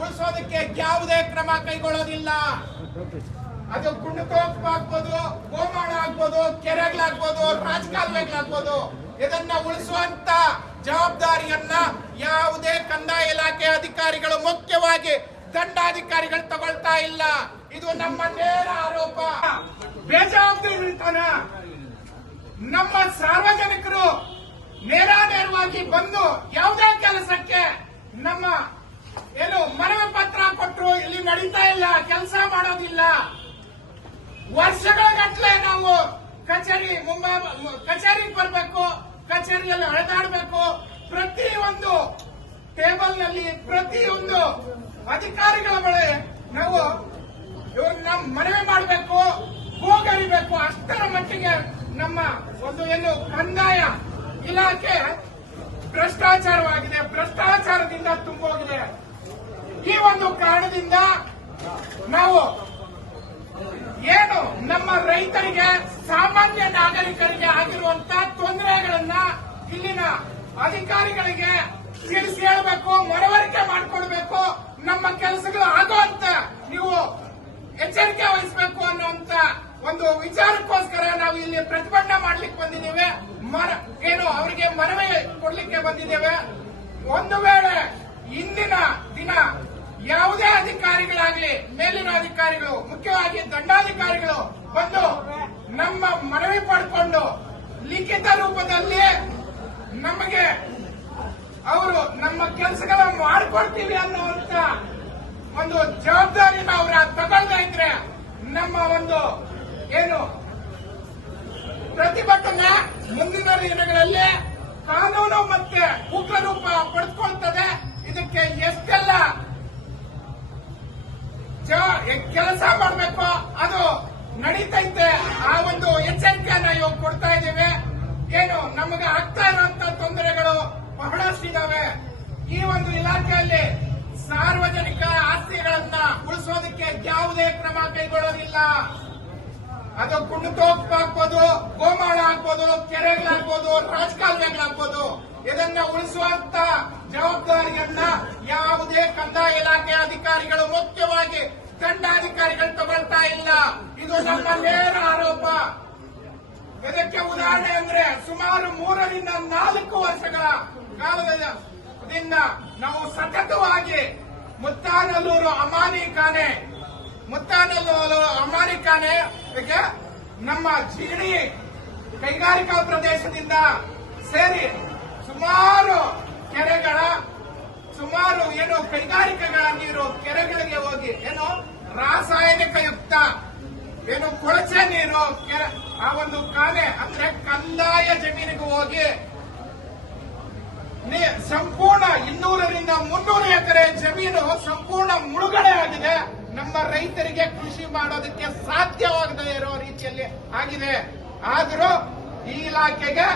ಉಳಿಸೋದಕ್ಕೆ ಯಾವುದೇ ಕ್ರಮ ಕೈಗೊಳ್ಳೋದಿಲ್ಲ. ಅದು ಗುಂಡುತೋಪ್ ಆಗ್ಬೋದು, ಗೋಮಾಳ ಆಗ್ಬೋದು, ಕೆರೆಗಳಾಗ್ಬೋದು, ರಾಜಕಾಲುವೆಗಳಾಗ್ಬೋದು, ಇದನ್ನ ಉಳಿಸುವಂತ ಜವಾಬ್ದಾರಿಯನ್ನ ಯಾವುದೇ ಕಂದಾಯ ಇಲಾಖೆ ಅಧಿಕಾರಿಗಳು, ಮುಖ್ಯವಾಗಿ ದಂಡಾಧಿಕಾರಿಗಳು ತಗೊಳ್ತಾ ಇಲ್ಲ. ಇದು ನಮ್ಮ ನೇರ ಆರೋಪ. ಬೇಜವಾಬ್ದಾರಿತನ. ನಮ್ಮ ಸಾರ್ವಜನಿಕರು ನೇರವಾಗಿ ಬಂದು ಯಾವುದೇ ಕೆಲಸಕ್ಕೆ ನಮ್ಮ ಮನವಿ ಪತ್ರ ಕೊಟ್ಟರು ಇಲ್ಲಿ ನಡೀತಾ ಇಲ್ಲ, ಕೆಲಸ ಮಾಡೋದಿಲ್ಲ. ವರ್ಷಗಳ ಗಟ್ಟಲೆ ನಾವು ಕಚೇರಿಗೆ ಬರಬೇಕು, ಕಚೇರಿಯಲ್ಲಿ ಅಳೆದಾಡಬೇಕು. ಪ್ರತಿಯೊಂದು ಟೇಬಲ್ ನಲ್ಲಿ ಪ್ರತಿಯೊಂದು ಅಧಿಕಾರಿಗಳ ಬಳಿ ನಾವು ನಮ್ಮ ಮನವಿ ಮಾಡಬೇಕು, ಹೋಗರಿಬೇಕು. ಅಷ್ಟರ ಮಟ್ಟಿಗೆ ನಮ್ಮ ಕಂದಾಯ ಇಲಾಖೆ ಭ್ರಷ್ಟಾಚಾರವಾಗಿದೆ, ಭ್ರಷ್ಟಾಚಾರದಿಂದ ತುಂಬೋಗಿದೆ. ಈ ಒಂದು ಕಾರಣದಿಂದ ನಾವು ನಮ್ಮ ರೈತರಿಗೆ, ಸಾಮಾನ್ಯ ನಾಗರಿಕರಿಗೆ ಆಗಿರುವಂತಹ ತೊಂದರೆಗಳನ್ನ ಇಲ್ಲಿನ ಅಧಿಕಾರಿಗಳಿಗೆ ತಿಳಿಸಿ ಹೇಳಬೇಕು, ಮನವರಿಕೆ ಮಾಡಿಕೊಡ್ಬೇಕು. ನಮ್ಮ ಕೆಲಸಗಳು ಆಗುವಂತ ನೀವು ಎಚ್ಚರಿಕೆ ವಹಿಸಬೇಕು ಅನ್ನುವಂತ ಒಂದು ವಿಚಾರಕ್ಕೋಸ್ಕರ ನಾವು ಇಲ್ಲಿ ಪ್ರತಿಭಟನೆ ಮಾಡ್ಲಿಕ್ಕೆ ಬಂದಿದ್ದೇವೆ. ಅವರಿಗೆ ಮನವಿ ಕೊಡ್ಲಿಕ್ಕೆ ಬಂದಿದ್ದೇವೆ. ಒಂದು ವೇಳೆ ಇಂದಿನ ದಿನ ಯಾವುದೇ ಅಧಿಕಾರಿಗಳಾಗಲಿ, ಮೇಲಿನ ಅಧಿಕಾರಿಗಳು, ಮುಖ್ಯವಾಗಿ ದಂಡಾಧಿಕಾರಿಗಳು ಬಂದು ನಮ್ಮ ಮನವಿ ಪಡ್ಕೊಂಡು ಲಿಖಿತ ರೂಪದಲ್ಲಿ ನಮಗೆ ಅವರು ನಮ್ಮ ಕೆಲಸಗಳನ್ನ ಮಾಡಿಕೊಡ್ತೀವಿ ಅನ್ನುವಂತ ಒಂದು ಜವಾಬ್ದಾರಿನ ಅವರ ತಗೊಳ್ತಾ ಇದ್ರೆ ನಮ್ಮ ಪ್ರತಿಭಟನೆ ಮುಂದಿನ ದಿನಗಳಲ್ಲಿ ಕಾನೂನು ಮತ್ತೆ ಉಗ್ರ ರೂಪ ಪಡೆದುಕೊಳ್ತದೆ. ಇದಕ್ಕೆ ಎಷ್ಟೆಲ್ಲ ಕೆಲಸ ಮಾಡಬೇಕು ಅದು ನಡೀತೈತೆ. ಆ ಒಂದು ಎಚ್ಚರಿಕೆಯನ್ನ ಇವಾಗ ಕೊಡ್ತಾ ಇದ್ದೇವೆ. ನಮಗೆ ಆಗ್ತಾ ಇರುವಂತ ತೊಂದರೆಗಳು ಬಹಳಷ್ಟಿದ್ದಾವೆ. ಈ ಒಂದು ಇಲಾಖೆಯಲ್ಲಿ ಸಾರ್ವಜನಿಕ ಆಸ್ತಿಗಳನ್ನ ಉಳಿಸೋದಕ್ಕೆ ಯಾವುದೇ ಕ್ರಮ ಕೈಗೊಳ್ಳೋದಿಲ್ಲ. ಅದು ಗುಂಡುತೋಪ್ ಆಗ್ಬೋದು, ಗೋಮಾಳ ಆಗ್ಬೋದು, ಕೆರೆಗಳಾಗ್ಬೋದು, ರಾಜಕಾಲುವೆಗಳಾಗ್ಬೋದು, ಇದನ್ನ ಉಳಿಸುವಂತ ಜವಾಬ್ದಾರಿಯನ್ನ ಯಾವುದೇ ಕಂದಾಯ ಇಲಾಖೆ ಅಧಿಕಾರಿಗಳು, ಮುಖ್ಯವಾಗಿ ದಂಡಾಧಿಕಾರಿಗಳು ತಗೊಳ್ತಾ ಇಲ್ಲ. ಇದು ನಮ್ಮ ನೇರ ಆರೋಪ. ಇದಕ್ಕೆ ಉದಾಹರಣೆ ಅಂದ್ರೆ ಸುಮಾರು 3 ರಿಂದ 4 ವರ್ಷಗಳ ಕಾಲದಿಂದ ನಾವು ಸತತವಾಗಿ ಮುತ್ತಾನಲ್ಲೂರು ಅಮಾನಿಖಾನೆ ನಮ್ಮ ಜಿಗಣಿ ಕೈಗಾರಿಕಾ ಪ್ರದೇಶದಿಂದ ಸೇರಿ ಸುಮಾರು ಕೆರೆಗಳ ಕೈಗಾರಿಕೆಗಳ ನೀರು ಕೆರೆಗಳಿಗೆ ಹೋಗಿ ರಾಸಾಯನಿಕ ಯುಕ್ತ ಕೊಳಚೆ ನೀರು ಆ ಒಂದು ಕಾನೆ ಅಂದ್ರೆ ಕಂದಾಯ ಜಮೀನಿಗೆ ಹೋಗಿ ಸಂಪೂರ್ಣ 200 ರಿಂದ 300 ಎಕರೆ ಜಮೀನು ಸಂಪೂರ್ಣ ಮುಳುಗಡೆ ಆಗಿದೆ. ನಮ್ಮ ರೈತರಿಗೆ ಕೃಷಿ ಮಾಡೋದಕ್ಕೆ ಸಾಧ್ಯವಾಗದೇ ಇರೋ ರೀತಿಯಲ್ಲಿ ಆಗಿದೆ. ಆದರೂ ಈ ಇಲಾಖೆಗೆ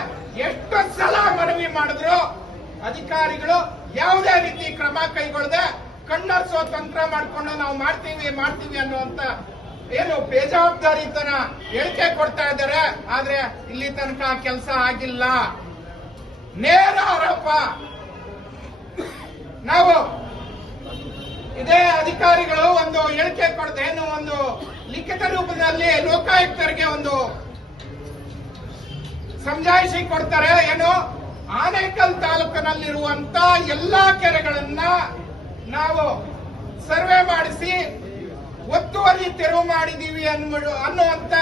ಎಷ್ಟು ಸಲ ಮನವಿ ಮಾಡಿದ್ರು ಅಧಿಕಾರಿಗಳು ಯಾವುದೇ ರೀತಿ ಕ್ರಮ ಕೈಗೊಳ್ಳದೆ ಕಣ್ಣರ್ಸೋ ತಂತ್ರ ಮಾಡಿಕೊಂಡು ನಾವು ಮಾಡ್ತೀವಿ ಅನ್ನುವಂತ ಬೇಜವಾಬ್ದಾರಿತನ ಹೇಳಿಕೆ ಕೊಡ್ತಾ ಇದ್ದಾರೆ. ಆದ್ರೆ ಇಲ್ಲಿ ತನಕ ಕೆಲಸ ಆಗಿಲ್ಲ. ನೇರ ಆರೋಪ. ನಾವು ಇದೇ ಅಧಿಕಾರಿಗಳು ಒಂದು ಹೇಳಿಕೆ ಕೊಡದೆ ಒಂದು ಲಿಖಿತ ರೂಪದಲ್ಲಿ ಲೋಕಾಯುಕ್ತರಿಗೆ ಒಂದು ಸಮಜಾಯಿಷಿ ಕೊಡ್ತಾರೆ. ಆನೇಕಲ್ ತಾಲೂಕಿನಲ್ಲಿರುವಂತ ಎಲ್ಲಾ ಕೆರೆಗಳನ್ನ ನಾವು ಸರ್ವೆ ಮಾಡಿಸಿ ಒತ್ತುವರಿ ತೆರವು ಮಾಡಿದೀವಿ ಅನ್ನುವಂತ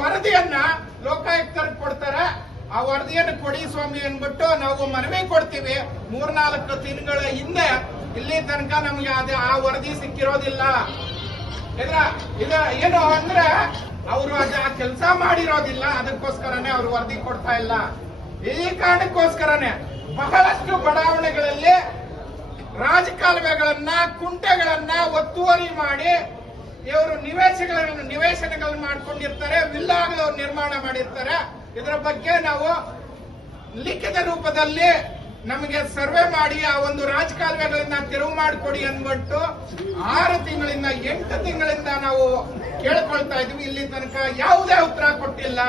ವರದಿಯನ್ನ ಲೋಕಾಯುಕ್ತರಿಗೆ ಕೊಡ್ತಾರೆ. ಆ ವರದಿಯನ್ನು ಕೊಡಿ ಸ್ವಾಮಿ ಅಂದ್ಬಿಟ್ಟು ನಾವು ಮನವಿ ಕೊಡ್ತೀವಿ. 3-4 ದಿನಗಳ ಹಿಂದೆ ಇಲ್ಲಿ ತನಕ ನಮಗೆ ಆ ವರದಿ ಸಿಕ್ಕಿರೋದಿಲ್ಲ. ಅಂದ್ರೆ ಅವರು ಆ ಕೆಲಸ ಮಾಡಿರೋದಿಲ್ಲ, ಅದಕ್ಕೋಸ್ಕರನೇ ಅವರು ವರದಿ ಕೊಡ್ತಾ ಇಲ್ಲ. ಈ ಕಾರಣಕ್ಕೋಸ್ಕರನೇ ಬಹಳಷ್ಟು ಬಡಾವಣೆಗಳಲ್ಲಿ ರಾಜಕಾಲುವೆಗಳನ್ನ, ಕುಂಟೆಗಳನ್ನ ಒತ್ತುವರಿ ಮಾಡಿ ಇವರು ನಿವೇಶನಗಳನ್ನು ಮಾಡ್ಕೊಂಡಿರ್ತಾರೆ, ವಿಲ್ಲಾಗಳು ನಿರ್ಮಾಣ ಮಾಡಿರ್ತಾರೆ. ಇದರ ಬಗ್ಗೆ ನಾವು ಲಿಖಿತ ರೂಪದಲ್ಲಿ ನಮಗೆ ಸರ್ವೆ ಮಾಡಿ ಆ ಒಂದು ರಾಜಕಾಲುವೆಗಳನ್ನ ತೆರವು ಮಾಡಿಕೊಡಿ ಅಂದ್ಬಿಟ್ಟು 6 ತಿಂಗಳಿಂದ 8 ತಿಂಗಳಿಂದ ನಾವು ಕೇಳ್ಕೊಳ್ತಾ ಇದೀವಿ. ಇಲ್ಲಿ ತನಕ ಯಾವುದೇ ಉತ್ತರ ಕೊಟ್ಟಿಲ್ಲ.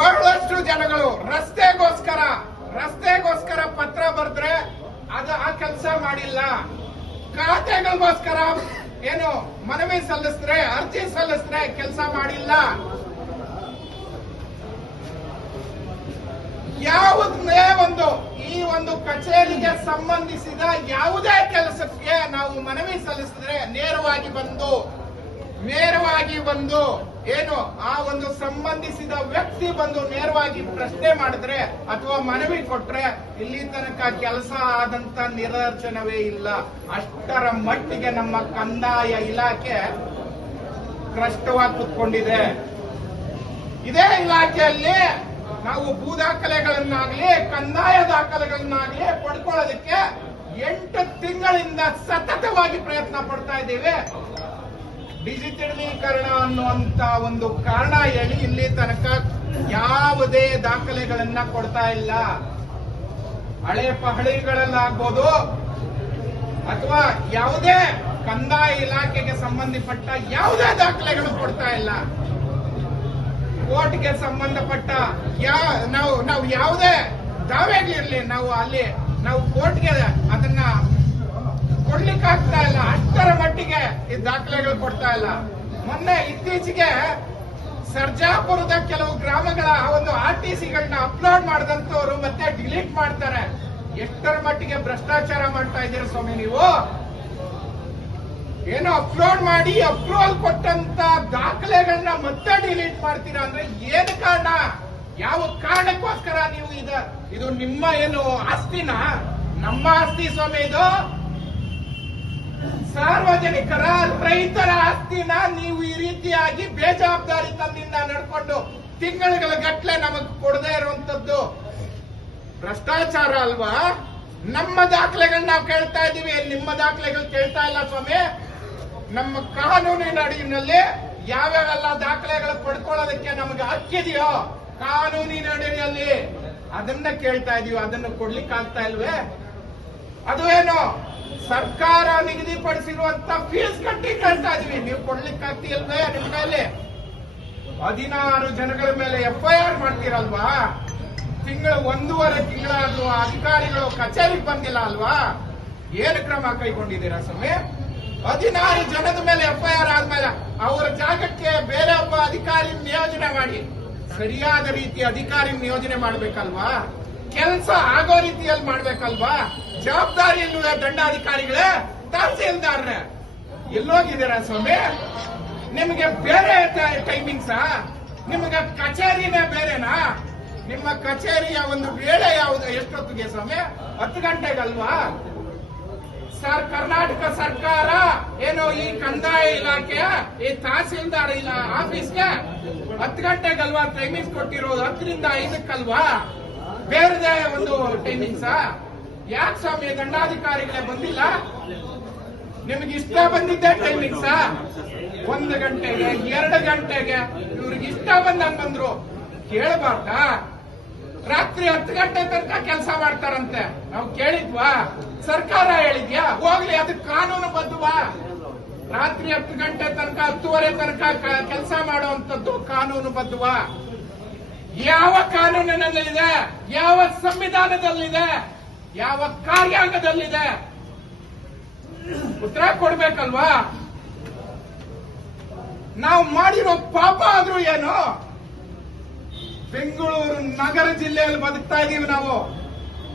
ಬಹಳಷ್ಟು ಜನಗಳು ರಸ್ತೆಗೋಸ್ಕರ ಪತ್ರ ಬರೆದ್ರೆ ಆ ಕೆಲಸ ಮಾಡಿಲ್ಲ. ಖಾತೆಗಳಿಗೋಸ್ಕರ ಏನು ಮನವಿ ಸಲ್ಲಿಸಿದ್ರೆ, ಅರ್ಜಿ ಸಲ್ಲಿಸಿದ್ರೆ ಕೆಲಸ ಮಾಡಿಲ್ಲ. ಯಾವುದೇ ಈ ಒಂದು ಕಚೇರಿಗೆ ಸಂಬಂಧಿಸಿದ ಯಾವುದೇ ಕೆಲಸಕ್ಕೆ ನಾವು ಮನವಿ ಸಲ್ಲಿಸಿದ್ರೆ ನೇರವಾಗಿ ಬಂದು ಏನು ಆ ಒಂದು ಸಂಬಂಧಿಸಿದ ವ್ಯಕ್ತಿ ಬಂದು ನೇರವಾಗಿ ಪ್ರಶ್ನೆ ಮಾಡಿದ್ರೆ ಅಥವಾ ಮನವಿ ಕೊಟ್ರೆ ಇಲ್ಲಿ ತನಕ ಕೆಲಸ ಆದಂತ ನಿದರ್ಶನವೇ ಇಲ್ಲ. ಅಷ್ಟರ ಮಟ್ಟಿಗೆ ನಮ್ಮ ಕಂದಾಯ ಇಲಾಖೆ ಭ್ರಷ್ಟವಾಗಿ ಕುತ್ಕೊಂಡಿದೆ. ಇದೇ ಇಲಾಖೆಯಲ್ಲಿ ನಾವು ಭೂ ದಾಖಲೆಗಳನ್ನಾಗ್ಲಿ ಕಂದಾಯ ದಾಖಲೆಗಳನ್ನಾಗ್ಲಿ ಪಡ್ಕೊಳ್ಳೋದಕ್ಕೆ 8 ತಿಂಗಳಿಂದ ಸತತವಾಗಿ ಪ್ರಯತ್ನ ಪಡ್ತಾ ಇದ್ದೀವಿ. ಡಿಜಿಟಲೀಕರಣ ಅನ್ನುವಂತ ಒಂದು ಕಾರಣ ಹೇಳಿ ಇಲ್ಲಿ ತನಕ ಯಾವುದೇ ದಾಖಲೆಗಳನ್ನ ಕೊಡ್ತಾ ಇಲ್ಲ. ಹಳೆ ಪಹಳಿಗಳಲ್ಲಾಗ್ಬೋದು ಅಥವಾ ಯಾವುದೇ ಕಂದಾಯ ಇಲಾಖೆಗೆ ಸಂಬಂಧಪಟ್ಟ ಯಾವುದೇ ದಾಖಲೆಗಳು ಕೊಡ್ತಾ ಇಲ್ಲ. ಕೋರ್ಟ್ಗೆ ಸಂಬಂಧಪಟ್ಟ ನಾವು ಯಾವುದೇ ದಾವೆಗಳಿರ್ಲಿ ನಾವು ಕೋರ್ಟ್ಗೆ ಅದನ್ನ ಕೊಡ್ಲಿಕ್ಕಾಗ್ತಾ ಇಲ್ಲ. ಅಷ್ಟರ ಮಟ್ಟಿಗೆ ಈ ದಾಖಲೆಗಳು ಕೊಡ್ತಾ ಇಲ್ಲ. ಮೊನ್ನೆ ಇತ್ತೀಚೆಗೆ ಸರ್ಜಾಪುರದ ಕೆಲವು ಗ್ರಾಮಗಳ ಒಂದು RTCಗಳನ್ನ ಅಪ್ಲೋಡ್ ಮಾಡಿದಂತವ್ರು ಮತ್ತೆ ಡಿಲೀಟ್ ಮಾಡ್ತಾರೆ. ಎಷ್ಟರ ಮಟ್ಟಿಗೆ ಭ್ರಷ್ಟಾಚಾರ ಮಾಡ್ತಾ ಇದ್ದೀರಾ ಸ್ವಾಮಿ ನೀವು? ಏನೋ ಅಪ್ಲೋಡ್ ಮಾಡಿ ಅಪ್ರೂವಲ್ ಕೊಟ್ಟಂತ ದಾಖಲೆಗಳನ್ನ ಮತ್ತೆ ಡಿಲೀಟ್ ಮಾಡ್ತೀರಾ ಅಂದ್ರೆ ಏನು ಕಾರಣ? ಯಾವ ಕಾರಣಕ್ಕೋಸ್ಕರ ನೀವು ಇದು ನಿಮ್ಮ ಏನು ಆಸ್ತಿನ? ನಮ್ಮ ಆಸ್ತಿ ಸ್ವಾಮಿ, ಇದು ಸಾರ್ವಜನಿಕರ ರೈತರ ಆಸ್ತಿನ ನೀವು ಈ ರೀತಿಯಾಗಿ ಬೇಜವಾಬ್ದಾರಿತನದಿಂದ ನಡ್ಕೊಂಡು ತಿಂಗಳ ಗಟ್ಲೆ ನಮಗ್ ಕೊಡದೇ ಇರುವಂತದ್ದು ಭ್ರಷ್ಟಾಚಾರ ಅಲ್ವಾ? ನಮ್ಮ ದಾಖಲೆಗಳನ್ನ ನಾವು ಕೇಳ್ತಾ ಇದೀವಿ, ನಿಮ್ಮ ದಾಖಲೆಗಳು ಕೇಳ್ತಾ ಇಲ್ಲ ಸ್ವಾಮಿ. ನಮ್ಮ ಕಾನೂನಿನ ಅಡಿಯಲ್ಲಿ ಯಾವ್ಯಾವೆಲ್ಲ ದಾಖಲೆಗಳು ಪಡ್ಕೊಳ್ಳೋದಕ್ಕೆ ನಮಗೆ ಹಕ್ಕಿದೆಯೋ ಕಾನೂನಿನ ಅಡಿಯಲ್ಲಿ ಅದನ್ನ ಕೇಳ್ತಾ ಇದೀವಿ. ಅದನ್ನು ಕೊಡ್ಲಿಕ್ಕೆ ಆಗ್ತಾ ಇಲ್ವೇ? ಅದು ಏನು ಸರ್ಕಾರ ನಿಗದಿಪಡಿಸಿರುವಂತ ಫೀಸ್ ಕಟ್ಟಿ ಕೇಳ್ತಾ ಇದೀವಿ, ನೀವು ಕೊಡ್ಲಿಕ್ಕೆ ಆಗ್ತಿಲ್ವೇ? ನಿಮ್ಮ ಮೇಲೆ 16 ಜನಗಳ ಮೇಲೆ FIR ಮಾಡ್ತೀರಲ್ವಾ? ತಿಂಗಳು 1.5 ತಿಂಗಳಾದ್ರೂ ಅಧಿಕಾರಿಗಳು ಕಚೇರಿಗೆ ಬಂದಿಲ್ಲ ಅಲ್ವಾ? ಏನು ಕ್ರಮ ಕೈಗೊಂಡಿದ್ದೀರಾ ಸ್ವಾಮಿ? 16 ಜನದ ಮೇಲೆ FIR ಆದ್ಮೇಲೆ ಅವರ ಜಾಗಕ್ಕೆ ಬೇರೆ ಒಬ್ಬ ಅಧಿಕಾರಿ ನಿಯೋಜನೆ ಮಾಡಿ ಸರಿಯಾದ ರೀತಿ ಅಧಿಕಾರಿ ನಿಯೋಜನೆ ಮಾಡ್ಬೇಕಲ್ವಾ? ಕೆಲಸ ಆಗೋ ರೀತಿಯಲ್ಲಿ ಮಾಡ್ಬೇಕಲ್ವಾ? ಜವಾಬ್ದಾರಿಯನ್ನು ದಂಡಾಧಿಕಾರಿಗಳೇ, ತಹಸೀಲ್ದಾರ್ರೆ ಎಲ್ಲೋಗಿದ್ದೀರಾ ಸ್ವಾಮಿ? ನಿಮಗೆ ಬೇರೆ ಟೈಮಿಂಗ್ಸಾ? ನಿಮಗೆ ಕಚೇರಿನೇ ಬೇರೆನಾ? ನಿಮ್ಮ ಕಚೇರಿಯ ಒಂದು ವೇಳೆ ಯಾವುದು? ಎಷ್ಟೊತ್ತಿಗೆ ಸ್ವಾಮಿ? 10 ಗಂಟೆಗಲ್ವಾ? ಕರ್ನಾಟಕ ಸರ್ಕಾರ ಏನು ಈ ಕಂದಾಯ ಇಲಾಖೆಯ ಈ ತಹಸೀಲ್ದಾರ್ ಆಫೀಸ್ಗೆ 10 ಗಂಟೆಗಲ್ವಾ ಟೈಮಿಂಗ್ಸ್ ಕೊಟ್ಟಿರೋದು? 10ರಿಂದ 5ಕ್ಕಲ್ವಾ? ಬೇರೆ ಒಂದು ಟೈಮಿಂಗ್ಸಾ? ಯಾಕೆ ಸ್ವಾಮಿ ದಂಡಾಧಿಕಾರಿಗಳೇ ಬಂದಿಲ್ಲ? ನಿಮಗೆ ಇಷ್ಟ ಬಂದಿದ್ದೆ ಟೈಮಿಂಗ್ಸಾ? 1 ಗಂಟೆಗೆ 2 ಗಂಟೆಗೆ ಇವ್ರಿಗೆ ಇಷ್ಟ ಬಂದಂಗ್ ಬಂದ್ರು. ಕೇಳಬಾರ್ದಾ? ರಾತ್ರಿ 10 ಗಂಟೆ ತನಕ ಕೆಲಸ ಮಾಡ್ತಾರಂತೆ. ನಾವು ಕೇಳಿದ್ವಾ? ಸರ್ಕಾರ ಹೇಳಿದ್ಯಾ? ಹೋಗ್ಲಿ, ಅದಕ್ಕೆ ಕಾನೂನು ಬದ್ಧವಾ? ರಾತ್ರಿ 10 ಗಂಟೆ ತನಕ 10:30 ತನಕ ಕೆಲಸ ಮಾಡುವಂತದ್ದು ಕಾನೂನು ಬದ್ಧವಾ? ಯಾವ ಕಾನೂನಿನಲ್ಲಿದೆ? ಯಾವ ಸಂವಿಧಾನದಲ್ಲಿದೆ? ಯಾವ ಕಾರ್ಯಾಂಗದಲ್ಲಿದೆ? ಉತ್ತರ ಕೊಡ್ಬೇಕಲ್ವಾ? ನಾವು ಮಾಡಿರೋ ಪಾಪ ಆದ್ರೂ ಏನು? ಬೆಂಗಳೂರು ನಗರ ಜಿಲ್ಲೆಯಲ್ಲಿ ಬದುಕ್ತಾ ಇದೀವಿ ನಾವು.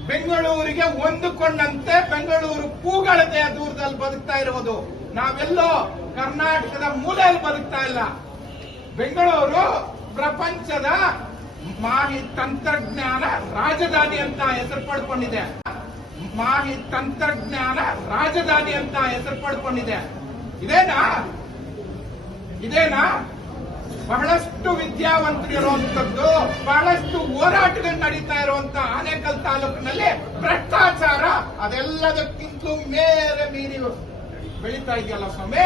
ಬೆಂಗಳೂರಿಗೆ ಹೊಂದಿಕೊಂಡಂತೆ ಬೆಂಗಳೂರು ಕೂಗಳತೆ ದೂರದಲ್ಲಿ ಬದುಕ್ತಾ ಇರುವುದು. ನಾವೆಲ್ಲೋ ಕರ್ನಾಟಕದ ಮೂಲೆಯಲ್ಲಿ ಬದುಕ್ತಾ ಇಲ್ಲ. ಬೆಂಗಳೂರು ಪ್ರಪಂಚದ ಮಾಹಿತಿ ತಂತ್ರಜ್ಞಾನ ರಾಜಧಾನಿ ಅಂತ ಹೆಸರು ಪಡ್ಕೊಂಡಿದೆ. ಮಾಹಿತಿ ತಂತ್ರಜ್ಞಾನ ರಾಜಧಾನಿ ಅಂತ ಹೆಸರು ಪಡ್ಕೊಂಡಿದೆ. ಇದೇನಾ? ಬಹಳಷ್ಟು ವಿದ್ಯಾವಂತರಿರುವಂತದ್ದು, ಬಹಳಷ್ಟು ಹೋರಾಟಗಳು ನಡೀತಾ ಇರುವಂತಹ ಆನೇಕಲ್ ತಾಲೂಕಿನಲ್ಲಿ ಭ್ರಷ್ಟಾಚಾರ ಅದೆಲ್ಲದಕ್ಕಿಂತಲೂ ಮೇರೆ ಮೀರಿ ಬೆಳೀತಾ ಇದೆಯಲ್ಲ ಸ್ವಾಮಿ.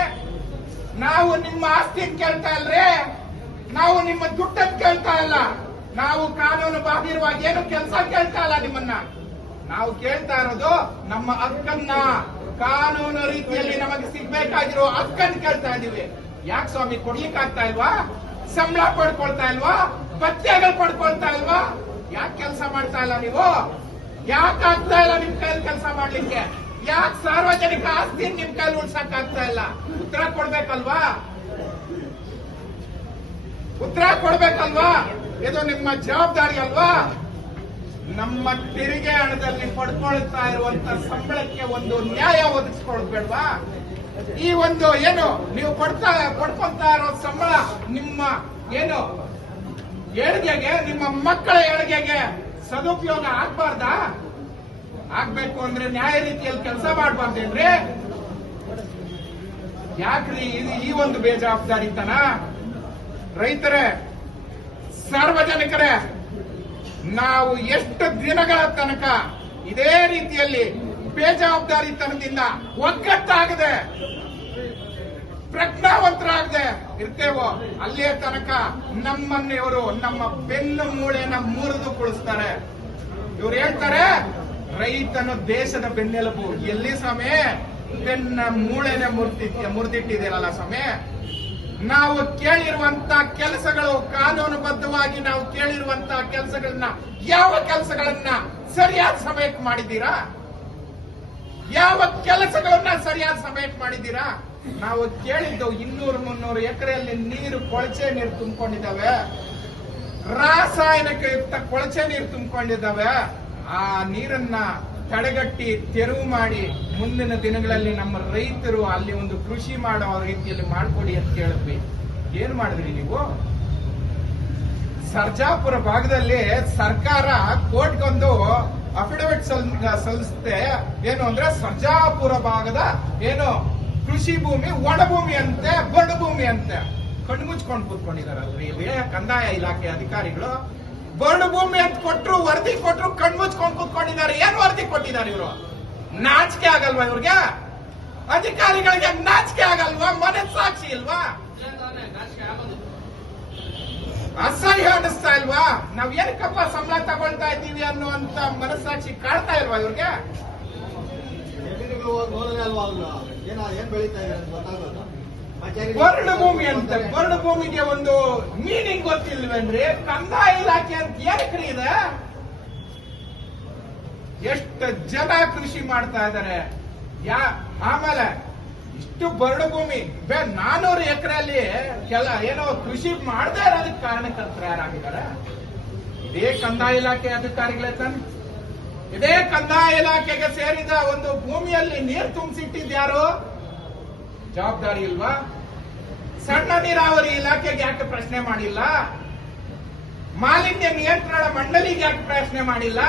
ನಾವು ನಿಮ್ಮ ಆಸ್ತಿಯನ್ನು ಕೇಳ್ತಾ ಇಲ್ರಿ, ನಾವು ನಿಮ್ಮ ದುಡ್ಡನ್ನು ಕೇಳ್ತಾ ಇಲ್ಲ, ನಾವು ಕಾನೂನು ಬಾಹಿರವಾಗಿ ಏನು ಕೆಲಸ ಕೇಳ್ತಾ ಇಲ್ಲ ನಿಮ್ಮನ್ನ. ನಾವು ಕೇಳ್ತಾ ಇರೋದು ನಮ್ಮ ಹಕ್ಕನ್ನ, ಕಾನೂನು ರೀತಿಯಲ್ಲಿ ನಮಗೆ ಸಿಗ್ಬೇಕಾಗಿರೋ ಹಕ್ಕನ್ನು ಕೇಳ್ತಾ ಇದೀವಿ. ಯಾಕೆ ಸ್ವಾಮಿ ಕೊಡ್ಲಿಕ್ಕೆ ಆಗ್ತಾ ಇಲ್ವಾ? ಸಂಬಳ ಪಡ್ಕೊಳ್ತಾ ಇಲ್ವಾ? ಭತ್ಯೆಗಳು ಪಡ್ಕೊಳ್ತಾ ಇಲ್ವಾ? ಯಾಕೆ ಕೆಲಸ ಮಾಡ್ತಾ ಇಲ್ಲ ನೀವು? ಯಾಕೆ ಆಗ್ತಾ ಇಲ್ಲ ನಿಮ್ ಕೈಲಿ ಕೆಲಸ ಮಾಡ್ಲಿಕ್ಕೆ? ಯಾಕೆ ಸಾರ್ವಜನಿಕ ಆಸ್ತಿ ನಿಮ್ ಕೈಲಿ ಉಳ್ಸಕ್ ಆಗ್ತಾ ಇಲ್ಲ? ಉತ್ತರ ಕೊಡ್ಬೇಕಲ್ವಾ? ಉತ್ತರ ಕೊಡ್ಬೇಕಲ್ವಾ? ಇದು ನಿಮ್ಮ ಜವಾಬ್ದಾರಿ ಅಲ್ವಾ? ನಮ್ಮ ತೆರಿಗೆ ಹಣದಲ್ಲಿ ಪಡ್ಕೊಳ್ತಾ ಇರುವಂತ ಸಂಬಳಕ್ಕೆ ಒಂದು ನ್ಯಾಯ ಒದಗಿಸ್ಕೊಳ್ಬೇಡ್ವಾ? ಈ ಒಂದು ಏನು ನೀವು ಪಡ್ಕೊಂತಾ ಇರೋ ಸಂಬಳ ನಿಮ್ಮ ಏನು ಏಳಿಗೆಗೆ, ನಿಮ್ಮ ಮಕ್ಕಳ ಏಳಿಗೆಗೆ ಸದುಪಯೋಗ ಆಗ್ಬಾರ್ದಾ? ಆಗ್ಬೇಕು ಅಂದ್ರೆ ನ್ಯಾಯ ರೀತಿಯಲ್ಲಿ ಕೆಲಸ ಮಾಡ್ಬಾರ್ದೇನ್ರಿ? ಯಾಕ್ರಿ ಈ ಒಂದು ಬೇಜವಾಬ್ದಾರಿತನ? ರೈತರೇ, ಸಾರ್ವಜನಿಕರೇ, ನಾವು ಎಷ್ಟು ದಿನಗಳ ತನಕ ಇದೇ ರೀತಿಯಲ್ಲಿ ಬೇಜವಾಬ್ದಾರಿತನದಿಂದ ಒಗ್ಗಟ್ಟಾಗದೆ ಪ್ರಜ್ಞಾವಂತರಾಗದೆ ಇರ್ತೇವೋ ಅಲ್ಲಿಯ ತನಕ ನಮ್ಮನ್ನ ಇವರು ನಮ್ಮ ಬೆನ್ನು ಮೂಳೆನ ಮುರಿದು ಕುಳಿಸ್ತಾರೆ. ಇವ್ರು ಹೇಳ್ತಾರೆ ರೈತನು ದೇಶದ ಬೆನ್ನೆಲುಬು. ಎಲ್ಲಿ ಸ್ವಾಮಿ ಬೆನ್ನ ಮೂಳೆನ ಮುರಿದಿಟ್ಟಿದ್ದೀರಲ್ಲ ಸ್ವಾಮಿ? ನಾವು ಕೇಳಿರುವಂತ ಕೆಲಸಗಳು, ಕಾನೂನುಬದ್ಧವಾಗಿ ನಾವು ಕೇಳಿರುವಂತ ಕೆಲಸಗಳನ್ನ, ಯಾವ ಕೆಲಸಗಳನ್ನ ಸರಿಯಾದ ಸಮಯಕ್ಕೆ ಮಾಡಿದ್ದೀರಾ? ಯಾವ ಕೆಲಸಗಳನ್ನ ಸರಿಯಾದ ಸಮಯಕ್ಕೆ ಮಾಡಿದ್ದೀರಾ? ನಾವು ಕೇಳಿದ್ದು 200-300 ಎಕರೆಯಲ್ಲಿ ನೀರು, ಕೊಳಚೆ ನೀರು ತುಂಬಿಕೊಂಡಿದ್ದಾವೆ, ರಾಸಾಯನಿಕ ಯುಕ್ತ ಕೊಳಚೆ ನೀರು ತುಂಬಿಕೊಂಡಿದ್ದಾವೆ. ಆ ನೀರನ್ನ ತಡೆಗಟ್ಟಿ ತೆರವು ಮಾಡಿ ಮುಂದಿನ ದಿನಗಳಲ್ಲಿ ನಮ್ಮ ರೈತರು ಅಲ್ಲಿ ಒಂದು ಕೃಷಿ ಮಾಡೋ ರೀತಿಯಲ್ಲಿ ಮಾಡ್ಕೊಡಿ ಅಂತ ಕೇಳಿದ್ವಿ. ಏನ್ ಮಾಡಿದ್ರಿ ನೀವು? ಸರ್ಜಾಪುರ ಭಾಗದಲ್ಲಿ ಸರ್ಕಾರ ಕೋರ್ಟ್ಗೊಂದು ಅಫಿಡವಿಟ್ ಸಲ್ಲಿಸುತ್ತೆ. ಏನು ಅಂದ್ರೆ ಸರ್ಜಾಪುರ ಭಾಗದ ಏನು ಕೃಷಿ ಭೂಮಿ ಒಣಭೂಮಿ ಅಂತೆ, ಬರಡು ಭೂಮಿ ಅಂತೆ. ಕಣ್ಣು ಮುಚ್ಕೊಂಡು ಕೂತ್ಕೊಂಡಿದಾರಲ್ರಿ ಕಂದಾಯ ಇಲಾಖೆ ಅಧಿಕಾರಿಗಳು. ಬರಡು ಭೂಮಿ ಅಂತ ಕೊಟ್ರು, ವರದಿ ಕೊಟ್ರು, ಕಣ್ಣು ಮುಚ್ಕೊಂಡು ಕೂತ್ಕೊಂಡಿದ್ದಾರೆ. ಏನ್ ವರದಿ ಕೊಟ್ಟಿದ್ದಾರೆ ಇವರು? ನಾಚಿಕೆ ಆಗಲ್ವಾ ಇವ್ರಿಗೆ? ಅಧಿಕಾರಿಗಳಿಗೆ ನಾಚಿಕೆ ಆಗಲ್ವಾ? ಮನಸ್ಸಾಕ್ಷಿ ಇಲ್ವಾ? ಅಸಹ್ಯ ಅನಿಸ್ತಾ ಇಲ್ವಾ? ನಾವ್ ಏನಕ್ಕಪ್ಪ ಸಂಬಳ ತಗೊಳ್ತಾ ಇದ್ದೀವಿ ಅನ್ನುವಂತ ಮನಸ್ಸಾಕ್ಷಿ ಕಾಡ್ತಾ ಇಲ್ವಾ ಇವ್ರಿಗೆ? ಬರಡು ಭೂಮಿ ಅಂತ, ಬರಡು ಭೂಮಿಗೆ ಒಂದು ಮೀನಿಂಗ್ ಗೊತ್ತಿಲ್ವೇನ್ರಿ? ಕಂದಾಯ ಇಲಾಖೆ ಅಂತ ಏನಕ್ರಿ ಇದೆ? ಎಷ್ಟು ಜನ ಕೃಷಿ ಮಾಡ್ತಾ ಇದಾರೆ? ಆಮೇಲೆ ಇಷ್ಟು ಬರಡು ಭೂಮಿ 400 ಎಕರೆಯಲ್ಲಿ ಏನೋ ಕೃಷಿ ಮಾಡದೇ ಇರೋದಕ್ಕೆ ಕಾರಣಕರ್ತರು ಯಾರಾಗಿದ್ದಾರೆ? ಇದೇ ಕಂದಾಯ ಇಲಾಖೆ ಅಧಿಕಾರಿಗಳೇ ತಾನೆ. ಇದೇ ಕಂದಾಯ ಇಲಾಖೆಗೆ ಸೇರಿದ ಒಂದು ಭೂಮಿಯಲ್ಲಿ ನೀರು ತುಂಬಿಸಿಟ್ಟಿದ್ಯಾರು? ಜವಾಬ್ದಾರಿ ಇಲ್ವಾ? ಸಣ್ಣ ನೀರಾವರಿ ಇಲಾಖೆಗೆ ಯಾಕೆ ಪ್ರಶ್ನೆ ಮಾಡಿಲ್ಲ? ಮಾಲಿನ್ಯ ನಿಯಂತ್ರಣ ಮಂಡಳಿಗೆ ಯಾಕೆ ಪ್ರಶ್ನೆ ಮಾಡಿಲ್ಲ?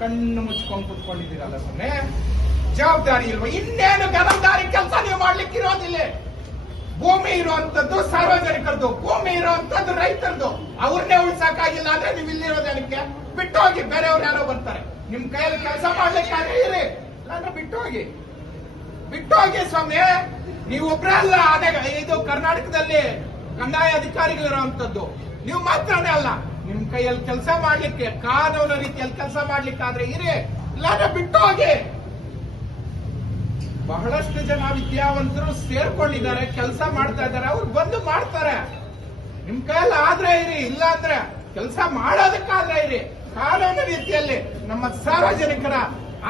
ಕಣ್ಣು ಮುಚ್ಕೊಂಡು ಕುತ್ಕೊಂಡಿದ್ದೀರಲ್ಲ ಸುಮ್ಮನೆ. ಜವಾಬ್ದಾರಿ ಇಲ್ವಾ? ಇನ್ನೇನು ಗಮನದಾರಿ ಕೆಲಸ ನೀವು ಮಾಡ್ಲಿಕ್ಕಿರೋದಿಲ್ಲ. ಭೂಮಿ ಇರುವಂತದ್ದು ಸಾರ್ವಜನಿಕರದ್ದು, ಭೂಮಿ ಇರುವಂತದ್ದು ರೈತರದ್ದು. ಅವ್ರನ್ನೇ ಉಳ್ಸಕ್ಕಾಗಿಲ್ಲ ಅಂದ್ರೆ ನೀವು ಇಲ್ಲಿರೋದಕ್ಕೆ ಬಿಟ್ಟು ಹೋಗಿ, ಬೇರೆಯವ್ರು ಯಾರೋ ಬರ್ತಾರೆ. ನಿಮ್ ಕೈಯಲ್ಲಿ ಕೆಲಸ ಮಾಡ್ಲಿಕ್ಕಾದ್ರೆ ಇರಿ, ಇಲ್ಲಾಂದ್ರೆ ಬಿಟ್ಟು ಹೋಗಿ ಸ್ವಾಮಿ. ನೀವು ಒಬ್ಬರೇ ಅಲ್ಲ, ಅದೇ ಇದು ಕರ್ನಾಟಕದಲ್ಲಿ ಕಂದಾಯ ಅಧಿಕಾರಿಗಳಿರುವಂತದ್ದು ನೀವು ಮಾತ್ರನೇ ಅಲ್ಲ. ನಿಮ್ ಕೈಯಲ್ಲಿ ಕೆಲಸ ಮಾಡ್ಲಿಕ್ಕೆ, ಕಾನೂನು ರೀತಿಯಲ್ಲಿ ಕೆಲಸ ಮಾಡ್ಲಿಕ್ಕಾದ್ರೆ ಇರಿ, ಇಲ್ಲಾಂದ್ರೆ ಬಿಟ್ಟು ಹೋಗಿ. ಬಹಳಷ್ಟು ಜನ ವಿದ್ಯಾವಂತರು ಸೇರ್ಕೊಂಡಿದ್ದಾರೆ, ಕೆಲಸ ಮಾಡ್ತಾ ಇದ್ದಾರೆ. ಅವ್ರು ಬಂದು ಮಾಡ್ತಾರೆ. ನಿಮ್ ಕೈಯಲ್ಲಿ ಆದ್ರೆ ಇರಿ, ಇಲ್ಲ ಅಂದ್ರೆ ಕೆಲಸ ಮಾಡೋದಕ್ಕಾದ್ರೆ ಇರಿ. ಕಾನೂನು ರೀತಿಯಲ್ಲಿ ನಮ್ಮ ಸಾರ್ವಜನಿಕರ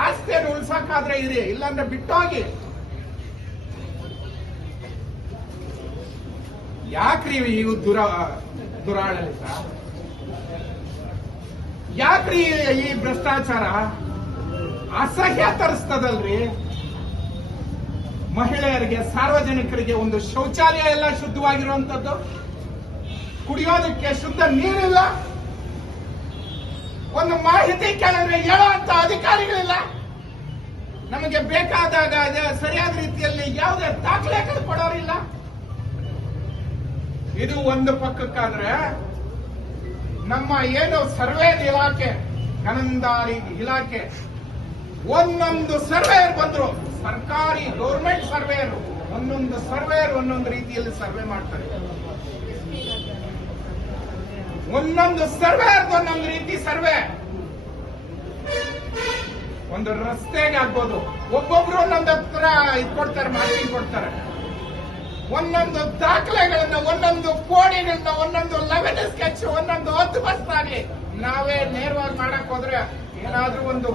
ಆಸ್ತಿಯನ್ನು ಉಳಿಸಕ್ಕಾದ್ರೆ ಇರಿ, ಇಲ್ಲಾಂದ್ರೆ ಬಿಟ್ಟೋಗಿ. ಯಾಕ್ರಿ ಈ ದುರಾಡಳಿತ? ಯಾಕ್ರಿ ಈ ಭ್ರಷ್ಟಾಚಾರ? ಅಸಹ್ಯ ತರಿಸ್ತದಲ್ರಿ. ಮಹಿಳೆಯರಿಗೆ, ಸಾರ್ವಜನಿಕರಿಗೆ ಒಂದು ಶೌಚಾಲಯ ಎಲ್ಲ ಶುದ್ಧವಾಗಿರುವಂತದ್ದು, ಕುಡಿಯೋದಕ್ಕೆ ಶುದ್ಧ ನೀರಿಲ್ಲ, ಒಂದು ಮಾಹಿತಿ ಕೇಳಿದ್ರೆ ಹೇಳುವಂತ ಅಧಿಕಾರಿಗಳಿಲ್ಲ, ನಮಗೆ ಬೇಕಾದಾಗ ಸರಿಯಾದ ರೀತಿಯಲ್ಲಿ ಯಾವುದೇ ದಾಖಲೆಗಳು ಕೊಡೋರಿಲ್ಲ. ಇದು ಒಂದು ಪಕ್ಕಕ್ಕಾದ್ರೆ ನಮ್ಮ ಏನು ಸರ್ವೆ ಇಲಾಖೆ, ಗಣಂದಾರಿ ಇಲಾಖೆ, ಒಂದೊಂದು ಸರ್ವೇಯರ್ ಬಂದ್ರು, ಸರ್ಕಾರಿ ಗೌರ್ಮೆಂಟ್ ಸರ್ವೇಯರ್, ಒಂದೊಂದು ಸರ್ವೇಯರ್ ಒಂದೊಂದು ರೀತಿಯಲ್ಲಿ ಸರ್ವೆ ಮಾಡ್ತಾರೆ. ಒಂದೊಂದು ಸರ್ವೇಯರ್ ಒಂದೊಂದು ರೀತಿ ಸರ್ವೆ. ಒಂದು ರಸ್ತೆಗೆ ಆಗ್ಬೋದು, ಒಬ್ಬೊಬ್ರು ಒಂದೊಂದು ಹತ್ರ ಕೊಡ್ತಾರೆ, ಮಾಹಿತಿ ಕೊಡ್ತಾರೆ. ಒಂದೊಂದು ದಾಖಲೆಗಳನ್ನ, ಒಂದೊಂದು ಕೋಡಿಗಳನ್ನ, ಒಂದೊಂದು 11 ಸ್ಕೆಚ್, ಒಂದೊಂದು 10 ಬಸ್ತಾಗಿ ನಾವೇ ನೇರವಾಗಿ ಮಾಡಕ್ ಹೋದ್ರೆ ಏನಾದ್ರೂ ಒಂದು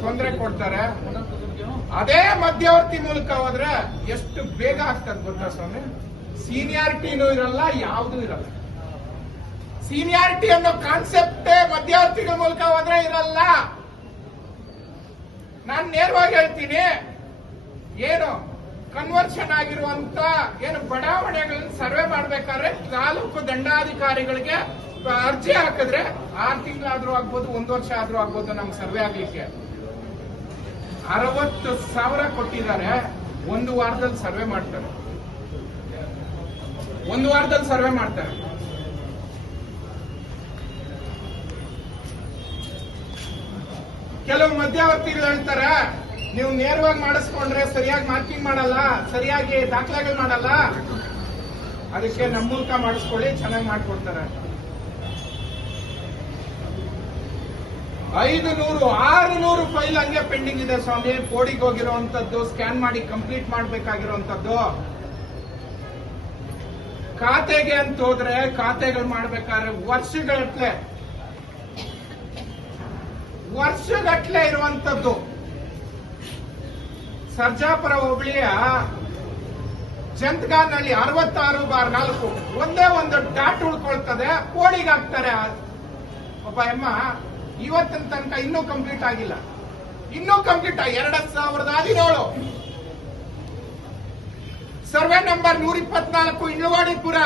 ತೊಂದರೆ ಕೊಡ್ತಾರೆ. ಅದೇ ಮಧ್ಯವರ್ತಿ ಮೂಲಕ ಹೋದ್ರೆ ಎಷ್ಟು ಬೇಗ ಆಗ್ತದೆ ಗೊತ್ತಾ ಸ್ವಾಮಿ? ಸೀನಿಯಾರಿಟಿನೂ ಇರಲ್ಲ, ಯಾವುದೂ ಇರಲ್ಲ. ಸೀನಿಯಾರಿಟಿ ಅನ್ನೋ ಕಾನ್ಸೆಪ್ಟ್ ಮಧ್ಯವರ್ತಿಗಳ ಮೂಲಕ ಹೋದ್ರೆ ಇರಲ್ಲ. ನಾನು ನೇರವಾಗಿ ಹೇಳ್ತೀನಿ, ಏನು ಕನ್ವರ್ಷನ್ ಆಗಿರುವಂತ ಏನು ಬಡಾವಣೆಗಳನ್ನ ಸರ್ವೆ ಮಾಡ್ಬೇಕಾದ್ರೆ ತಾಲೂಕು ದಂಡಾಧಿಕಾರಿಗಳಿಗೆ ಅರ್ಜಿ ಹಾಕಿದ್ರೆ 6 ತಿಂಗಳಾದ್ರೂ ಆಗ್ಬೋದು, 1 ವರ್ಷ ಆದ್ರೂ ಆಗ್ಬೋದು ನಮ್ಗೆ ಸರ್ವೆ ಆಗ್ಲಿಕ್ಕೆ. 60,000 ಕೊಟ್ಟಿದ್ದಾರೆ. 1 ವಾರದಲ್ಲಿ ಸರ್ವೆ ಮಾಡ್ತಾರೆ. 1 ವಾರದಲ್ಲಿ ಸರ್ವೆ ಮಾಡ್ತಾರೆ. ಕೆಲವು ಮಧ್ಯವರ್ತಿಗಳು ಹೇಳ್ತಾರೆ, ನೀವು ನೇರವಾಗಿ ಮಾಡಿಸ್ಕೊಂಡ್ರೆ ಸರಿಯಾಗಿ ಮಾರ್ಕಿಂಗ್ ಮಾಡಲ್ಲ, ಸರಿಯಾಗಿ ದಾಖಲೆಗಳು ಮಾಡಲ್ಲ, ಅದಕ್ಕೆ ನಮ್ಮ ಮೂಲಕ ಮಾಡಿಸ್ಕೊಳ್ಳಿ, ಚೆನ್ನಾಗಿ ಮಾಡ್ಕೊಡ್ತಾರೆ. 500-600 ಫೈಲ್ ಹಂಗೆ ಪೆಂಡಿಂಗ್ ಇದೆ ಸ್ವಾಮಿ. ಕೋಡಿಗೆ ಹೋಗಿರುವಂತದ್ದು, ಸ್ಕ್ಯಾನ್ ಮಾಡಿ ಕಂಪ್ಲೀಟ್ ಮಾಡ್ಬೇಕಾಗಿರುವಂತದ್ದು. ಖಾತೆಗೆ ಅಂತ ಹೋದ್ರೆ ಖಾತೆಗಳು ಮಾಡ್ಬೇಕಾದ್ರೆ ವರ್ಷಗಟ್ಲೆ ಇರುವಂತದ್ದು. ಸರ್ಜಾಪುರ ಹೋಬಳಿಯ ಜಂತ್ಗಾನಹಳ್ಳಿ 66/4 ಒಂದೇ ಒಂದು ಡಾಟ್ ಉಳ್ಕೊಳ್ತದೆ, ಕೋಡಿಗೆ ಹಾಕ್ತಾರೆ. ಒಬ್ಬ ಎಮ್ಮ ಇವತ್ತಿನ ತನಕ ಇನ್ನೂ ಕಂಪ್ಲೀಟ್ ಆಗಿಲ್ಲ. 2017 ಸರ್ವೆ ನಂಬರ್ 124 ಇಂಡ್ಲವಾಡಿಪುರ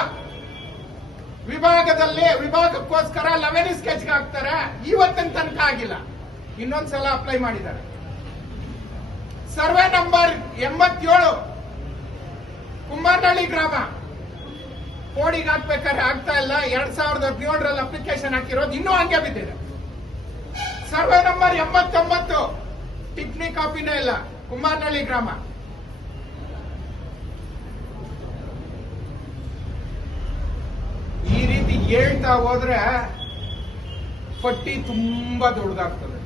ವಿಭಾಗಕ್ಕೋಸ್ಕರ 11 ಸ್ಕೆಚ್ಗೆ ಹಾಕ್ತಾರೆ. ಇವತ್ತಿನ ತನಕ ಆಗಿಲ್ಲ. ಇನ್ನೊಂದ್ಸಲ ಅಪ್ಲೈ ಮಾಡಿದ್ದಾರೆ. ಸರ್ವೆ ನಂಬರ್ 87 ಕುಂಬಾರನಹಳ್ಳಿ ಗ್ರಾಮ, ಕೋಡಿಗೆ ಹಾಕ್ಬೇಕಾದ್ರೆ ಆಗ್ತಾ ಇಲ್ಲ. 2017 ಅಪ್ಲಿಕೇಶನ್ ಹಾಕಿರೋದು ಇನ್ನೂ ಹಂಗೆ ಬಿದ್ದಿದೆ. ಸರ್ವೆ ನಂಬರ್ 89 ಟಿಪ್ಪಣಿ ಕಾಪಿನೇ ಇಲ್ಲ, ಕುಂಬಾರನಹಳ್ಳಿ ಗ್ರಾಮ. ಈ ರೀತಿ ಹೇಳ್ತಾ ಹೋದ್ರೆ ಪಟ್ಟಿ ತುಂಬಾ ದೊಡ್ಡದಾಗ್ತದೆ.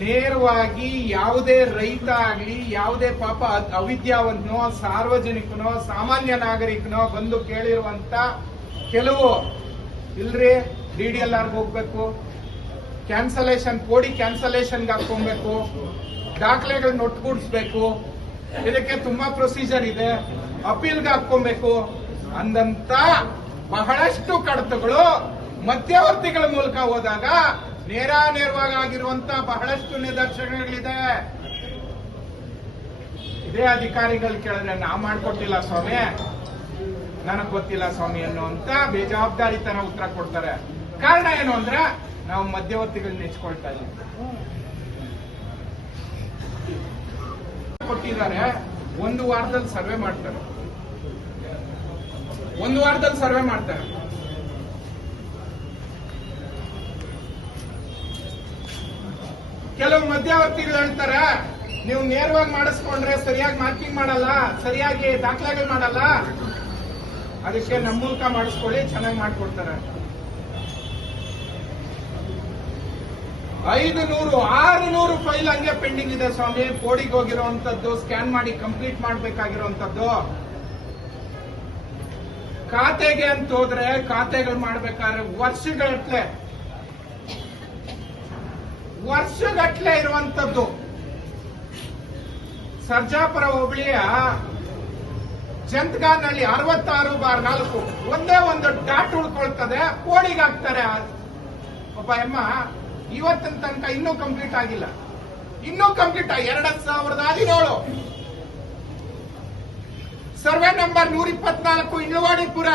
ನೇರವಾಗಿ ಯಾವುದೇ ರೈತ ಆಗ್ಲಿ, ಯಾವುದೇ ಪಾಪ ಅವಿದ್ಯಾವಂತನೋ, ಸಾರ್ವಜನಿಕನೋ, ಸಾಮಾನ್ಯ ನಾಗರಿಕನೋ ಬಂದು ಕೇಳಿರುವಂತ ಕೆಲವು ಇಲ್ರಿ DDLR ಹೋಗ್ಬೇಕು, ಕ್ಯಾನ್ಸಲೇಷನ್ ಕೋಡಿ ಕ್ಯಾನ್ಸಲೇಷನ್ಗೆ ಹಾಕೊಬೇಕು, ದಾಖಲೆಗಳನ್ನ ಒಟ್ಟುಗೂಡಿಸ್ಬೇಕು, ಇದಕ್ಕೆ ತುಂಬಾ ಪ್ರೊಸೀಜರ್ ಇದೆ, ಅಪೀಲ್ಗೆ ಹಾಕೊಬೇಕು ಅಂದಂತ ಬಹಳಷ್ಟು ಕಡತಗಳು ಮಧ್ಯವರ್ತಿಗಳ ಮೂಲಕ ಹೋದಾಗ ನೇರವಾಗಿ ಆಗಿರುವಂತ ಬಹಳಷ್ಟು ನಿದರ್ಶನಗಳಿದೆ. ಇದೇ ಅಧಿಕಾರಿಗಳು ಕೇಳಿದ್ರೆ ನಾ ಮಾಡ್ಕೊಟ್ಟಿಲ್ಲ ಸ್ವಾಮಿ, ನನಗ್ ಗೊತ್ತಿಲ್ಲ ಸ್ವಾಮಿ ಅನ್ನುವಂತ ಬೇಜವಾಬ್ದಾರಿತನ ಉತ್ತರ ಕೊಡ್ತಾರೆ. ಕಾರಣ ಏನು ಅಂದ್ರೆ ನಾವು ಮಧ್ಯವರ್ತಿಗಳನ್ನ ನೆಚ್ಕೊಳ್ತಾ ಇಲ್ಲ. ಕೊಟ್ಟಿದ್ದಾರೆ. 1 ವಾರದಲ್ಲಿ ಸರ್ವೆ ಮಾಡ್ತಾರೆ. ಕೆಲವು ಮಧ್ಯವರ್ತಿಗಳು ಹೇಳ್ತಾರೆ, ನೀವು ನೇರವಾಗಿ ಮಾಡಿಸ್ಕೊಂಡ್ರೆ ಸರಿಯಾಗಿ ಮಾರ್ಕಿಂಗ್ ಮಾಡಲ್ಲ, ಸರಿಯಾಗಿ ದಾಖಲೆಗಳು ಮಾಡಲ್ಲ, ಅದಕ್ಕೆ ನಮ್ಮ ಮೂಲಕ ಮಾಡಿಸ್ಕೊಳ್ಳಿ, ಚೆನ್ನಾಗಿ ಮಾಡ್ಕೊಡ್ತಾರೆ. 500-600 ಫೈಲ್ ಹಂಗೆ ಪೆಂಡಿಂಗ್ ಇದೆ ಸ್ವಾಮಿ. ಕೋಡಿಗೆ ಹೋಗಿರುವಂತದ್ದು, ಸ್ಕ್ಯಾನ್ ಮಾಡಿ ಕಂಪ್ಲೀಟ್ ಮಾಡ್ಬೇಕಾಗಿರುವಂತದ್ದು. ಖಾತೆಗೆ ಅಂತ ಹೋದ್ರೆ ಖಾತೆಗಳು ಮಾಡ್ಬೇಕಾದ್ರೆ ವರ್ಷಗಟ್ಲೆ ಇರುವಂತದ್ದು. ಸರ್ಜಾಪುರ ಹೋಬಳಿಯ ಜಂತ್ಗಾನಹಳ್ಳಿ 66/4 ಒಂದೇ ಒಂದು ಡಾಟ್ ಉಳ್ಕೊಳ್ತದೆ, ಕೋಡಿಗೆ ಹಾಕ್ತಾರೆ. ಒಬ್ಬ ಎಮ್ಮ ಇವತ್ತಿನ ತನಕ ಇನ್ನೂ ಕಂಪ್ಲೀಟ್ ಆಗಿಲ್ಲ. 2017 ಸರ್ವೆ ನಂಬರ್ 124 ಇಂಡ್ಲವಾಡಿಪುರ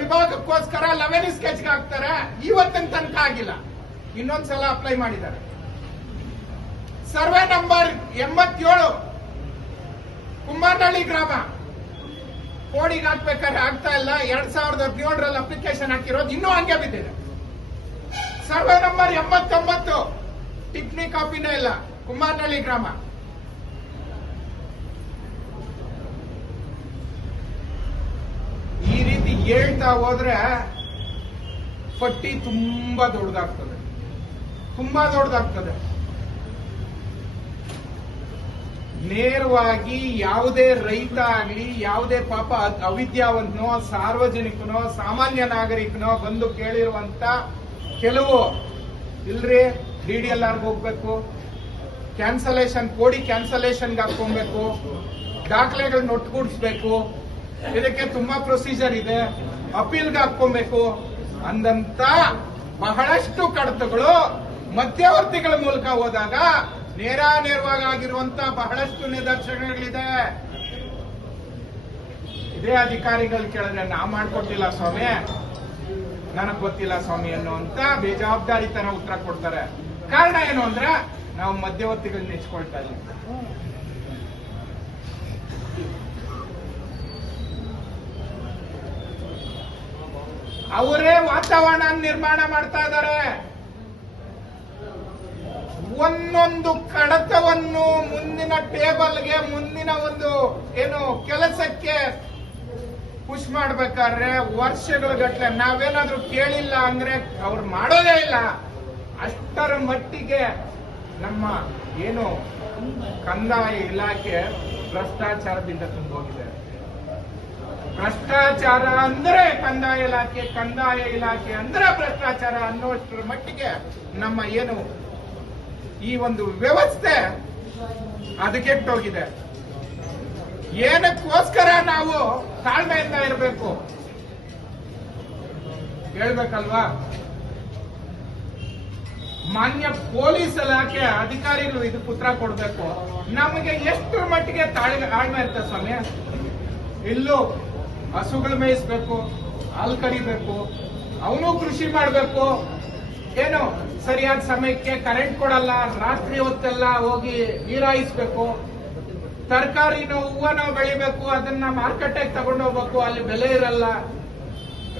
ವಿಭಾಗಕ್ಕೋಸ್ಕರ 11 ಸ್ಕೆಚ್ಗೆ ಹಾಕ್ತಾರೆ. ಇವತ್ತಿನ ತನಕ ಆಗಿಲ್ಲ. ಇನ್ನೊಂದ್ಸಲ ಅಪ್ಲೈ ಮಾಡಿದ್ದಾರೆ. ಸರ್ವೆ ನಂಬರ್ 87 ಕುಂಬಾರನಹಳ್ಳಿ ಗ್ರಾಮ, ಕೋಡಿಗೆ ಹಾಕ್ಬೇಕಾದ್ರೆ ಆಗ್ತಾ ಇಲ್ಲ. 2017 ಅಪ್ಲಿಕೇಶನ್ ಹಾಕಿರೋದು ಇನ್ನೂ ಹಂಗೆ ಬಿದ್ದಿದೆ. ಸರ್ವೆ ನಂಬರ್ 89 ಟಿಪ್ಪಣಿ ಕಾಪಿನೇ ಇಲ್ಲ, ಕುಂಬಾರನಹಳ್ಳಿ ಗ್ರಾಮ. ಈ ರೀತಿ ಹೇಳ್ತಾ ಹೋದ್ರೆ ಪಟ್ಟಿ ತುಂಬಾ ದೊಡ್ಡದಾಗ್ತದೆ. ನೇರವಾಗಿ ಯಾವುದೇ ರೈತ ಆಗಲಿ, ಯಾವುದೇ ಪಾಪ ಅವಿದ್ಯಾವಂತನೋ, ಸಾರ್ವಜನಿಕನೋ, ಸಾಮಾನ್ಯ ನಾಗರಿಕನೋ ಬಂದು ಕೇಳಿರುವಂತ ಕೆಲವು ಇಲ್ರಿ DDLR ಹೋಗ್ಬೇಕು, ಕ್ಯಾನ್ಸಲೇಷನ್ ಕೋಡಿ ಕ್ಯಾನ್ಸಲೇಷನ್ಗೆ ಹಾಕೊಬೇಕು, ದಾಖಲೆಗಳನ್ನ ಒಟ್ಟುಗೂಡಿಸ್ಬೇಕು, ಇದಕ್ಕೆ ತುಂಬಾ ಪ್ರೊಸೀಜರ್ ಇದೆ, ಅಪೀಲ್ಗೆ ಹಾಕೊಬೇಕು ಅಂದಂತ ಬಹಳಷ್ಟು ಕಡತಗಳು ಮಧ್ಯವರ್ತಿಗಳ ಮೂಲಕ ಹೋದಾಗ ನೇರವಾಗಿ ಆಗಿರುವಂತ ಬಹಳಷ್ಟು ನಿದರ್ಶನಗಳಿದೆ. ಇದೇ ಅಧಿಕಾರಿಗಳು ಕೇಳಿದ್ರೆ ನಾ ಮಾಡ್ಕೊಟ್ಟಿಲ್ಲ ಸ್ವಾಮಿ, ನನಗ್ ಗೊತ್ತಿಲ್ಲ ಸ್ವಾಮಿ ಅನ್ನುವಂತ ಬೇಜವಾಬ್ದಾರಿತನ ಉತ್ತರ ಕೊಡ್ತಾರೆ. ಕಾರಣ ಏನು ಅಂದ್ರೆ ನಾವು ಮಧ್ಯವರ್ತಿಗಳನ್ನ ನೆಚ್ಕೊಳ್ತಾ ಇಲ್ಲ. ಅವರೇ ವಾತಾವರಣ ನಿರ್ಮಾಣ ಮಾಡ್ತಾ ಇದ್ದಾರೆ. ಒಂದೊಂದು ಕಡತವನ್ನು ಮುಂದಿನ ಟೇಬಲ್ಗೆ, ಮುಂದಿನ ಒಂದು ಏನು ಕೆಲಸಕ್ಕೆ ಪುಷ್ ಮಾಡ್ಬೇಕಾದ್ರೆ ವರ್ಷಗಳ ಗಟ್ಟಲೆ ನಾವೇನಾದ್ರೂ ಕೇಳಿಲ್ಲ ಅಂದ್ರೆ ಅವ್ರು ಮಾಡೋದೇ ಇಲ್ಲ. ಅಷ್ಟರ ಮಟ್ಟಿಗೆ ನಮ್ಮ ಏನು ಕಂದಾಯ ಇಲಾಖೆ ಭ್ರಷ್ಟಾಚಾರದಿಂದ ತುಂಬೋಗಿದೆ. ಭ್ರಷ್ಟಾಚಾರ ಅಂದ್ರೆ ಕಂದಾಯ ಇಲಾಖೆ, ಕಂದಾಯ ಇಲಾಖೆ ಅಂದ್ರೆ ಭ್ರಷ್ಟಾಚಾರ ಅನ್ನೋಷ್ಟರ ಮಟ್ಟಿಗೆ ನಮ್ಮ ಏನು ಈ ಒಂದು ವ್ಯವಸ್ಥೆ ಹದಗೆಟ್ಟೋಗಿದೆ. ಏನಕ್ಕೋಸ್ಕರ ನಾವು ತಾಳ್ಮೆಯಿಂದ ಇರಬೇಕು ಹೇಳ್ಬೇಕಲ್ವಾ? ಮಾನ್ಯ ಪೊಲೀಸ್ ಇಲಾಖೆ ಅಧಿಕಾರಿಗಳು ಇದಕ್ಕೆ ಉತ್ತರ ಕೊಡಬೇಕು. ನಮಗೆ ಎಷ್ಟು ಮಟ್ಟಿಗೆ ತಾಳ್ಮೆ ಇರ್ತದೆ ಸ್ವಾಮಿ? ಇಲ್ಲೂ ಹಸುಗಳು ಮೇಯಿಸ್ಬೇಕು, ಹಾಲು ಕರಿಬೇಕು, ಅವನು ಕೃಷಿ ಮಾಡಬೇಕು, ಏನು ಸರಿಯಾದ ಸಮಯಕ್ಕೆ ಕರೆಂಟ್ ಕೊಡಲ್ಲ, ರಾತ್ರಿ ಹೊತ್ತೆಲ್ಲ ಹೋಗಿ ನೀರಾಯಿಸ್ಬೇಕು, ತರಕಾರಿನೋ ಹೂವನೋ ಬೆಳಿಬೇಕು, ಅದನ್ನ ಮಾರ್ಕೆಟ್ಗೆ ತಗೊಂಡು ಹೋಗ್ಬೇಕು, ಅಲ್ಲಿ ಬೆಲೆ ಇರಲ್ಲ,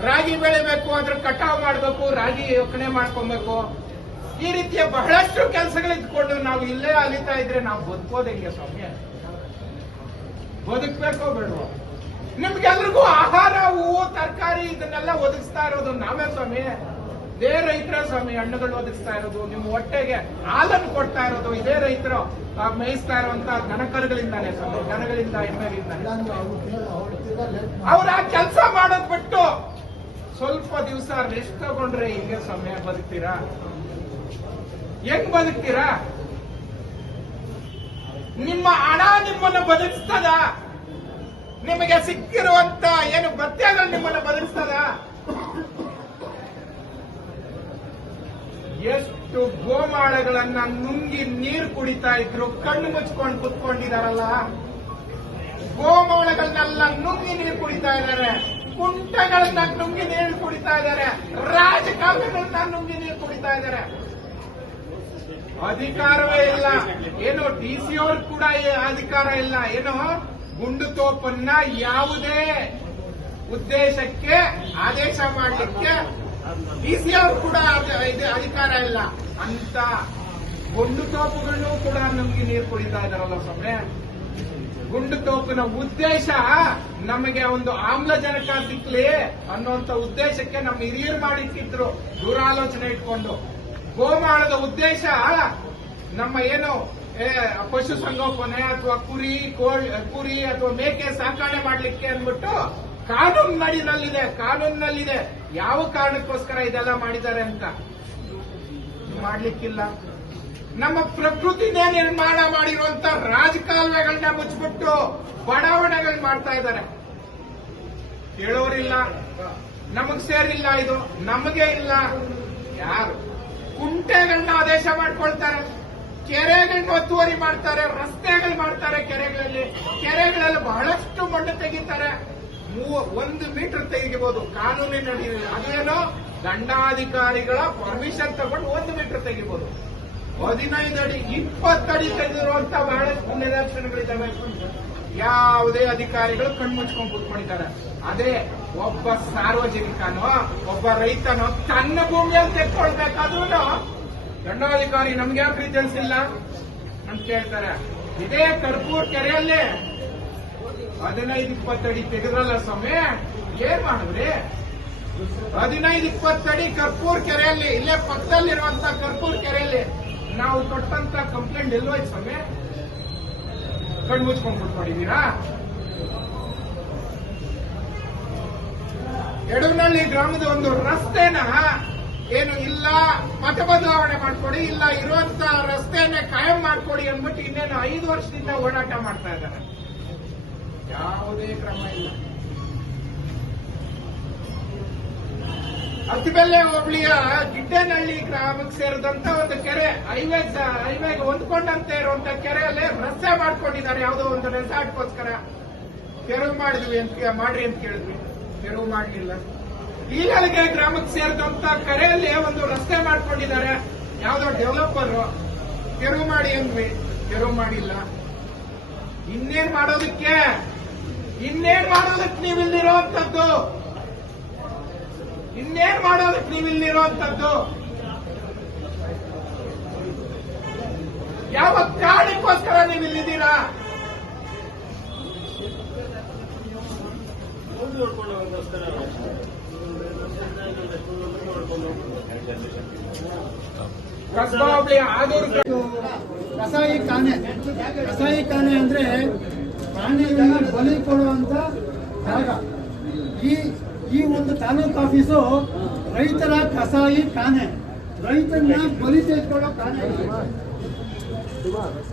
ರಾಗಿ ಬೆಳಿಬೇಕು, ಅದ್ರ ಕಟಾವ್ ಮಾಡಬೇಕು, ರಾಗಿ ಒಕ್ಕಣೆ ಮಾಡ್ಕೊಬೇಕು. ಈ ರೀತಿಯ ಬಹಳಷ್ಟು ಕೆಲಸಗಳಿದ್ಕೊಂಡು ನಾವು ಇಲ್ಲೇ ಅಲಿತಾ ಇದ್ರೆ ನಾವು ಬದುಕೋದು ಹೆಂಗೆ ಸ್ವಾಮಿ? ಬದುಕಬೇಕೋ ಬೇಡವೋ? ನಿಮ್ಗೆಲ್ರಿಗೂ ಆಹಾರ, ಹೂವು, ತರಕಾರಿ ಇದನ್ನೆಲ್ಲ ಒದಗಿಸ್ತಾ ಇರೋದು ನಾವೇ ಸ್ವಾಮಿ. ಇದೇ ರೈತರ ಸ್ವಾಮಿ ಹಣ್ಣುಗಳು ಒದಗಿಸ್ತಾ ಇರೋದು, ನಿಮ್ಮ ಹೊಟ್ಟೆಗೆ ಹಾಲನ್ನು ಕೊಡ್ತಾ ಇರೋದು ಇದೇ ರೈತರು ಮೇಯಿಸ್ತಾ ಇರುವಂತ ದನಕರುಗಳಿಂದಾನೆ ಸ್ವಾಮಿ, ದನಗಳಿಂದ, ಎಮ್ಮೆಗಳಿಂದ. ಅವ್ರ ಆ ಕೆಲಸ ಮಾಡೋದ್ ಬಿಟ್ಟು ಸ್ವಲ್ಪ ದಿವಸ ರೆಸ್ಟ್ ತಗೊಂಡ್ರೆ ಹಿಂಗೆ ಸ್ವಾಮಿ ಬದುಕ್ತೀರಾ? ಹೆಂಗ್ ಬದುಕ್ತೀರಾ? ನಿಮ್ಮ ಹಣ ನಿಮ್ಮನ್ನ ಬದುಕಿಸ್ತದ? ನಿಮಗೆ ಸಿಕ್ಕಿರುವಂತ ಏನು ಭತ್ಯಗಳು ನಿಮ್ಮನ್ನ ಬದುಕಿಸ್ತದ? ಎಷ್ಟು ಗೋಮಾಳಗಳನ್ನ ನುಂಗಿ ನೀರು ಕುಡಿತಾ ಇದ್ರು, ಕಣ್ಣು ಮುಚ್ಕೊಂಡು ಕುತ್ಕೊಂಡಿದಾರಲ್ಲ. ಗೋಮಾಳಗಳನ್ನೆಲ್ಲ ನುಂಗಿ ನೀರು ಕುಡಿತಾ ಇದ್ದಾರೆ, ಕುಂಟಗಳನ್ನ ನುಂಗಿ ನೀರು ಕುಡಿತಾ ಇದ್ದಾರೆ, ರಾಜಕಾಲುವೆಗಳನ್ನ ನುಂಗಿ ನೀರು ಕುಡಿತಾ ಇದ್ದಾರೆ. ಅಧಿಕಾರವೇ ಇಲ್ಲ. ಏನು DC ಅವ್ರಿಗೆ ಕೂಡ ಅಧಿಕಾರ ಇಲ್ಲ. ಏನು ಗುಂಡು ತೋಪನ್ನ ಯಾವುದೇ ಉದ್ದೇಶಕ್ಕೆ ಆದೇಶ ಮಾಡಲಿಕ್ಕೆ DC ಅವ್ರು ಕೂಡ ಅಧಿಕಾರ ಇಲ್ಲ. ಅಂತ ಗುಂಡು ತೋಪುಗಳನ್ನು ಕೂಡ ನಮ್ಗೆ ನೀರು ಕುಡಿತಾ ಇದಾರಲ್ಲ ಸ್ವಾಮಿ. ಗುಂಡು ತೋಪಿನ ಉದ್ದೇಶ ನಮಗೆ ಒಂದು ಆಮ್ಲಜನಕ ಸಿಕ್ಲಿ ಅನ್ನುವಂತ ಉದ್ದೇಶಕ್ಕೆ ನಮ್ಮ ಹಿರಿಯರು ಮಾಡಿಟ್ಟಿದ್ರು ದೂರಾಲೋಚನೆ ಇಟ್ಕೊಂಡು. ಗೋಮಾಳದ ಉದ್ದೇಶ ನಮ್ಮ ಏನು ಪಶು ಸಂಗೋಪನೆ ಅಥವಾ ಕುರಿ ಅಥವಾ ಮೇಕೆ ಸಾಕಣೆ ಮಾಡಲಿಕ್ಕೆ ಅಂದ್ಬಿಟ್ಟು ಕಾನೂನಿನಲ್ಲಿದೆ. ಯಾವ ಕಾರಣಕ್ಕೋಸ್ಕರ ಇದೆಲ್ಲ ಮಾಡಿದ್ದಾರೆ ಅಂತ ಮಾಡ್ಲಿಕ್ಕಿಲ್ಲ. ನಮ್ಮ ಪ್ರಕೃತಿನೇ ನಿರ್ಮಾಣ ಮಾಡಿರುವಂತ ರಾಜಕಾಲುವೆಗಳನ್ನ ಮುಚ್ಚಿಬಿಟ್ಟು ಬಡಾವಣೆಗಳು ಮಾಡ್ತಾ ಇದ್ದಾರೆ. ಹೇಳೋರಿಲ್ಲ, ನಮಗ್ ಸೇರಿಲ್ಲ, ಇದು ನಮಗೆ ಇಲ್ಲ. ಯಾರು ಕುಂಟೆಗಳನ್ನ ಆದೇಶ ಮಾಡ್ಕೊಳ್ತಾರೆ, ಕೆರೆಗಳನ್ನ ಒತ್ತುವರಿ ಮಾಡ್ತಾರೆ, ರಸ್ತೆಗಳು ಮಾಡ್ತಾರೆ, ಕೆರೆಗಳಲ್ಲಿ ಬಹಳಷ್ಟು ಮಣ್ಣು ತೆಗಿತಾರೆ. 1 ಮೀಟರ್ ತೆಗಿಬಹುದು ಕಾನೂನಿನ ಅದೇನೋ ದಂಡಾಧಿಕಾರಿಗಳ ಪರ್ಮಿಷನ್ ತಗೊಂಡು 1 ಮೀಟರ್ ತೆಗಿಬಹುದು. 15 ಅಡಿ 20 ಅಡಿ ತೆಗೆದಿರುವಂತ ಬಹಳಷ್ಟು ನಿದರ್ಶನಗಳಿದ್ದಾವೆ. ಯಾವುದೇ ಅಧಿಕಾರಿಗಳು ಕಣ್ಮುಚ್ಕೊಂಡು ಕೂತ್ಕೊಂಡಿದ್ದಾರೆ. ಅದೇ ಒಬ್ಬ ಸಾರ್ವಜನಿಕನೋ ಒಬ್ಬ ರೈತನೋ ತನ್ನ ಭೂಮಿಯಲ್ಲಿ ತೆಗೆದುಕೊಳ್ಬೇಕಾದ್ರೂ ದಂಡಾಧಿಕಾರಿ ನಮ್ಗೆ ಯಾಕೆ ತಿಳಿಸಿಲ್ಲ ಅಂತ ಕೇಳ್ತಾರೆ. ಇದೇ ಕರ್ಪೂರ್ ಕೆರೆಯಲ್ಲೇ 15-20 ಅಡಿ ತೆಗೆದ್ರಲ್ಲ ಸ್ವಾಮಿ, ಏನ್ ಮಾಡಿದ್ರಿ? 15-20 ಅಡಿ ಕರ್ಪೂರ್ ಕೆರೆಯಲ್ಲಿ, ಇಲ್ಲೇ ಪಕ್ಕದಲ್ಲಿರುವಂತ ಕರ್ಪೂರ್ ಕೆರೆಯಲ್ಲಿ ನಾವು ಕೊಟ್ಟಂತ ಕಂಪ್ಲೇಂಟ್ ಎಲ್ಲೋಯ್ತು ಸ್ವಾಮಿ? ಕಣ್ಣು ಮುಚ್ಕೊಂಡು ಕುತ್ಕೊಂಡಿದ್ದೀರಾ? ಯಡೂನಹಳ್ಳಿ ಗ್ರಾಮದ ಒಂದು ರಸ್ತೆನ ಏನು ಇಲ್ಲ ಮತ ಬದಲಾವಣೆ ಮಾಡ್ಕೊಡಿ, ಇಲ್ಲ ಇರುವಂತ ರಸ್ತೆಯನ್ನೇ ಕಾಯಂ ಮಾಡ್ಕೊಡಿ ಅಂದ್ಬಿಟ್ಟು ಇನ್ನೇನು 5 ವರ್ಷದಿಂದ ಓಡಾಟ ಮಾಡ್ತಾ ಇದ್ದಾರೆ. ಯಾವುದೇ ಕ್ರಮ ಇಲ್ಲ. ಅತ್ತಿಬೆಲೆ ಹೋಬಳಿಯ ಗಿಡ್ಡೇನಹಳ್ಳಿ ಗ್ರಾಮಕ್ಕೆ ಸೇರಿದಂತ ಒಂದು ಕೆರೆ, ಹೈವೇಗೆ ಹೊಂದ್ಕೊಂಡಂತೆ ಇರುವಂತ ಕೆರೆಯಲ್ಲಿ ರಸ್ತೆ ಮಾಡ್ಕೊಂಡಿದ್ದಾರೆ. ಯಾವುದೋ ಒಂದು ರೆಸಾರ್ಟ್ಗೋಸ್ಕರ ತೆರವು ಮಾಡಿದ್ವಿ ಅಂತ ಮಾಡ್ರಿ ಅಂತ ಕೇಳಿದ್ವಿ, ತೆರವು ಮಾಡಲಿಲ್ಲ. ಈಗಲಿಗೆ ಗ್ರಾಮಕ್ಕೆ ಸೇರಿದಂತ ಕೆರೆಯಲ್ಲಿ ಒಂದು ರಸ್ತೆ ಮಾಡ್ಕೊಂಡಿದ್ದಾರೆ, ಯಾವುದೋ ಡೆವಲಪರ್, ತೆರವು ಮಾಡಿ ಅಂದ್ವಿ, ತೆರವು ಮಾಡಿಲ್ಲ. ಇನ್ನೇನ್ ಮಾಡೋದಕ್ಕೆ ನೀವಿಲ್ಲಿರುವಂತದ್ದು? ಇನ್ನೇನ್ ಮಾಡೋದಕ್ಕೆ ನೀವಿಲ್ಲಿರುವಂತದ್ದು? ಯಾವ ಕಾರಣಕ್ಕೋಸ್ಕರ ನೀವಿಲ್ಲಿದ್ದೀರಾ? ಕಸಾಯಿ ಖಾನೆ ಅಂದ್ರೆ ಪ್ರಾಣಿಗಳನ್ನ ಬಲಿ ಕೊಡುವಂತ ಜಾಗ. ಈ ಒಂದು ತಾಲೂಕು ಆಫೀಸು ರೈತರ ಕಸಾಯಿ ಖಾನೆ, ರೈತರನ್ನ ಬಲಿ ತೆಗೆದುಕೊಳ್ಳೋ ಖಾನೆ.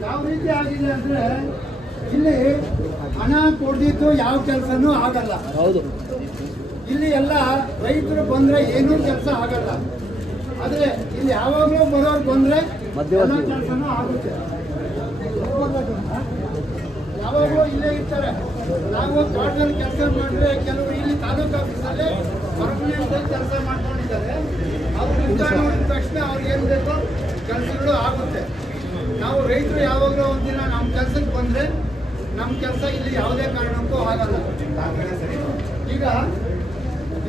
ಯಾವ ರೀತಿ ಆಗಿದೆ ಅಂದ್ರೆ ಇಲ್ಲಿ ಹಣ ಕೊಡ್ದಿದ್ದು ಯಾವ ಕೆಲಸನೂ ಆಗಲ್ಲ. ಹೌದು, ಇಲ್ಲಿ ಎಲ್ಲ ರೈತರು ಬಂದ್ರೆ ಏನೂ ಕೆಲಸ ಆಗಲ್ಲ. ಆದ್ರೆ ಇಲ್ಲಿ ಯಾವಾಗಲೂ ಬರೋರು ಬಂದ್ರೆ ಎಲ್ಲ ಕೆಲಸನೂ ಆಗುತ್ತೆ. ಯಾವಾಗಲೂ ಇಲ್ಲೇ ಇರ್ತಾರೆ. ನಾವು ತೋಟದಲ್ಲಿ ಕೆಲಸ ಮಾಡಿದ್ರೆ ಕೆಲವರು ಇಲ್ಲಿ ತಾಲೂಕು ಆಫೀಸಲ್ಲಿ ಪರ್ಮನೆಂಟ್ ಕೆಲಸ ಮಾಡ್ಕೊಂಡಿದ್ದಾರೆ. ಅವ್ರು ನೋಡಿದ ತಕ್ಷಣ ಅವ್ರಿಗೆ ಏನ್ ಬೇಕೋ ಕೆಲಸಗಳು ಆಗುತ್ತೆ. ನಾವು ರೈತರು ಯಾವಾಗಲೂ ಒಂದಿನ ನಮ್ಮ ಕೆಲಸಕ್ಕೆ ಬಂದ್ರೆ ನಮ್ಮ ಕೆಲಸ ಇಲ್ಲಿ ಯಾವುದೇ ಕಾರಣಕ್ಕೂ ಆಗಲ್ಲ.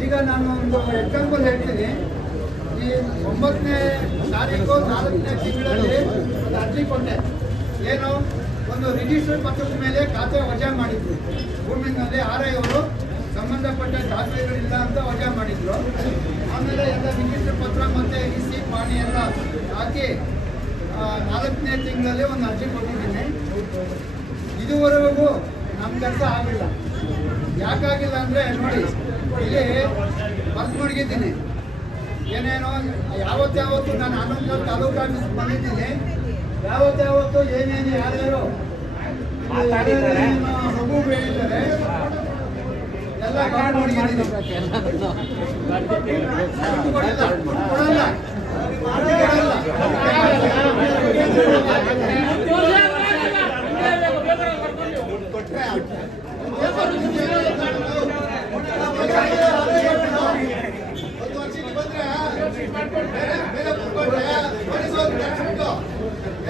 ಈಗ ನಾನು ಒಂದು ಎಕ್ಸಾಂಪಲ್ ಹೇಳ್ತೀನಿ. ಈ 9ನೇ ತಾರೀಕು 4ನೇ ತಿಂಗಳಲ್ಲಿ ಒಂದು ಅರ್ಜಿ ಕೊಟ್ಟೆ. ಏನು, ಒಂದು ರಿಜಿಸ್ಟರ್ ಪತ್ರದ ಮೇಲೆ ಖಾತೆ ವಜಾ ಮಾಡಿದ್ರು. ಭೂಮಿನಲ್ಲಿ RI ಅವರು ಸಂಬಂಧಪಟ್ಟ ದಾಖಲೆಗಳಿಲ್ಲ ಅಂತ ವಜಾ ಮಾಡಿದ್ರು. ಆಮೇಲೆ ಎಲ್ಲ ರಿಜಿಸ್ಟರ್ ಪತ್ರ ಮತ್ತೆ EC ಪಾಣಿ ಎಲ್ಲ ಹಾಕಿ 4ನೇ ತಿಂಗಳಲ್ಲಿ ಒಂದು ಅರ್ಜಿ ಕೊಟ್ಟಿದ್ದೀನಿ. ಇದುವರೆಗೂ ನಮ್ಮ ಕೆಲಸ ಆಗಿಲ್ಲ. ಯಾಕಾಗಿಲ್ಲ ಅಂದರೆ ನೋಡಿ, ಇಲ್ಲಿ ವರ್ಕ್ ಮಡಗಿದ್ದೀನಿ. ಏನೇನೋ ಯಾವತ್ತಾವತ್ತು ನಾನು ಆನಂದ ತಾಲೂಕು ಆಫೀಸ್ ಬಂದಿದ್ದೀನಿ. ಯಾವತ್ತಾವತ್ತು ಏನೇನು ಯಾರ್ಯಾರು ಮಗು ಬೆಳೀತಾರೆ ಎಲ್ಲ ವರ್ಕ್ ಮಡಗಿದ್ದೀನಿ. ಕೊಡಲ್ಲ.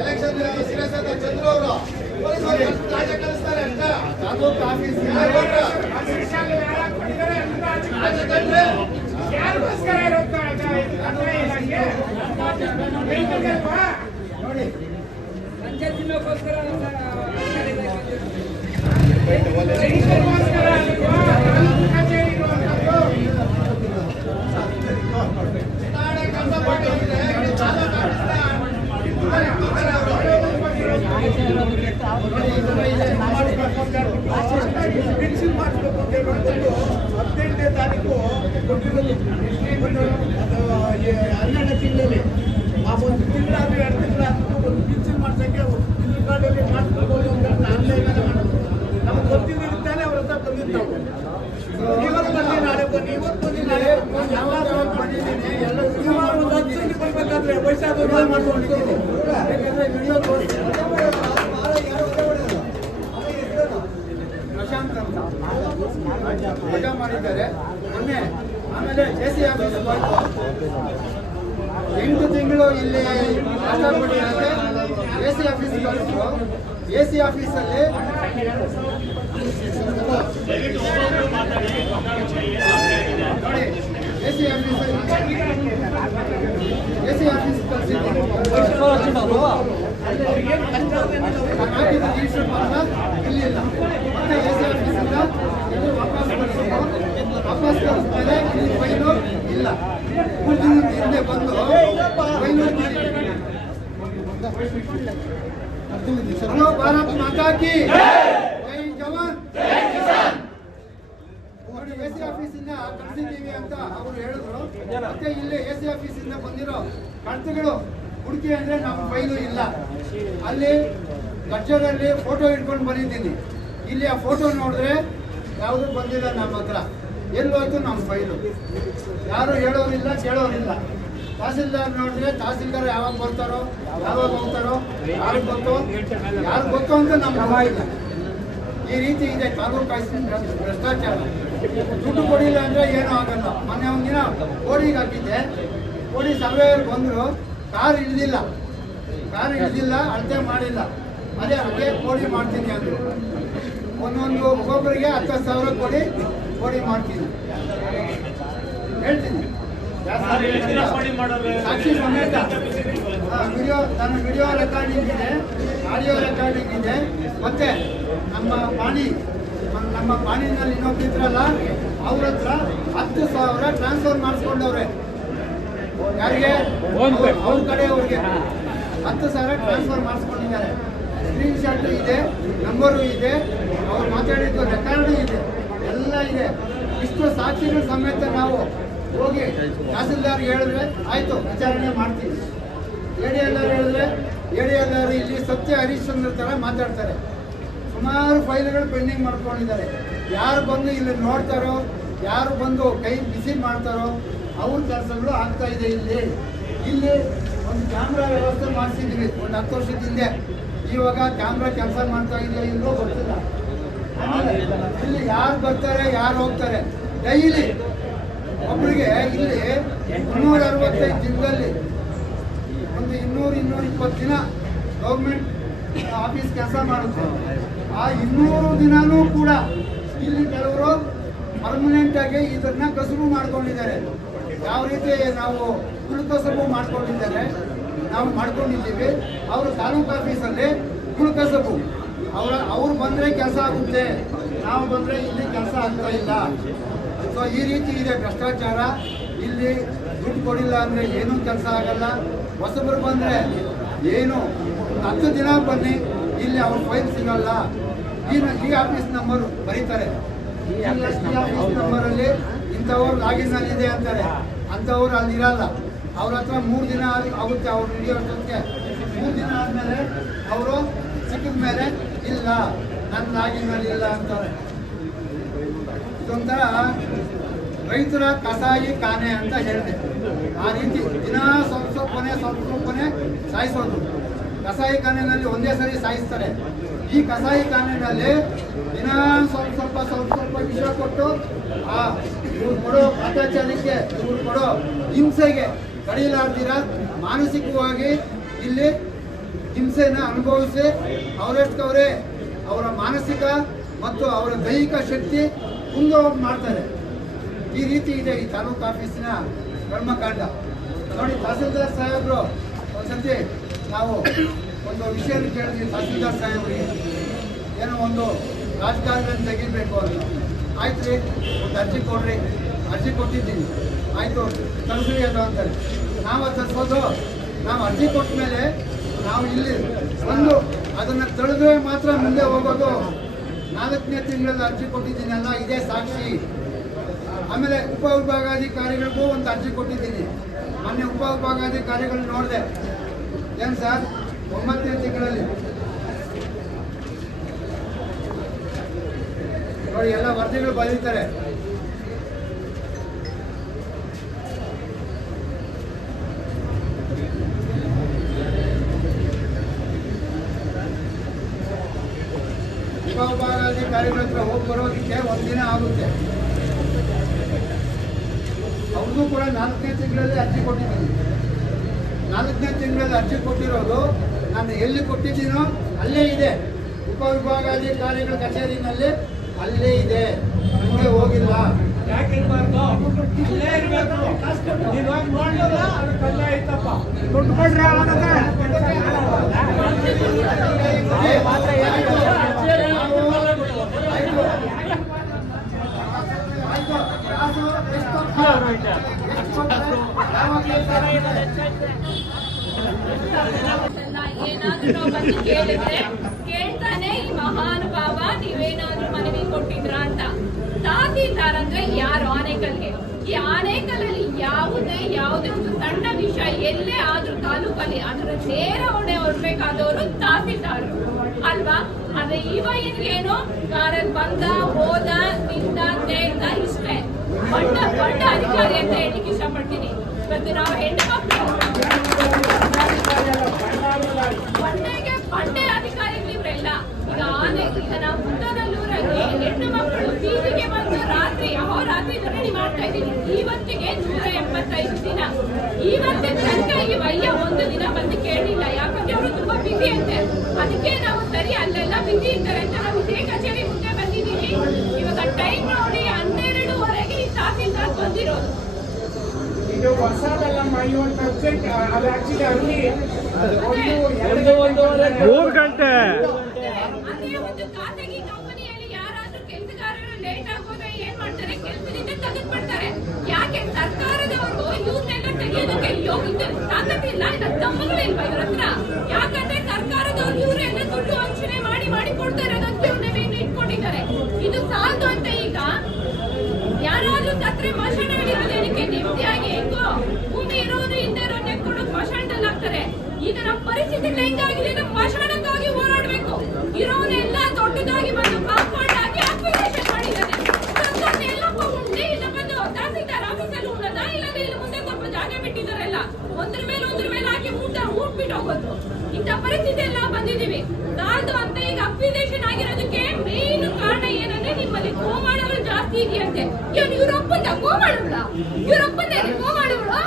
ಎಲೆಕ್ಷನ್ ಸೀರಿಯಸ್ ಅಂತ ಚಂದ್ರು ಅವರು ಕಳಿಸ್ತಾರೆ ಅಂತ ತಾಲೂಕು ಆಫೀಸ್ ನೋಡಿ ಫಿಕ್ಸಿಂಗ್ ಮಾಡಬೇಕು ಅಂತ ಹೇಳುವಂಥದ್ದು 18ನೇ ತಾರೀಕು ಕೊಟ್ಟಿರೋದು. 12ನೇ ತಿಂಗಳಲ್ಲಿ ಆ ಒಂದು ತಿಂಗಳಾದ್ರೂ 2 ತಿಂಗಳಾದ್ರೂ ಒಂದು ಫಿಕ್ಸಿಂಗ್ ಮಾಡ್ಸೋಕ್ಕೆ ಹಿಂದಿನ ಕಾಲದಲ್ಲಿ ಮಾಡ್ಕೊಳ್ಬೋದು ಅಂತ ಆನ್ಲೈನಲ್ಲಿ ಮಾಡೋದು. ನಮ್ಗೆ ಗೊತ್ತಿದ್ದಾನೆ ಅವ್ರ ಹತ್ರ ಬಂದಿದ್ದು. ಇವತ್ತು ಬನ್ನಿ ನಾಳೆ ಬನ್ನಿ, ಇವತ್ತು ಬನ್ನಿ ನಾಳೆ ಒಂದು 10 ಗಂಟೆ ಬರ್ಬೇಕಾದ್ರೆ ವಯಸ್ಸಾದವ್ರು ಮಾಡ್ಕೊಂಡಿದ್ದೀನಿ. ಯಾಕಂದ್ರೆ ವಿಡಿಯೋ ಪ್ರಶಾಂತ್ ಅಂತ ವಜಾ ಮಾಡಿದ್ದಾರೆ ಮೊನ್ನೆ. ಆಮೇಲೆ JC ಆಫೀಸ್ ಬಂತು. 8 ತಿಂಗಳು ಇಲ್ಲಿ ಕಷ್ಟಪಟ್ಟಿದ್ದಾರೆ. JC ಆಫೀಸ್ ಕಳಿಸಿದ್ರು. JC ಆಫೀಸಲ್ಲಿ ನೋಡಿ, JC ಆಫೀಸಲ್ಲಿ JC ಆಫೀಸ್ ಕಳಿಸಿದ್ರು. ಇಲ್ಲಿಲ್ಲ. ಮತ್ತೆ JC ಆಫೀಸಿಂದ ಇದು ವಾಪಸ್ ಕಳಿಸಿದ್ರೆ ಇಲ್ಲಿ ಫೈನು ಇಲ್ಲ. 3 ದಿನದ ಹಿಂದೆ ಬಂದು ಫೈನು ಮಾಡಿದ್ರು. ಹಲೋ ಭಾರತ್ ಮಾತಾ ಕಿ ಜೈ ಜವಾನ್ ಜೈ ಕಿಸಾನ್. ನೋಡಿ ಎಸಿ ಆಫೀಸಿಂದ ಕಳಿಸಿದ್ದೀವಿ ಅಂತ ಅವರು ಹೇಳಿದ್ರು. ಮತ್ತೆ ಇಲ್ಲಿ ಎಸಿ ಆಫೀಸಿಂದ ಬಂದಿರೋ ಕಡತಗಳು ಹುಡುಕಿ ಅಂದ್ರೆ ನಮ್ಮ ಫೈಲು ಇಲ್ಲ. ಅಲ್ಲಿ ಕಚೇರಿಯಲ್ಲಿ ಫೋಟೋ ಇಟ್ಕೊಂಡು ಬಂದಿದ್ದೀನಿ. ಇಲ್ಲಿ ಆ ಫೋಟೋ ನೋಡಿದ್ರೆ ಯಾವುದು ಬಂದಿಲ್ಲ ನಮ್ಮ ಹತ್ರ. ಎಲ್ಲೋಯ್ತು ನಮ್ಮ ಫೈಲು? ಯಾರು ಹೇಳೋರಿಲ್ಲ, ಕೇಳೋರಿಲ್ಲ. ತಹಸೀಲ್ದಾರ್ ನೋಡಿದ್ರೆ ತಹಸೀಲ್ದಾರ್ ಯಾವಾಗ ಬರ್ತಾರೋ ಯಾವಾಗ ಹೋಗ್ತಾರೋ ಯಾರಿಗೆ ಗೊತ್ತು ಅಂತ ನಮ್ಗೆ ಇಲ್ಲ. ಈ ರೀತಿ ಇದೆ ತಾಲೂಕು ಆಫೀಸಿನ ಭ್ರಷ್ಟಾಚಾರ. ದುಡ್ಡು ಕೊಡಿಲ್ಲ ಅಂದ್ರೆ ಏನೂ ಆಗಲ್ಲ. ಮೊನ್ನೆ ಒಂದಿನ ಕೋಡಿಗೆ ಹಾಕಿದ್ದೆ. ಕೋಡಿ ಸರ್ವೇಯರ್ ಬಂದರು, ಕಾರ್ ಹಿಡಿದಿಲ್ಲ, ಅಳತೆ ಮಾಡಿಲ್ಲ. ಅದೇ ಕೋಡಿ ಮಾಡ್ತೀನಿ ಅಂದರು. ಒಂದೊಂದು ಒಬ್ಬೊಬ್ಬರಿಗೆ 10,000 ಕೋಡಿ ಮಾಡ್ತೀನಿ ಹೇಳ್ತೀನಿ. ಸಾಕ್ಷಿ ಸಮೇತ ನನ್ನ ವಿಡಿಯೋ ರೆಕಾರ್ಡಿಂಗ್ ಇದೆ, ಆಡಿಯೋ ರೆಕಾರ್ಡಿಂಗ್ ಇದೆ. ಮತ್ತೆ ನಮ್ಮ ಪಾಣಿನಲ್ಲಿ ಇನ್ನೊಬ್ಬಿದ್ರಲ್ಲ ಅವ್ರ ಹತ್ರ 10,000 ಟ್ರಾನ್ಸ್ಫರ್ ಮಾಡಿಸ್ಕೊಂಡವ್ರೆ. ಯಾರಿಗೆ? ಅವ್ರ ಕಡೆಯವ್ರಿಗೆ 10,000 ಟ್ರಾನ್ಸ್ಫರ್ ಮಾಡಿಸ್ಕೊಂಡಿದ್ದಾರೆ. ಸ್ಕ್ರೀನ್ ಶಾಟ್ ಇದೆ, ನಂಬರು ಇದೆ, ಅವ್ರು ಮಾತಾಡಿದ್ದು ರೆಕಾರ್ಡು ಇದೆ, ಎಲ್ಲ ಇದೆ. ಇಷ್ಟು ಸಾಕ್ಷಿಗಳ ಸಮೇತ ನಾವು ಹೋಗಿ ತಹಸೀಲ್ದಾರ್ ಹೇಳಿದ್ರೆ ಆಯ್ತು ವಿಚಾರಣೆ ಮಾಡ್ತೀವಿ. ADLR ಹೇಳಿದ್ರೆ ADLR ಇಲ್ಲಿ ಸತ್ಯ ಹರಿಶ್ಚಂದ್ರ ಥರ ಮಾತಾಡ್ತಾರೆ. ಸುಮಾರು ಫೈಲ್ಗಳು ಪೆಂಡಿಂಗ್ ಮಾಡ್ಕೊಂಡಿದ್ದಾರೆ. ಯಾರು ಬಂದು ಇಲ್ಲಿ ನೋಡ್ತಾರೋ, ಯಾರು ಬಂದು ಕೈ ಬಿಸಿ ಮಾಡ್ತಾರೋ ಅವ್ರ ಕೆಲಸಗಳು ಆಗ್ತಾ ಇದೆ. ಇಲ್ಲಿ ಒಂದು ಕ್ಯಾಮ್ರಾ ವ್ಯವಸ್ಥೆ ಮಾಡಿಸಿದ್ವಿ ಒಂದು 10 ವರ್ಷದ ಹಿಂದೆ. ಇವಾಗ ಕ್ಯಾಮ್ರಾ ಕೆಲಸ ಮಾಡ್ತಾ ಇದೆಯೋ ಇಲ್ಲೋ ಗೊತ್ತಿಲ್ಲ. ಇಲ್ಲಿ ಯಾರು ಬರ್ತಾರೆ, ಯಾರು ಹೋಗ್ತಾರೆ ಡೈಲಿ ಒಬ್ಬರಿಗೆ ಇಲ್ಲಿ 265 ದಿನದಲ್ಲಿ ಒಂದು 200-220 ದಿನ ಗೌರ್ಮೆಂಟ್ ಆಫೀಸ್ ಕೆಲಸ ಮಾಡುತ್ತೆ. ಆ 200 ದಿನನೂ ಕೂಡ ಇಲ್ಲಿ ಕೆಲವರು ಪರ್ಮನೆಂಟ್ ಆಗಿ ಇದನ್ನ ಕಸುಬು ಮಾಡ್ಕೊಂಡಿದ್ದಾರೆ. ಯಾವ ರೀತಿ ನಾವು ಕುಲಕಸಬು ಮಾಡ್ಕೊಂಡಿದ್ದಾರೆ, ನಾವು ಮಾಡ್ಕೊಂಡಿದ್ದೀವಿ. ಅವರು ತಾಲೂಕು ಆಫೀಸಲ್ಲಿ ಕುಲಕಸಬು ಅವ್ರು ಬಂದರೆ ಕೆಲಸ ಆಗುತ್ತೆ, ನಾವು ಬಂದರೆ ಇಲ್ಲಿ ಕೆಲಸ ಆಗ್ತಾ ಇಲ್ಲ. ಸೊ ಈ ರೀತಿ ಇದೆ ಭ್ರಷ್ಟಾಚಾರ. ಇಲ್ಲಿ ದುಡ್ಡು ಕೊಡಿಲ್ಲ ಅಂದರೆ ಏನೂ ಕೆಲಸ ಆಗಲ್ಲ. ಹೊಸಬರು ಬಂದರೆ ಏನು 10 ದಿನ ಬನ್ನಿ, ಇಲ್ಲಿ ಅವ್ರ ಫೈಲ್ ಸಿಗಲ್ಲ. ಈ ಆಫೀಸ್ ನಂಬರು ಬರೀತಾರೆ. ಈ ಆಫೀಸ್ ನಂಬರಲ್ಲಿ ಇಂಥವ್ರು ಲಾಗಿನ್ ಇದೆ ಅಂತಾರೆ. ಅಂಥವ್ರು ಅಲ್ಲಿರಲ್ಲ. ಅವ್ರ ಹತ್ರ 3 ದಿನ ಆಗುತ್ತೆ ಅವ್ರು ಹಿಡಿಯೋಷ್ಟೊತ್ತಿಗೆ. 3 ದಿನ ಆದಮೇಲೆ ಅವರು ಸಿಕ್ಕಿದ ಮೇಲೆ ಇಲ್ಲ, ನನ್ನ ಲಾಗಿನಲ್ಲಿ ಇಲ್ಲ ಅಂತಾರೆ. ಇದೊಂಥರ ರೈತರ ಕಸಾಯಿ ಖಾನೆ ಅಂತ ಹೇಳಿದೆ. ಆ ರೀತಿ ದಿನ ಸ್ವಲ್ಪನೇ ಸಾಯಿಸೋದು. ಕಸಾಯಿ ಖಾನೆಯಲ್ಲಿ ಒಂದೇ ಸರಿ ಸಾಯಿಸ್ತಾರೆ. ಈ ಕಸಾಯಿ ಖಾನೆಯಲ್ಲಿ ದಿನ ಸ್ವಲ್ಪ ವಿಷ ಕೊಟ್ಟು ಇವ್ರು ಕೊಡೋ ಅತ್ಯಾಚಾರಕ್ಕೆ, ಇವ್ರು ಕೊಡೋ ಹಿಂಸೆಗೆ ಕಡಿಲಾರ್ದಿರ ಮಾನಸಿಕವಾಗಿ ಇಲ್ಲಿ ಹಿಂಸೆನ ಅನುಭವಿಸಿ ಅವರಷ್ಟವರೇ ಅವರ ಮಾನಸಿಕ ಮತ್ತು ಅವರ ದೈಹಿಕ ಶಕ್ತಿ ಕುಂದೋಗಿ ಮಾಡ್ತಾರೆ. ಈ ರೀತಿ ಇದೆ ಈ ತಾಲೂಕು ಆಫೀಸಿನ ಕರ್ಮಕಾಂಡ. ನೋಡಿ, ತಹಸೀಲ್ದಾರ್ ಸಾಹೇಬರು ಒಂದ್ಸತಿ ನಾವು ಒಂದು ವಿಷಯ ಕೇಳಿದ್ವಿ. ತಹಸೀಲ್ದಾರ್ ಸಾಹೇಬರಿಗೆ ಏನೋ ಒಂದು ರಾಜಕಾರಣದಲ್ಲಿ ತೆಗಿಬೇಕು ಅಂತ. ಆಯ್ತು ರೀ, ಒಂದು ಅರ್ಜಿ ಕೊಡ್ರಿ. ಅರ್ಜಿ ಕೊಟ್ಟಿದ್ದೀನಿ, ಆಯಿತು ತರಿಸ್ರಿ ಅದು ಅಂತಾರೆ. ನಾವು ತರಿಸೋದು, ನಾವು ಅರ್ಜಿ ಕೊಟ್ಟ ಮೇಲೆ ನಾವು ಇಲ್ಲಿ ಒಂದು ಅದನ್ನು ತಡೆದ್ರೆ ಮಾತ್ರ ಮುಂದೆ ಹೋಗೋದು. 4ನೇ ತಿಂಗಳಲ್ಲಿ ಅರ್ಜಿ ಕೊಟ್ಟಿದ್ದೀನಲ್ಲ, ಇದೇ ಸಾಕ್ಷಿ. ಆಮೇಲೆ ಉಪವಿಭಾಗಾಧಿಕಾರಿಗಳಿಗೂ ಒಂದು ಅರ್ಜಿ ಕೊಟ್ಟಿದ್ದೀನಿ. ಮೊನ್ನೆ ಉಪವಿಭಾಗಾಧಿಕಾರಿಗಳು ನೋಡಿದೆ. ಏನು ಸರ್, 9ನೇ ತಿಂಗಳಲ್ಲಿ ನೋಡಿ ಎಲ್ಲ ವರದಿಗಳು ಬರೀತಾರೆ. ಉಪವಿಭಾಗಾಧಿಕಾರಿಗಳ ಹತ್ರ ಹೋಗಿ ಬರೋದಕ್ಕೆ 1 ದಿನ ಆಗುತ್ತೆ. ಅವ್ರಿಗೂ ಕೂಡ 4ನೇ ತಿಂಗಳಲ್ಲಿ ಅರ್ಜಿ ಕೊಟ್ಟಿದ್ದೀನಿ. 4ನೇ ತಿಂಗಳಲ್ಲಿ ಅರ್ಜಿ ಕೊಟ್ಟಿರೋದು ನಾನು ಎಲ್ಲಿ ಕೊಟ್ಟಿದ್ದೀನೋ ಅಲ್ಲೇ ಇದೆ. ಉಪವಿಭಾಗಾಧಿಕಾರಿಗಳ ಕಚೇರಿನಲ್ಲಿ ಅಲ್ಲೇ ಇದೆ, ಮುಂದೆ ಹೋಗಿಲ್ಲ. ಯಾಕಿರ್ಬಾರ್ದು? ಅಲ್ಲೇ ಇರಬೇಕು. ನೀನು ಹೋಗಿ ನೋಡಲಿಲ್ಲ, ಅದಕ್ಕೆ ಅಲ್ಲೇ ಐತಪ್ಪ. ದುಡ್ಡು ಕೊಡ್ರಿ ಅವನಿಗೆ. ಏನಾದ್ರೂ ನಾವು ಬಂದು ಕೇಳಿದ್ರೆ ಕೇಳ್ತಾನೆ ಈ ಮಹಾನುಭಾವ ನೀವೇನಾದ್ರೂ ಮನವಿ ಕೊಟ್ಟಿದ್ರ ಅಂತ. ತಹಸೀಲ್ದಾರ್ ಅಂದ್ರೆ ಯಾರು? ಆನೇಕಲ್ಗೆ. ಈ ಆನೇಕಲ್ಲಲ್ಲಿ ಯಾವುದೇ ಒಂದು ಸಣ್ಣ ವಿಷಯ ಎಲ್ಲೇ ಆದ್ರೂ ತಾಲೂಕಲ್ಲಿ ಅದರ ನೇರ ಹೊಣೆ ಹೊರಬೇಕಾದವರು ತಹಸೀಲ್ದಾರ್ ಅಲ್ವಾ? ಆದ್ರೆ ಏನು ಕಾರಲ್ಲಿ ಬಂದ ಹೋದ ನಿಂದ ತೇಗ್ದ ಇಷ್ಟೇ ದೊಡ್ಡ ಅಧಿಕಾರಿ ಅಂತ ಹೇಳಲಿಕ್ಕೆ ಇಷ್ಟಪಡ್ತೀನಿ. ಇವತ್ತು ನಾವು ಹೆಣ್ಣು ಮಕ್ಕಳು ಬಂಡೆ ಅಧಿಕಾರಿಗಳಿವ್ರೆಲ್ಲ ಈಗ ನಾವು ಪುತ್ತೂರಲ್ಲೂರಲ್ಲಿ ಹೆಣ್ಣು ಮಕ್ಕಳು ಬೀದಿಗೆ ಬಂದು ರಾತ್ರಿ ಅಹೋರಾತ್ರಿ ಧರಣಿ ಮಾಡ್ತಾ ಇದ್ದೀವಿ. ಇವತ್ತಿಗೆ 175 ದಿನ. ಇವತ್ತಿನ ತನಕ ಈ ವಯ್ಯ ಒಂದು ದಿನ ಬಂದು ಕೇಳಿಲ್ಲ. ಯಾಕಂದ್ರೆ ಅವರು ತುಂಬಾ ಬಿಸಿ ಅಂತೆ. ಅದಕ್ಕೆ ನಾವು ಸರಿ ಅಲ್ಲೆಲ್ಲ ಬಿಸಿ ಇದ್ದಾರೆ ಅಂತ ನಾವು ಇದೇ ಕಚೇರಿ ಮುಂದೆ ಬಂದಿದ್ದೀವಿ. ಇವಾಗ ಟೈಮ್ ನೋಡಿ 12:30 ಈ ತಹಸೀಲ್ದಾರ್ ಬಂದಿರೋದು. ಇದು ಹೊಸದಲ್ಲಮ್ಮ, ಇವತ್ತು ಅರ್ಜೆಂಟ್ ಅದು ಆಕ್ಚುಲಿ ಅಲ್ಲಿ 3 ಗಂಟೆ ಅದೇ ಒಂದು ಖಾಸಗಿ ಕಂಪನಿಯಲ್ಲಿ ಯಾರಾದ್ರೂ ಕೆಲಸಗಾರರು ಲೇಟ್ ಆಗೋದ್ರೆ ಏನ್ ಮಾಡ್ತಾರೆ? ಕೆಲಸದಿಂದ ತೆಗೆದುಬಿಡ್ತಾರೆ. ಯಾಕೆ? ಸರ್ಕಾರದವರು ಇವ್ರನ್ನೆಲ್ಲ ತೆಗೆಯೋದಕ್ಕೆ ತಾಕತ್ತಿಲ್ಲ, ಇಲ್ಲ ತಮ್ಮಗಳಿಲ್ವಾ ಇವ್ರ ಹತ್ರ? ಯಾಕಂದ್ರೆ ಸರ್ಕಾರದವ್ರು ಇವರೆಲ್ಲ ದುಡ್ಡು ವಂಚನೆ ಮಾಡಿ ಕೊಡ್ತಾರೆ. ಅದಕ್ಕೆ ಇವ್ರನ್ನ ಇಟ್ಕೊಂಡಿದ್ದಾರೆ. ಇದು ಸಾಲದು ಅಂತ ಈಗ ಯಾರಾದ್ರೂ ಸತ್ರೆ ಮಶಾಣಗಳಿರೋದಕ್ಕೆ ನೆಮ್ಮದಿಯಾಗಿ ಹೆಂಗೋ ಭೂಮಿ ಇರೋದು ಹಿಂದೆ ಇರೋ ನೆಕ್ಕೊಂಡು ಮಶಾಣದಲ್ಲಿ ಹಾಕ್ತಾರೆ. ಈಗ ನಮ್ಮ ಪರಿಸ್ಥಿತಿ ಹೆಂಗಾಗಿದೆ? ನಮ್ಮ ಮಶಾಣಕ್ಕಾಗಿ ಹೋರಾಡ್ಬೇಕು. ಇರೋನೆಲ್ಲ ದೊಡ್ಡದಾಗಿ ಬಂದು ಕಾಂಪೌಂಡ್ ಹಾಕಿ ಅಪ್ಲಿಕೇಶನ್ ಮಾಡಿದ್ದಾರೆ. ಸರ್ಕಾರ ಎಲ್ಲಪ್ಪ ಉಂಡೆ ಇಲ್ಲ ಬಂದು ತಹಸೀಲ್ದಾರ್ ಆಫೀಸಲ್ಲಿ ಉಳ್ಳದ, ಇಲ್ಲಾಂದ್ರೆ ಇಲ್ಲಿ ಮುಂದೆ ಸ್ವಲ್ಪ ಜಾಗ ಬಿಟ್ಟಿದ್ದಾರೆಲ್ಲ ಒಂದ್ರ ಮೇಲೆ ಹಾಕಿ ಊಟ್ಬಿಟ್ಟು ಹೋಗೋದು. ಇಂಥ ಪರಿಸ್ಥಿತಿ ಎಲ್ಲ ಬಂದಿದ್ದೀವಿ. ಸಾಲದು ಅಂತ ಈಗ ಅಪ್ಲಿಕೇಶನ್ ಆಗಿರೋದಕ್ಕೆ ಮೇನ್ ಕಾರಣ ಏನಂದ್ರೆ ನಿಮ್ಮಲ್ಲಿ ಗೋಮಾಳಗಳು ಜಾಸ್ತಿ ಇದೆಯಂತೆ. ಇವರೊಪ್ಪಂದ ಗೋಮಾಳಗಳ ಗೋಮಾಳಗಳು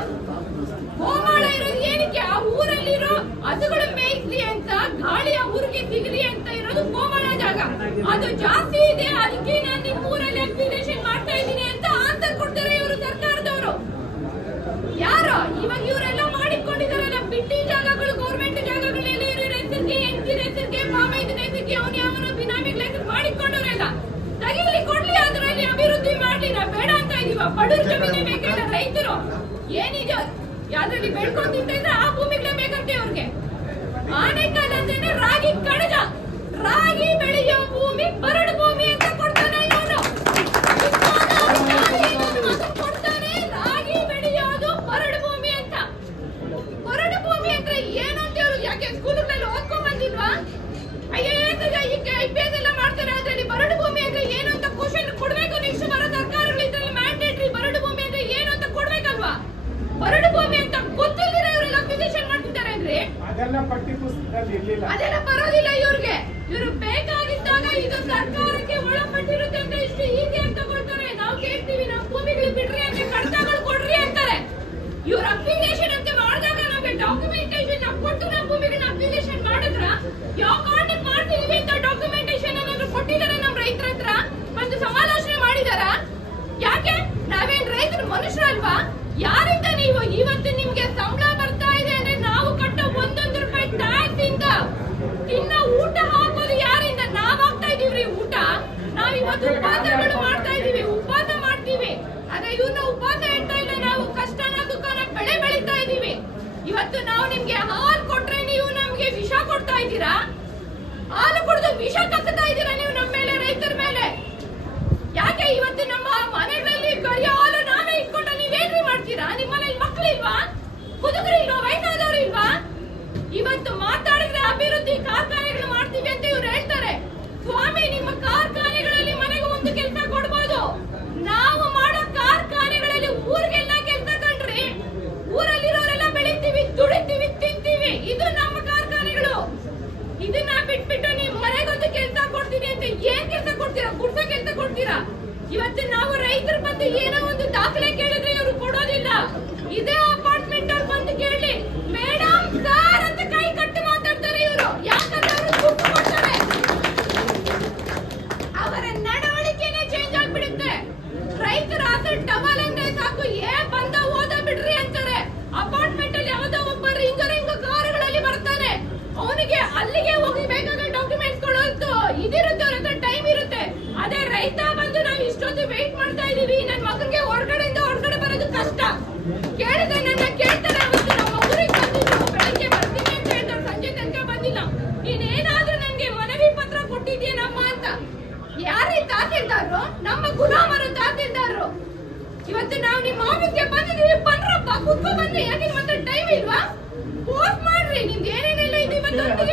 ಗೋಮಾಳ ಇರೋದು ಏನಕ್ಕೆ? ಆ ಊರಲ್ಲಿರೋ ಹಸುಗಳು ಮೇಯ್ಸ್ಲಿ ಅಂತ, ಗಾಳಿ ಆ ಊರಿಗೆ ಸಿಗಲಿ ಅಂತ ಇರೋದು ಗೋಮಾಳ ಜಾಗ. ಅದು ಜಾಸ್ತಿ ಇದೆ, ಅದಕ್ಕೆ ನಾನು ನಿಮ್ಮ ಊರಲ್ಲಿ ಅಪ್ಲಿಕೇಶನ್ ಮಾಡ್ತಾ ಇದ್ದೀನಿ ಅಂತ ಆನ್ಸರ್ ಕೊಡ್ತಾರೆ ಇವರು ಸರ್ಕಾರದವರು. ಯಾರು ಇವಾಗ ಇವರೆಲ್ಲ ಮಾಡಿಕೊಂಡಿದಾರಲ್ಲ ಬಿಟ್ಟಿ ಜಾಗಗಳು, ಗೌರ್ಮೆಂಟ್ ಜಾಗಗಳಲ್ಲಿ ಇರೋ ಹೆಸರಿಗೆ, ಹೆಂಡತಿನ ಹೆಸರಿಗೆ, ಮಾಮೈದನ ಹೆಸರಿಗೆ, ಅವನು ಬಿನಾಮಿಗಳ ಹೆಸರು ಮಾಡಿಕೊಂಡವರೆಲ್ಲ ತಗಿಲಿ ಕೊಡ್ಲಿ, ಅದರಲ್ಲಿ ಅಭಿವೃದ್ಧಿ ಮಾಡ್ಲಿ. ನಾವು ಬೇಡ ಅಂತ ಇದೀವ. ಬಡವ್ರ ಜಮೀನೇ ಬೇಕಿಲ್ಲ, ರೈತರು ಏನಿದೆ ಯಾವ್ದ್ರಲ್ಲಿ ಬೆಳ್ಕೊಂಡ್ ತಿಂತಿದ್ರೆ ಆ ಭೂಮಿಗಳೇ ಬೇಕಂತೆ ಅವ್ರಿಗೆ. ಆನೆಕಲ್ ಅಂತಾನೆ ರಾಗಿ ಕಣಜ, ರಾಗಿ ಬೆಳೆಯೋ ಭೂಮಿ ಬರಡು ಭೂಮಿ ಅಂತ ಕೊಡ್ತಾನೆ ಇವನು. ಕೊಡ್ತಾನೆ ರಾಗಿ ಬೆಳೆಯೋದು ಬರಡು ಭೂಮಿ ಅಂತ. ಬರಡು ಭೂಮಿ ಅಂದ್ರೆ ಏನು ಅಂತ ಹೇಳು? ಯಾಕೆ ಸ್ಕೂಲ್ಗಳಲ್ಲಿ ಓದ್ಕೊಂಡ್ ಬಂದಿಲ್ವಾ? IPS ಎಲ್ಲ ಮಾಡ್ತಾರೆ. ಅದ್ರಲ್ಲಿ ಬರಡು ಭೂಮಿ ಅಂದ್ರೆ ಏನು ಅಂತ ಕ್ವಶನ್ ಕೊಡ್ಬೇಕು. ನೆಕ್ಸ್ಟ್ ಬರೋ ಸರ್ಕಾರಗಳು ಇದ್ರಲ್ಲಿ ಮ್ಯಾಂಡೇಟರಿ ಬರಡು ಭೂಮಿ ಅಂದ್ರೆ ಏನು ಅಂತ ಕೊಡ್ಬೇಕಲ್ವಾ? ಬರಡು ಭೂಮಿ ಅಂತ ಗೊತ್ತಿಲ್ಲದೆ ಇವರೆಲ್ಲ ಅಪ್ಲಿಕೇಶನ್ ಮಾಡ್ತಿದ್ದಾರೆ ಅಂದ್ರೆ ಅದೆಲ್ಲ ಪಠ್ಯ ಪುಸ್ತಕದಲ್ಲಿ ಇರ್ಲಿಲ್ಲ. ಅದೆಲ್ಲ ಬರೋದಿಲ್ಲ ಇವ್ರಿಗೆ. ಇವ್ರು ಬೇಕಾಗಿದ್ದಾಗ ಇದು ಸರ್ಕಾರಕ್ಕೆ ಒಳಪಟ್ಟಿರುತ್ತೆ ಅಂತ ಇಷ್ಟು ಈಸಿ ಅಂತ ತಗೊಳ್ತಾರೆ. ನಾವು ಕೇಳ್ತೀವಿ ನಾವು ಭೂಮಿಗಳು ಬಿಡ್ರಿ ಅಂದ್ರೆ ಕಡತಗಳು ಕೊಡ್ರಿ ಅಂತಾರೆ. ಇವ್ರ ಅಪ್ಲಿಕೇಶನ್ ಅಂತ ಮಾಡಿದಾಗ ನಮಗೆ ಡಾಕ್ಯುಮೆಂಟೇಶನ್ ಕೊಟ್ಟು ನಾವು ಭೂಮಿಗಳನ್ನ ಅಪ್ಲಿಕೇಶನ್ ಮಾಡಿದ್ರ ಯಾವ ಕಾರಣಕ್ಕೆ ಮಾಡ್ತೀವಿ ಅಂತ ಡಾಕ್ಯುಮೆಂಟೇಶನ್ ಏನಾದ್ರು ಕೊಟ್ಟಿದ್ದಾರೆ ನಮ್ಮ ರೈತರ ಹತ್ರ? ಒಂದು ಸಮಾಲೋಚನೆ ಮಾಡಿದಾರ? ಯಾಕೆ? ನಾವೇನ್ ರೈತರು ಮನುಷ್ಯರಲ್ವಾ? ಯಾರಿಂದ ನೀವು ಇವತ್ತು ನಿಮ್ಗೆ ಸಂಬಳ ಬರ್ತಾ ಇದೆ ಅಂದ್ರೆ ನಾವು ಕಟ್ಟೋ 1 ರೂಪಾಯಿ ಟ್ಯಾಕ್ಸ್ ಇಂದ ಇನ್ನ ಊಟ ಹಾಕೋದು ಯಾರಿಂದ? ನಾವ್ ಹಾಕ್ತಾ ಇದೀವ್ರಿ ಊಟ. ನಾವ್ ಇವತ್ತು ಉಪವಾಸಗಳು ಮಾಡ್ತಾ ಇದೀವಿ, ಉಪವಾಸ ಮಾಡ್ತೀವಿ. ಆದ್ರೆ ಇವ್ರನ್ನ ಉಪವಾಸ ಇಡ್ತಾ ಇಲ್ಲ, ನಾವು ಕಷ್ಟನ ದುಃಖನ ಬೆಳೆ ಬೆಳೀತಾ ಇದೀವಿ. ಇವತ್ತು ನಾವು ನಿಮ್ಗೆ ಹಾಲು ಕೊಟ್ರೆ ನೀವು ನಮ್ಗೆ ವಿಷ ಕೊಡ್ತಾ ಇದ್ದೀರಾ. ಹಾಲು ಕುಡಿದು ವಿಷ ಕಕ್ತಾ ಇದ್ದೀರಾ ನೀವು ನಮ್ಮ ಮೇಲೆ, ರೈತರ ಮೇಲೆ. ಯಾಕೆ ಇವತ್ತು ನಮ್ಮ ಮನೆಗಳಲ್ಲಿ ಕರಿಯ ಹಾಲು ನಾವೇ ಇಟ್ಕೊಂಡು ನೀವೇನ್ರಿ ಮಾಡ್ತೀರಾ? ನಿಮ್ಮ ಮನೇಲಿ ಮಕ್ಕಳಿಲ್ವಾ? ಮುದುಕರಿಲ್ವಾ? ವಯಸ್ಸಾದವರು ಇಲ್ವಾ? ಇವತ್ತು ಮಾತಾಡಿದ್ರೆ ಅಭಿವೃದ್ಧಿ ಕಾರ್ಖಾನೆಗಳು ಮಾಡ್ತೀವಿ ಅಂತ ಇವ್ರು ಹೇಳ್ತಾರೆ. ಸ್ವಾಮಿ, ನಿಮ್ಮ ಕಾರ್ಖಾನೆಗಳಲ್ಲಿ ಮನೆಗೆ ಒಂದು ಕೆಲಸ ಕೊಡ್ಬೋದು. ನಾವು ಮಾಡೋ ಕಾರ್ಖಾನೆಗಳಲ್ಲಿ ಊರಿಗೆಲ್ಲ ಕೆಲಸ ಕಂಡ್ರಿ. ಊರಲ್ಲಿರೋರೆಲ್ಲ ಬೆಳಿತೀವಿ, ದುಡಿತೀವಿ, ತಿಂತೀವಿ. ಇದು ನಮ್ಮ ಕಾರ್ಖಾನೆಗಳು. ಇದನ್ನ ಬಿಟ್ಬಿಟ್ಟು ನೀವು ಮನೆಗೊಂದು ಕೆಲಸ ಕೊಡ್ತೀನಿ ಅಂತ ಏನ್ ಕೆಲಸ ಕೊಡ್ತೀರಾ? ಗುಡ್ಸೋ ಕೆಲಸ ಕೊಡ್ತೀರಾ? ಇವತ್ತು ನಾವು ರೈತರು ಬಂದು ಏನೋ ಒಂದು ದಾಖಲೆ ಕೇಳಿದ್ರೆ ಇವರು ಕೊಡೋದಿಲ್ಲ. ಇದೇ ಅಪಾರ್ಟ್ಮೆಂಟ್ ಅವ್ರು ಬಂದು ಕೇಳಿ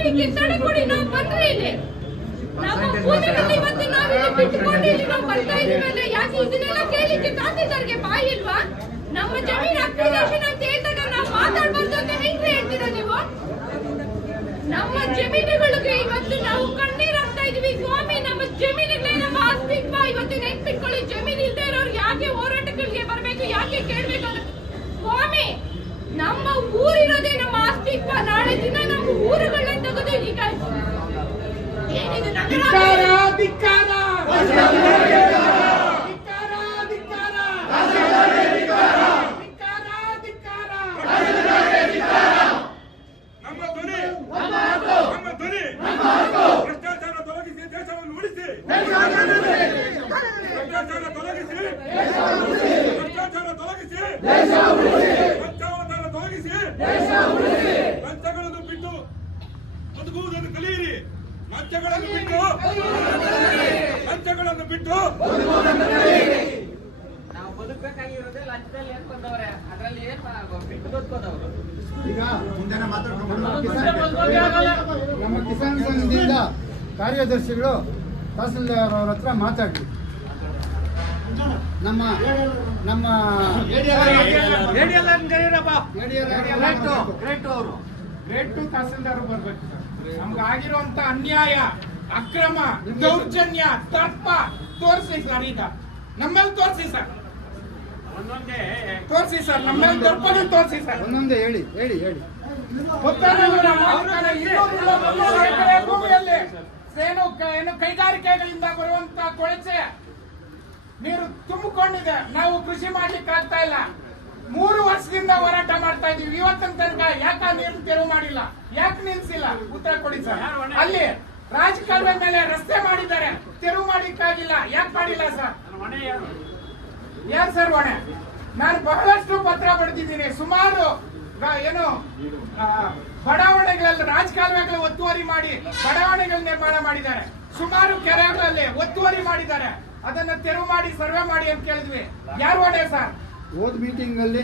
ಕೇಳಲಿಕ್ಕೆ ತಡೆ ಕೊಡಿ, ನಾವು ಬಂದ್ರೆ ಇಲ್ಲಿ ನಮ್ಮ ಭೂಮಿನಲ್ಲಿ ಇವತ್ತು ನಾವಿಲ್ಲಿ ಬಿಟ್ಟುಕೊಂಡು ಇಲ್ಲಿ ನಾವು ಬರ್ತಾ ಇದೀವಲ್ಲ, ಯಾಕೆ ಇದನ್ನೆಲ್ಲ ಕೇಳಲಿಕ್ಕೆ ತಹಸೀಲ್ದಾರ್ಗೆ ಬಾಯಿ ಇಲ್ವಾ? ನಮ್ಮ ಜಮೀನು ಅಕ್ವಿಜಿಷನ್ ಅಂತ ಹೇಳಿದಾಗ ನಾವು ಮಾತಾಡ್ಬಾರ್ದು ಅಂತ ಹೆಂಗ್ರಿ ಹೇಳ್ತೀರಾ ನೀವು? ನಮ್ಮ ಜಮೀನುಗಳಿಗೆ ಇವತ್ತು ನಾವು ಕಣ್ಣೀರ್ ಹಾಕ್ತಾ ಇದೀವಿ ಸ್ವಾಮಿ. ನಮ್ಮ ಜಮೀನುಗಳೇ ನಮ್ಮ ಅಸ್ತಿತ್ವ. ಇವತ್ತು ನೆನ್ಪಿಟ್ಕೊಳ್ಳಿ, ಜಮೀನು ಇಲ್ಲದೆ ಇರೋರು ಯಾಕೆ ಹೋರಾಟಗಳಿಗೆ ಬರಬೇಕು, ಯಾಕೆ ಕೇಳಬೇಕು ಅಂತ ಸ್ವಾಮಿ. ನಮ್ಮ ಊರಿರೋದೇ ನಮ್ಮ ಅಸ್ತಿತ್ವ. ನಾಳೆ ದಿನ ನಮ್ಮ ಊರುಗಳನ್ನ ತೆಗೆದು ಈಗ ಏನಿದು ನಗರ ನಮ್ಮ ಧ್ವನಿ ಭ್ರಷ್ಟಾಚಾರ ತೊಲಗಿಸಿ ದೇಶವನ್ನು ಉಳಿಸಿ, ಭ್ರಷ್ಟಾಚಾರ ತೊಲಗಿಸಿ, ಪಂಚಾವತಾರ ತೊಲಗಿಸಿ, ಲಂಚಗಳನ್ನು ಬಿಟ್ಟು ಬದುಕುವುದನ್ನು ಕಲಿಯಿರಿ. ಲಂಚಗಳನ್ನು ಬಿಟ್ಟು ನಾವು ಬದುಕಬೇಕಾಗಿರೋದೇ ಲಂಚದಲ್ಲಿ ಏನ್ ಬಂದವ್ರೆ, ಅದ್ರಲ್ಲಿ ಏನ್ ಬಿಟ್ಟು ಬದುಕೋದವ್ರು. ಈಗ ನಮ್ಮ ಕಿಸಾನ್ ಸಂಘದಿಂದ ಕಾರ್ಯದರ್ಶಿಗಳು ತಹಸೀಲ್ದಾರ್ ಅವ್ರ ಹತ್ರ ಮಾತಾಡಿ ನಮ್ಮ ಗ್ರೇಟ್ ಟು ತಹಸೀಲ್ದಾರ್ ಬರ್ಬೇಕು. ನಮ್ಗೆ ಆಗಿರುವಂತ ಅನ್ಯಾಯ, ಅಕ್ರಮ, ದೌರ್ಜನ್ಯ, ತರ್ಪ ತೋರಿಸಿ ಸರ್. ಈಗ ನಮ್ಮಲ್ಲಿ ತೋರಿಸಿ ಸರ್, ನಮ್ಮಲ್ಲಿ ದರ್ಪಗಳು ತೋರಿಸಿ ಸರ್. ಒಂದೊಂದೇ ಹೇಳಿ. ಭೂಮಿಯಲ್ಲಿ ಏನು ಕೈಗಾರಿಕೆಗಳಿಂದ ಬರುವಂತ ಕೊಳಚೆ ನೀರು ತುಂಬಿಕೊಂಡಿದೆ. ನಾವು ಕೃಷಿ ಮಾಡ್ಲಿಕ್ಕೆ ಆಗ್ತಾ ಇಲ್ಲ. 3 ವರ್ಷದಿಂದ ಹೋರಾಟ ಮಾಡ್ತಾ ಇದೀವಿ. ಇವತ್ತಿನ ತನಕ ಯಾಕೆ ನೀರು ತೆರವು ಮಾಡಿಲ್ಲ, ಯಾಕೆ ನಿಲ್ಸಿಲ್ಲ? ಉತ್ತರ ಕೊಡಿ ಸರ್. ಅಲ್ಲಿ ರಾಜಕಾಲುವೆ ಮೇಲೆ ರಸ್ತೆ ಮಾಡಿದ್ದಾರೆ, ತೆರವು ಮಾಡ್ಲಿಕ್ಕಾಗಿಲ್ಲ. ಯಾಕೆ ಮಾಡಿಲ್ಲ ಸರ್? ಯಾರು ಸರ್ ಹೊಣೆ? ನಾನು ಬಹಳಷ್ಟು ಪತ್ರ ಬರೆದಿದ್ದೀನಿ. ಸುಮಾರು ಬಡಾವಣೆಗಳಲ್ಲಿ ರಾಜಕಾಲುವೆಗಳು ಒತ್ತುವರಿ ಮಾಡಿ ಬಡಾವಣೆಗಳ ನಿರ್ಮಾಣ ಮಾಡಿದ್ದಾರೆ. ಸುಮಾರು ಕೆರೆಗಳಲ್ಲಿ ಒತ್ತುವರಿ ಮಾಡಿದ್ದಾರೆ. ಅದನ್ನ ತೆರವು ಮಾಡಿ ಸರ್ವೆ ಮಾಡಿ ಅಂತ ಕೇಳಿದ್ವಿ. ಯಾರು ಹೊಣೆ ಸರ್? ಹೋದ್ ಮೀಟಿಂಗ್ ಅಲ್ಲಿ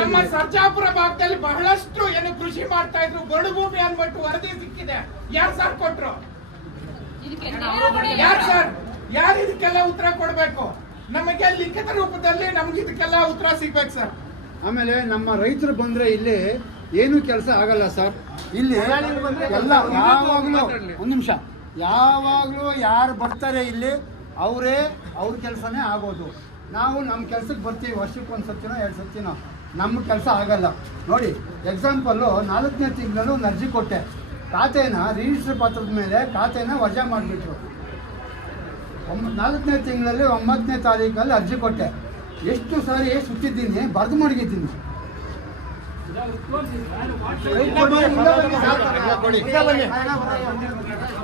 ನಮ್ಮ ಸರ್ಜಾಪುರ ಭಾಗದಲ್ಲಿ ಬಹಳಷ್ಟು ಕೃಷಿ ಮಾಡ್ತಾ ಇದ್ರು. ಬರಡು ಭೂಮಿ ಅನ್ಬಿಟ್ಟು ವರದಿ ಸಿಕ್ಕಿದೆ. ಯಾರು ಸರ್ ಕೊಟ್ರು? ಯಾರು ಸರ್? ಯಾರು ಇದಕ್ಕೆಲ್ಲ ಉತ್ತರ ಕೊಡ್ಬೇಕು? ನಮಗೆ ಲಿಖಿತ ರೂಪದಲ್ಲಿ ನಮ್ಗೆ ಇದಕ್ಕೆಲ್ಲ ಉತ್ತರ ಸಿಗ್ಬೇಕು ಸರ್. ಆಮೇಲೆ ನಮ್ಮ ರೈತರು ಬಂದ್ರೆ ಇಲ್ಲಿ ಏನು ಕೆಲಸ ಆಗಲ್ಲ ಸರ್. ಇಲ್ಲಿ ಎಲ್ಲ ಯಾವಾಗ್ಲೂ ಒಂದ್ ನಿಮಿಷ, ಯಾವಾಗ್ಲೂ ಯಾರು ಬರ್ತಾರೆ ಇಲ್ಲಿ ಅವ್ರ ಕೆಲಸನೇ ಆಗೋದು. ನಾವು ನಮ್ಮ ಕೆಲ್ಸಕ್ಕೆ ಬರ್ತೀವಿ, ವರ್ಷಕ್ಕೆ 1 ಸತಿನೋ 2 ಸತಿನೋ. ನಮ್ಮ ಕೆಲಸ ಆಗಲ್ಲ. ನೋಡಿ, ಎಕ್ಸಾಂಪಲ್ಲು 4ನೇ ತಿಂಗಳು ಒಂದು ಅರ್ಜಿ ಕೊಟ್ಟೆ. ಖಾತೆನ ರಿಜಿಸ್ಟರ್ ಪತ್ರದ ಮೇಲೆ ಖಾತೆನ ವಜಾ ಮಾಡಿಬಿಟ್ರು. 4ನೇ ತಿಂಗಳಲ್ಲಿ 9ನೇ ತಾರೀಕಲ್ಲಿ ಅರ್ಜಿ ಕೊಟ್ಟೆ. ಎಷ್ಟು ಸಾರಿ ಸುತ್ತಿದ್ದೀನಿ, ಬರೆದು ಮಡಗಿದ್ದೀನಿ.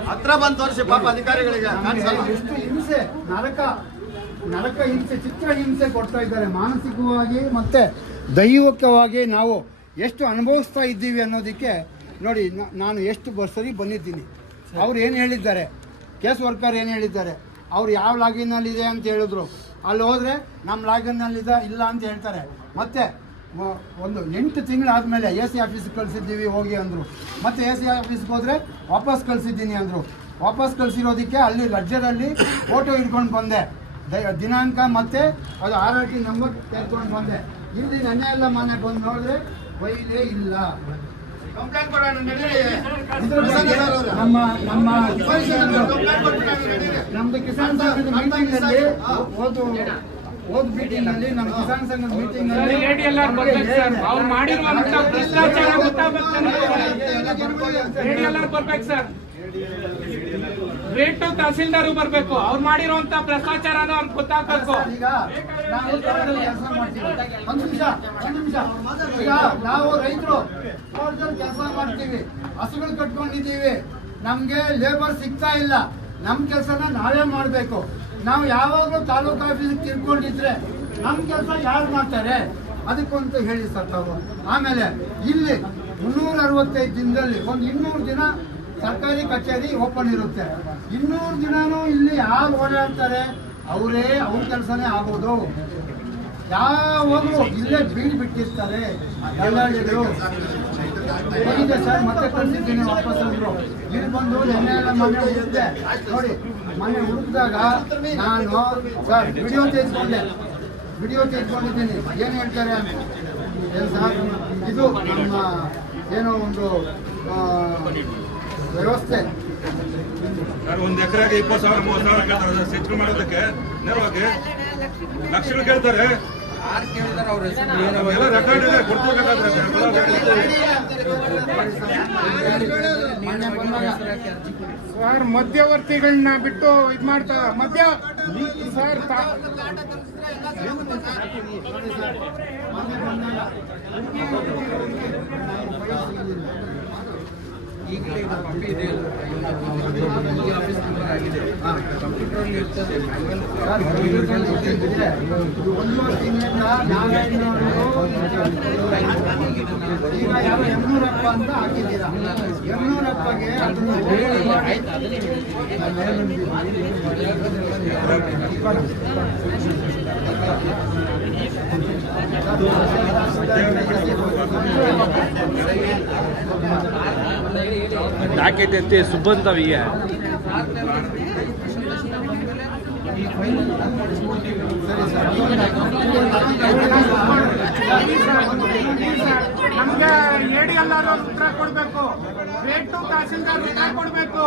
ಹತ್ರ ಬಂದು ತೋರಿಸಿ ಪಾಪ ಅಧಿಕಾರಿಗಳಿಗೆ. ಎಷ್ಟು ಹಿಂಸೆ, ನರಕ ಹಿಂಸೆ, ಚಿತ್ರ ಹಿಂಸೆ ಕೊಡ್ತಾ ಇದ್ದಾರೆ. ಮಾನಸಿಕವಾಗಿ ಮತ್ತೆ ದೈಹಿಕವಾಗಿ ನಾವು ಎಷ್ಟು ಅನುಭವಿಸ್ತಾ ಇದ್ದೀವಿ ಅನ್ನೋದಕ್ಕೆ ನೋಡಿ. ನಾನು ಎಷ್ಟು ಸರಿ ಬಂದಿದ್ದೀನಿ. ಅವ್ರು ಏನು ಹೇಳಿದ್ದಾರೆ, ಕೇಸ್ ವರ್ಕರ್ ಏನು ಹೇಳಿದ್ದಾರೆ, ಅವ್ರು ಯಾವ ಲಾಗಿನ್ನಲ್ಲಿದೆ ಅಂತ ಹೇಳಿದ್ರು. ಅಲ್ಲಿ ಹೋದರೆ ನಮ್ಮ ಲಾಗಿನ್ನಲ್ಲಿದೆ ಇಲ್ಲ ಅಂತ ಹೇಳ್ತಾರೆ. ಮತ್ತೆ ಒಂದು 8 ತಿಂಗಳಾದಮೇಲೆ ಎ ಸಿ ಆಫೀಸ್ಗೆ ಕಳಿಸಿದ್ದೀವಿ ಹೋಗಿ ಅಂದರು. ಮತ್ತೆ ಎ ಸಿ ಆಫೀಸ್ಗೆ ಹೋದರೆ ವಾಪಸ್ ಕಳಿಸಿದ್ದೀನಿ ಅಂದರು. ವಾಪಸ್ ಕಳಿಸಿರೋದಕ್ಕೆ ಅಲ್ಲಿ ಲಡ್ಜರಲ್ಲಿ ಫೋಟೋ ಹಿಡ್ಕೊಂಡು ಬಂದೆ, ದಿನಾಂಕ ಮತ್ತೆ ಅದು RRT ನಂಬರ್ ತೆಗೆದುಕೊಂಡು ಬಂದೆ. ಇಲ್ಲಿ ನೆನ್ನೆ ಎಲ್ಲ ಮನೆ ಬಂದು ನೋಡಿದ್ರೆ ಬೈಲೇ ಇಲ್ಲ. ಕಂಪ್ಲೇಂಟ್ ಕೊಡೋಣ ನಮ್ದು ಕಿಸಾನ್ ಸಂಘದ ಮೀಟಿಂಗ್ ಅಲ್ಲಿ ಹೋದ್ ಮೀಟಿಂಗ್ ಅಲ್ಲಿ ನಮ್ಮ ಕಿಸಾನ್ ಸಂಘದ ಮೀಟಿಂಗ್ ಅಲ್ಲಿ ಅವ್ರು ಮಾಡಿರುವಂತ ಭ್ರಷ್ಟಾಚಾರ ಬರ್ಬೇಕು ಸರ್. ರೇಟ್ ತಹಸೀಲ್ದಾರ್ ಬರ್ಬೇಕು. ಅವ್ರು ಮಾಡಿರುವಂತ ಭ್ರಷ್ಟಾಚಾರ ಅವ್ರಿಗೆ ಗೊತ್ತಾಗ್ಬೇಕು. ಈಗ ನಾವು ಕೆಲಸ ಮಾಡ್ತೀವಿ. ಒಂದ್ ನಿಮಿಷ ಈಗ ನಾವು ರೈತರು ಕೆಲಸ ಮಾಡ್ತೀವಿ, ಹಸುಗಳು ಕಟ್ಕೊಂಡಿದ್ದೀವಿ, ನಮ್ಗೆ ಲೇಬರ್ ಸಿಗ್ತಾ ಇಲ್ಲ. ನಮ್ ಕೆಲಸನ ನಾವೇ ಮಾಡ್ಬೇಕು. ನಾವು ಯಾವಾಗಲೂ ತಾಲೂಕು ಆಫೀಸಿಗೆ ತಿರ್ಕೊಂಡಿದ್ರೆ ನಮ್ಮ ಕೆಲಸ ಯಾರು ಮಾಡ್ತಾರೆ? ಅದಕ್ಕಂತ ಹೇಳಿ ಸರ್ ತಾವು. ಆಮೇಲೆ ಇಲ್ಲಿ 365 ದಿನದಲ್ಲಿ ಒಂದು 200 ದಿನ ಸರ್ಕಾರಿ ಕಚೇರಿ ಓಪನ್ ಇರುತ್ತೆ. 200 ದಿನನೂ ಇಲ್ಲಿ ಯಾರು ಓಡಾಡ್ತಾರೆ? ಅವ್ರ ಕೆಲಸನೇ ಆಗೋದು. ಯಾವಾಗಲೂ ಇಲ್ಲೇ ಬೀಡ್ ಬಿಟ್ಟಿರ್ತಾರೆ ದಲ್ಲಾಳಿಗಳು. ಹೋಗಿದೆ ಸರ್, ಮತ್ತೆ ಕಳಿಸಿದ್ದೀನಿ ವಾಪಸ್ ಅಂದ್ರು. ಇಲ್ಲಿ ಬಂದು ನೆನ್ನೆ ಎಲ್ಲ ಮನೆ ಹುಡುಕಿದೆ ನೋಡಿ. ಮನೆ ಹುಡುಕಿದಾಗ ನಾನು ಸರ್ ವಿಡಿಯೋ ತೆಗೆದುಕೊಂಡಿದ್ದೀನಿ. ಏನು ಹೇಳ್ತಾರೆ ಏನು ಸರ್, ಇದು ನಮ್ಮ ಏನೋ ಒಂದು ವ್ಯವಸ್ಥೆ. ಯಾರು ಒಂದು ಎಕರೆಗೆ 20,000 30,000 ಕೇಳ್ತಾರೆ ಸೆಟ್ಲ್ ಮಾಡೋದಕ್ಕೆ. ನೇರವಾಗಿ ಲಕ್ಷಗಳು ಕೇಳ್ತಾರೆ. ಎಲ್ಲ ರೆಕಾರ್ಡ್ ಇದೆ, ಕೊಡ್ಕೋಬೇಕಾದ್ರೆ ಸರ್ ಮಧ್ಯವರ್ತಿಗಳನ್ನ ಬಿಟ್ಟು ಇದ್ ಮಾಡ್ತಾ ಮಧ್ಯ ಸರ್ ಈಗಲೇ ಇದು ಕಾಪಿ ಇದೆ ಈ ಆಫೀಸ್ ನಂಬರ್ ಆಗಿದೆ ಕಂಪ್ಯೂಟರಲ್ಲಿ ಇರ್ತದೆ ಒಂದು ವರ್ಷದಿಂದ ಈಗ ಯಾವ ಯಮನೂರಪ್ಪ ಅಂತ ಹಾಕಿದ್ದೀರಾ. ಯಮನೂರಪ್ಪಗೆ ನಾಕೆತ್ತೆ ಸುಬ್ಬಂತವಿಗೆ ನಮ್ಗೆ ADLR ಉತ್ತರ ಕೊಡ್ಬೇಕು, ರೇಟ್ ಟು ತಹಸೀಲ್ದಾರ್ ಉತ್ತರ ಕೊಡ್ಬೇಕು.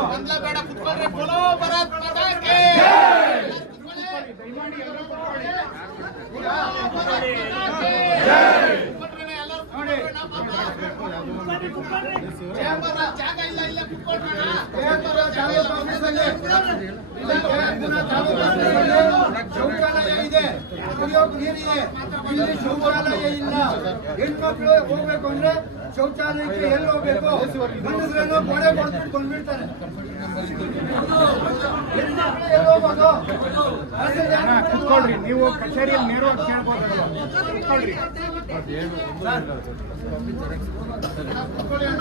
ಶೌಚಾಲಯ ಇದೆ, ಕುಡಿಯೋಕೆ ನೀರಿದೆ, ಇಲ್ಲಿ ಶೌಚಾಲಯ ಇಲ್ಲ. ಹೆಣ್ಮಕ್ಳು ಹೋಗ್ಬೇಕು ಅಂದ್ರೆ ಶೌಚಾಲಯಕ್ಕೆ ಎಲ್ಲಿ ಹೋಗ್ಬೇಕು? ಗಂಡಸರನ್ನು ಗೋಡೆ ಕೊಡ್ಬಿಟ್ಟು ಬಂದ್ಬಿಡ್ತಾರೆ. ಹೆಣ್ಮಕ್ಳು ಎಲ್ಲಿ ಹೋಗೋದು? ಕುತ್ಕೊಳ್ರಿ, ನೀವು ಕಚೇರಿಯಲ್ಲಿ ನೇರವಾಗಿ ಕೇಳ್ಬೋದಲ್ಲ. ಕುತ್ಕೊಳ್ರಿ.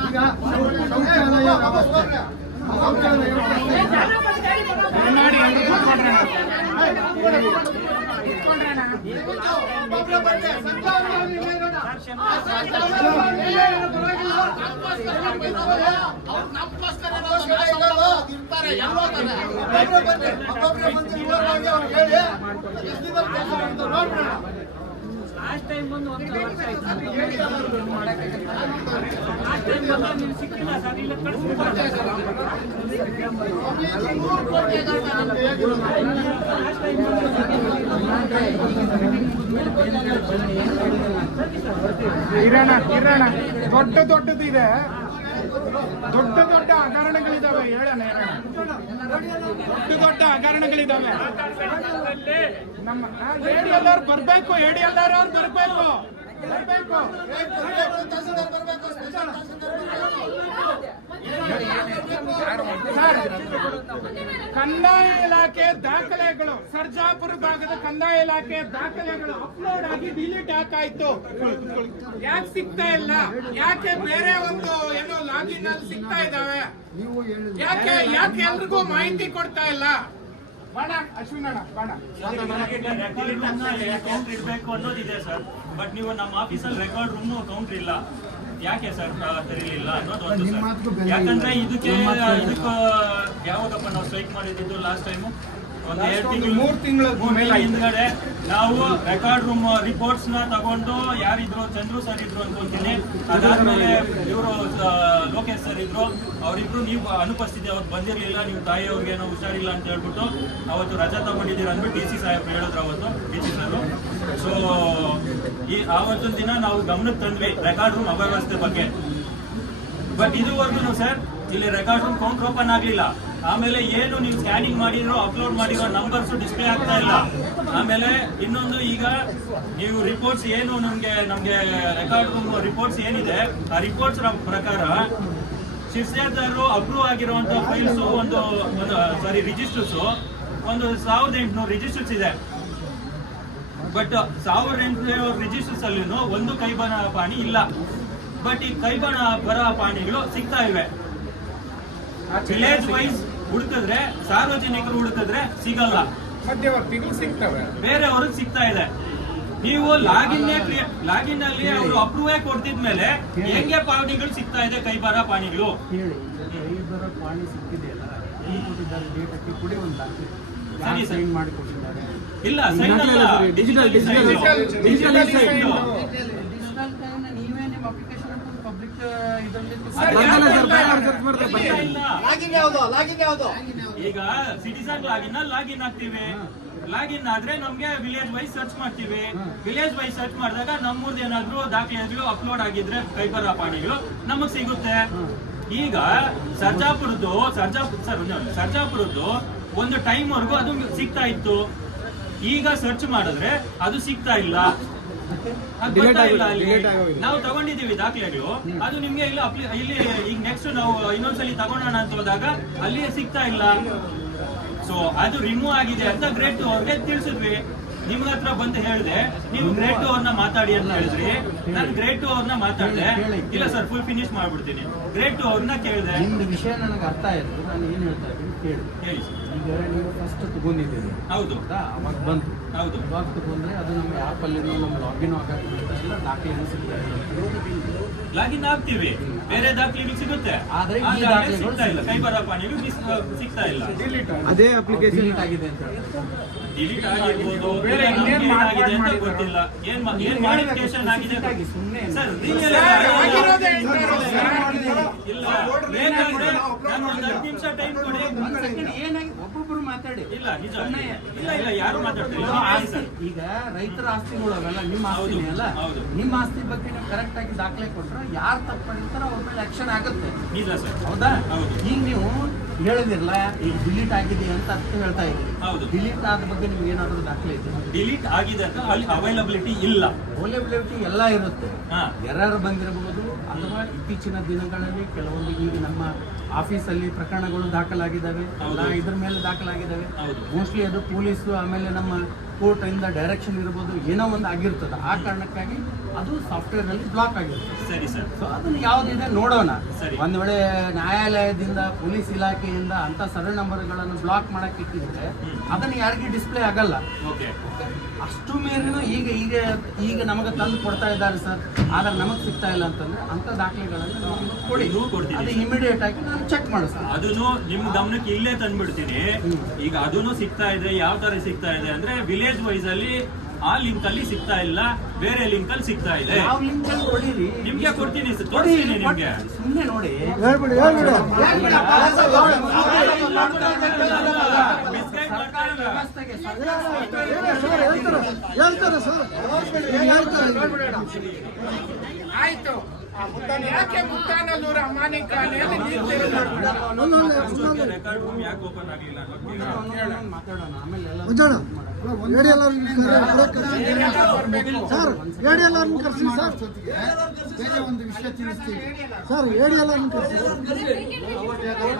ಈಗ ಶೌಚಾಲಯ ವ್ಯವಸ್ಥೆ ಮಾಡಿ ಲಾಸ್ಟ್ ಟೈಮ್ ಬಂದು 1 ವರ್ಷ ಆಯ್ತು. ಲಾಸ್ಟ್ ಟೈಮ್ ಬಂದು ನೀವು ಸಿಕ್ಕಿಲ್ಲ ಸರ್, ಇಲ್ಲ ಕಳಿಸ್ಬಿಡ್ತಾರೆ. ಇರೋಣ ದೊಡ್ಡದಿದೆ, ದೊಡ್ಡ ಹಗರಣಗಳಿದಾವೆ. ಹೇಳೋಣ ದೊಡ್ಡ ಹಗರಣಗಳಿದಾವೆ. ನಮ್ಮ ADLR ಬರ್ಬೇಕು, ADLR ಅವ್ರು ಬರ್ಬೇಕು. ಕಂದಾಯ ಇಲಾಖೆ ದಾಖಲೆಗಳು, ಸರ್ಜಾಪುರ ಭಾಗದ ಕಂದಾಯ ಇಲಾಖೆ ದಾಖಲೆಗಳು ಅಪ್ಲೋಡ್ ಆಗಿ ಡಿಲೀಟ್ ಯಾಕಾಯ್ತು? ಯಾಕೆ ಸಿಗ್ತಾ ಇಲ್ಲ? ಯಾಕೆ ಬೇರೆ ಒಂದು ಏನೋ ಲಾಗಿನ್ ಅಲ್ಲಿ ಸಿಗ್ತಾ ಇದಾವೆ? ಯಾಕೆ ಎಲ್ರಿಗೂ ಮಾಹಿತಿ ಕೊಡ್ತಾ ಇಲ್ಲ? ಬಾಣ ಅಶ್ವಿನಣ್ಣ ಬಾಣ ಕೌಂಟರ್ ಇರಬೇಕು ಅನ್ನೋದಿದೆ ಸರ್. ಬಟ್ ನೀವು ನಮ್ಮ ಆಫೀಸಲ್ಲಿ ರೆಕಾರ್ಡ್ ರೂಮ್ ಕೌಂಟರ್ ಇಲ್ಲ. ಯಾಕೆ ಸರ್ ತೆರೀಲಿಲ್ಲ ಅನ್ನೋದು ಒಂದು ಸರ್. ಯಾಕಂದ್ರೆ ಇದಕ್ಕೆ ಯಾವಾಗಪ್ಪ ನಾವು ಸ್ಟ್ರೈಕ್ ಮಾಡಿದ್ದು ಲಾಸ್ಟ್ ಟೈಮು ಒಂದು 2 ತಿಂಗಳು 3 ತಿಂಗಳ ಹಿಂದ್ಗಡೆ ನಾವು ರೆಕಾರ್ಡ್ ರೂಮ್ ರಿಪೋರ್ಟ್ಸ್ ನ ತಗೊಂಡು ಯಾರಿದ್ರು, ಚಂದ್ರು ಸರ್ ಇದ್ರು ಅನ್ಕೊಂತೀನಿ. ಅದಾದ್ಮೇಲೆ ಇವರು ಲೋಕೇಶ್ ಸರ್ ಇದ್ರು, ಅವರಿಬ್ರು ನೀವು ಅನುಪಸ್ಥಿತಿ, ಅವ್ರು ಬಂದಿರಲಿಲ್ಲ, ನೀವು ತಾಯಿಯವ್ರಿಗೆ ಏನೋ ಹುಷಾರಿಲ್ಲ ಅಂತ ಹೇಳ್ಬಿಟ್ಟು ಅವತ್ತು ರಜಾ ತಗೊಂಡಿದ್ದೀರ ಅಂದ್ಬಿಟ್ಟು DC ಸಾಹೇಬ್ರು ಹೇಳಿದ್ರು ಅವತ್ತು, DC ಸರ್. ಸೊ ಆವತ್ತಿನ ದಿನ ನಾವು ಗಮನಕ್ಕೆ ತಂದ್ವಿ ರೆಕಾರ್ಡ್ ರೂಮ್ ಅವ್ಯವಸ್ಥೆ ಬಗ್ಗೆ. ಬಟ್ ಇದುವರೆಗೂ ಸರ್ ಇಲ್ಲಿ ರೆಕಾರ್ಡ್ ರೂಮ್ ಕೌಂಟರ್ ಓಪನ್ ಆಗ್ಲಿಲ್ಲ. ಆಮೇಲೆ ಏನು ನೀವು ಸ್ಕ್ಯಾನಿಂಗ್ ಮಾಡಿರೋ ಅಪ್ಲೋಡ್ ಮಾಡಿರೋ ನಂಬರ್ಸ್ ಡಿಸ್ಪ್ಲೇ ಆಗ್ತಾ ಇಲ್ಲ. ಆಮೇಲೆ ಇನ್ನೊಂದು, ಈಗ ನೀವು ರಿಪೋರ್ಟ್ಸ್ ಏನು ನಮ್ಗೆ ರೆಕಾರ್ಡ್ ರೂಮ್ ರಿಪೋರ್ಟ್ಸ್ ಏನಿದೆ ಆ ರಿಪೋರ್ಟ್ಸ್ ಪ್ರಕಾರ ಶಿರ್ಷೇದಾರರು ಅಪ್ರೂವ್ ಆಗಿರುವಂತ ಫೈಲ್ಸ್ ರಿಜಿಸ್ಟರ್ಸ್ ಒಂದು 1800 ರಿಜಿಸ್ಟರ್ಸ್ ಇದೆ. ಬಟ್ 1800 ರಿಜಿಸ್ಟರ್ಸ್ ಅಲ್ಲಿ ಒಂದು ಕೈಬಣ ಪಾಣಿ ಇಲ್ಲ. ಬಟ್ ಈ ಕೈಬಣ ಬರ ಪಾಣಿಗಳು ಸಿಗ್ತಾ ಇವೆ. ವಿಲೇಜ್ ವೈಸ್ ಹುಡುಕಿದ್ರೆ, ಸಾರ್ವಜನಿಕರು ಹುಡುಕಿದ್ರೆ ಸಿಗಲ್ಲ, ಮಧ್ಯವರ್ತಿಗಳು ಸಿಗ್ತವೆ, ಬೇರೆಯವ್ರಿಗೆ ಸಿಗ್ತಾ ಇದೆ. ನೀವು ಲಾಗಿನ್ ಅಲ್ಲಿ ಅವರು ಅಪ್ರೂವ್ ಕೊಡ್ತಿದ್ಮೇಲೆ ಹೆಂಗೆ ಪಾವತಿಗಳು ಸಿಗ್ತಾ ಇದೆ ಕೈಬರ ಪಾಣಿಗಳು? ಹೇಳಿ, ಕೈಬರ ಪಾಣಿ ಸಿಕ್ಕಿದೆಯಲ್ಲ, ಎಲ್ಲಿ ಕೊಟ್ಟಿದ್ದಾರೆ ಡೇಟಕ್ಕೆ ಕೊಡಿ ಒಂದು ದಾಖಲೆ. ಸರಿ ಸರ್. ಸೈನ್ ಮಾಡಿ ಕೊಟ್ಟಿದ್ದಾರೆ. ಇಲ್ಲ ಸೈನ್ ಅಲ್ಲ, ಡಿಜಿಟಲ್ ಡಿಜಿಟಲ್ ಟೈಮ್ ನೀವೇ ನಿಮ್ಮ ಅಪ್ಲಿಕೇಶನ್ ಪಬ್ಲಿಕ್ ಇದರಲ್ಲಿ ಈಗ ಸಿಟಿಸನ್ ಲಾಗಿನ್ ಆಗ್ತೀವಿ. ಲಾಗಿನ್ ಆದ್ರೆ ನಮ್ಗೆ ವಿಲೇಜ್ ವೈಸ್ ಸರ್ಚ್ ಮಾಡ್ತೀವಿ. ವಿಲೇಜ್ ವೈಸ್ ಸರ್ಚ್ ಮಾಡಿದಾಗ ನಮ್ಮೂರ್ದು ಏನಾದ್ರು ದಾಖಲೆಗಳು ಅಪ್ಲೋಡ್ ಆಗಿದ್ರೆ ಕೈಬರ ಪಾಣಿಗಳು ನಮಗ್ ಸಿಗುತ್ತೆ. ಈಗ ಸರ್ಜಾಪುರದ್ದು ಒಂದು ಟೈಮ್ ವರ್ಗು ಅದು ಸಿಗ್ತಾ ಇತ್ತು. ಈಗ ಸರ್ಚ್ ಮಾಡಿದ್ರೆ ಅದು ಸಿಗ್ತಾ ಇಲ್ಲ. ನಾವು ತಗೊಂಡಿದೀವಿ ದಾಖಲೆಗಳು, ಅದು ನಿಮ್ಗೆ ಇಲ್ಲಿ ಈಗ ನೆಕ್ಸ್ಟ್ ನಾವು ಇನ್ನೊಂದ್ಸಲಿ ತಗೊಳೋಣ ಅಂತ ಹೋದಾಗ ಅಲ್ಲಿ ಸಿಗ್ತಾ ಇಲ್ಲ. ಸೊ ಅದು ರಿಮೂವ್ ಆಗಿದೆ ಅಂತ ಗ್ರೇಡ್ 2 ಅವ್ರಿಗೆ ತಿಳಿಸಿದ್ವಿ. ನಿಮ್ಗ ಹತ್ರ ಬಂದು ಹೇಳಿದೆ, ನೀವು ಗ್ರೇಡ್ 2 ಅವ್ರನ್ನ ಮಾತಾಡಿ ಅಂತ ಹೇಳಿದ್ರಿ. ನಾನು ಗ್ರೇಡ್ 2 ಅವ್ರನ್ನ ಮಾತಾಡಿದೆ. ಇಲ್ಲ ಸರ್, ಫುಲ್ ಫಿನಿಶ್ ಮಾಡ್ಬಿಡ್ತೀನಿ. ಗ್ರೇಡ್ 2 ಅವ್ರನ್ನ ಕೇಳಿದೆ. ನಿಮ್ದು ವಿಷಯ ನನಗೆ ಅರ್ಥ ಆಯ್ತು. ನಾನು ಏನ್ ಹೇಳ್ತಾ ಇದ್ದೀನಿ ಕೇಳಿ. ಹೇಳಿ ಸರ್. ಈಗ ನೀವು ಫಸ್ಟ್ ತಗೊಂಡಿದ್ದೀರಿ, ಹೌದು ಅವಾಗ ಬಂತು. ಹೌದು. ಇವಾಗ ತಗೊಂಡ್ರೆ ಅದು ನಮ್ಮ ಆ್ಯಪ್ ಅಲ್ಲಿ ನಮ್ಮ ಲಾಗಿನ್ ಆಗಕ್ಕೆ ದಾಖಲೆ ಸಿಗ್ತಾ ಇಲ್ಲ. ಲಾಗಿನ್ ಆಗ್ತೀವಿ, ಬೇರೆ ದಾಖಲೆ ಸಿಗುತ್ತೆ, ಆದ್ರೆ ಈ ಆದ್ರೆ ದಾಖಲೆಗಳು ಸಿಗ್ತಾ ಇಲ್ಲ. ಕೈಬರ ಪಾಣಿಗಳು ಸಿಗ್ತಾ ಇಲ್ಲ. ಅದೇ ಅಪ್ಲಿಕೇಶನ್ ಆಗಿದೆ ಅಂತ ಡಿಲೀಟ್ ಆಗಿರ್ಬೋದು, ಬೇರೆ ಇನ್ನೇನ್ ಆಗಿದೆ ಅಂತ ಗೊತ್ತಿಲ್ಲ. ಏನ್ ಮಾಡಿಫಿಕೇಶನ್ ಆಗಿದೆ ಸರ್? ಆಗಿರೋದೇ ಇಲ್ಲ, ಬೇಕಾದ್ರೆ ನಾನು ಒಂದು 10 ನಿಮಿಷ ಟೈಮ್ ಕೊಡಿ. ಏನಾಗಿ ಒಬ್ಬೊಬ್ರು ಮಾತಾಡಿ. ಇಲ್ಲ ನಿಜ, ಇಲ್ಲ ಯಾರು ಮಾತಾಡ್ತಿಲ್ಲ. ಈಗ ರೈತರ ಆಸ್ತಿಗಳು ಅವೆಲ್ಲ ನಿಮ್ಮ ಆಸ್ತಿ ಅಲ್ಲ. ಹೌದು. ನಿಮ್ಮ ಆಸ್ತಿ ಬಗ್ಗೆ ನೀವು ಕರೆಕ್ಟ್ ಆಗಿ ದಾಖಲೆ ಕೊಟ್ರೆ ಯಾರು ತಪ್ಪು ಮಾಡಿರ್ತಾರೋ ಅವ್ರ ಮೇಲೆ ಆಕ್ಷನ್ ಆಗುತ್ತೆ. ನಿಜ ಸರ್. ಹೌದಾ? ಹೌದು. ಈಗ ನೀವು ಹೇಳಿದಿರಲ್ಲ, ಈಗ ಡಿಲೀಟ್ ಆಗಿದೆ ಅಂತ ಅರ್ಥ ಹೇಳ್ತಾ ಇದ್ದೀರಿ. ಹೌದು. ಡಿಲೀಟ್ ಆದ ಬಗ್ಗೆ ನಿಮ್ಗೆ ಏನಾದ್ರು ದಾಖಲೆ ಇದೆ? ಡಿಲೀಟ್ ಆಗಿದೆ ಅಂತ ಅಲ್ಲಿ ಅವೈಲಬಿಲಿಟಿ ಇಲ್ಲ. ಅವೈಲಬಿಲಿಟಿ ಎಲ್ಲ ಇರುತ್ತೆ. ಹಾ. ಎರರ್ ಬಂದಿರಬಹುದು, ಅಥವಾ ಇತ್ತೀಚಿನ ದಿನಗಳಲ್ಲಿ ಕೆಲವೊಂದು ಈಗ ನಮ್ಮ ಆಫೀಸಲ್ಲಿ ಪ್ರಕರಣಗಳು ದಾಖಲಾಗಿದ್ದಾವೆ, ಹೌದು. ಇದ್ರ ಮೇಲೆ ದಾಖಲಾಗಿದ್ದಾವೆ. ಹೌದು. ಮೋಸ್ಟ್ಲಿ ಅದು ಪೊಲೀಸು ಆಮೇಲೆ ನಮ್ಮ ಕೋರ್ಟ್ ಇಂದ ಡೈರೆಕ್ಷನ್ ಇರ್ಬೋದು, ಏನೋ ಒಂದು ಆಗಿರ್ತದೆ. ಆ ಕಾರಣಕ್ಕಾಗಿ ಅದು ಸಾಫ್ಟ್ವೇರ್ ನಲ್ಲಿ ಬ್ಲಾಕ್ ಆಗಿರುತ್ತೆ. ಸರಿ ಸರ್. ಸೊ ಅದನ್ನ ಯಾವ್ದಿದೆ ನೋಡೋಣ. ಸರಿ. ಒಂದ್ ವೇಳೆ ನ್ಯಾಯಾಲಯದಿಂದ ಪೊಲೀಸ್ ಇಲಾಖೆಯಿಂದ ಅಂತ ಸರ್ವೆ ನಂಬರ್ಗಳನ್ನು ಬ್ಲಾಕ್ ಮಾಡಕ್ಕೆ ಇಟ್ಟಿದ್ರೆ ಅದನ್ನ ಯಾರಿಗೆ ಡಿಸ್ಪ್ಲೇ ಆಗಲ್ಲ. ಓಕೆ. ಅಷ್ಟು ಮೇರಿನೂ ಈಗ ನಮಗೆ ತಂದು ಕೊಡ್ತಾ ಇದ್ದಾರೆ ಸರ್, ಆದ್ರೆ ನಮಗ್ ಸಿಗ್ತಾ ಇಲ್ಲ ಅಂತಂದ್ರೆ ಅಂತ ದಾಖಲೆಗಳನ್ನು ನಾವು ಕೊಡಿ. ಇದು ಕೊಡ್ತೀನಿ. ಅದು ಇಮಿಡಿಯೇಟ್ ಆಗಿ ನಾನು ಚೆಕ್ ಮಾಡಿಸ್ತೀನಿ. ಅದನ್ನು ನಿಮ್ ಗಮನಕ್ಕೆ ಇಲ್ಲೇ ತಂದ್ಬಿಡ್ತೀನಿ. ಈಗ ಅದನ್ನು ಸಿಗ್ತಾ ಇದೆ. ಯಾವ ತರ ಸಿಗ್ತಾ ಇದೆ ಅಂದ್ರೆ ವಿಲೇಜ್ ವೈಸ್ ಅಲ್ಲಿ ಆ ಲಿಂಕ್ ಅಲ್ಲಿ ಸಿಗ್ತಾ ಇಲ್ಲ, ಬೇರೆ ಲಿಂಕ್ ಅಲ್ಲಿ ಸಿಗ್ತಾ ಇದೆ. ಯಾವ ಲಿಂಕ್ ಅಲ್ಲಿ ಕೊಡಿರಿ, ನಿಮ್ಗೆ ಕೊಡ್ತೀನಿ ಸರ್, ತೋರಿಸ್ತೀನಿ ನಿಮ್ಗೆ. ಸುಮ್ಮನೆ ನೋಡಿ. ಮಿಸ್ಗೈಡ್ ಮಾಡ್ತಾ ಇಲ್ಲ. ಆಯ್ತು. ಯಾಕೆ ಮುತ್ತಾನಲ್ಲೂರು ಅಮಾನಿಕಾನೆಯಲ್ಲಿ ನೀರು ರೆಕಾರ್ಡ್ ರೂಮ್ ಯಾಕೆ ಓಪನ್ ಆಗ್ಲಿಲ್ಲ ಮಾತಾಡೋಣ ಆಮೇಲೆ ಎಲ್ಲ ಸರ್ ಬೇರೆ ಒಂದು ವಿಷಯ ತಿಳಿಸ್ತೀವಿ ಸರ್.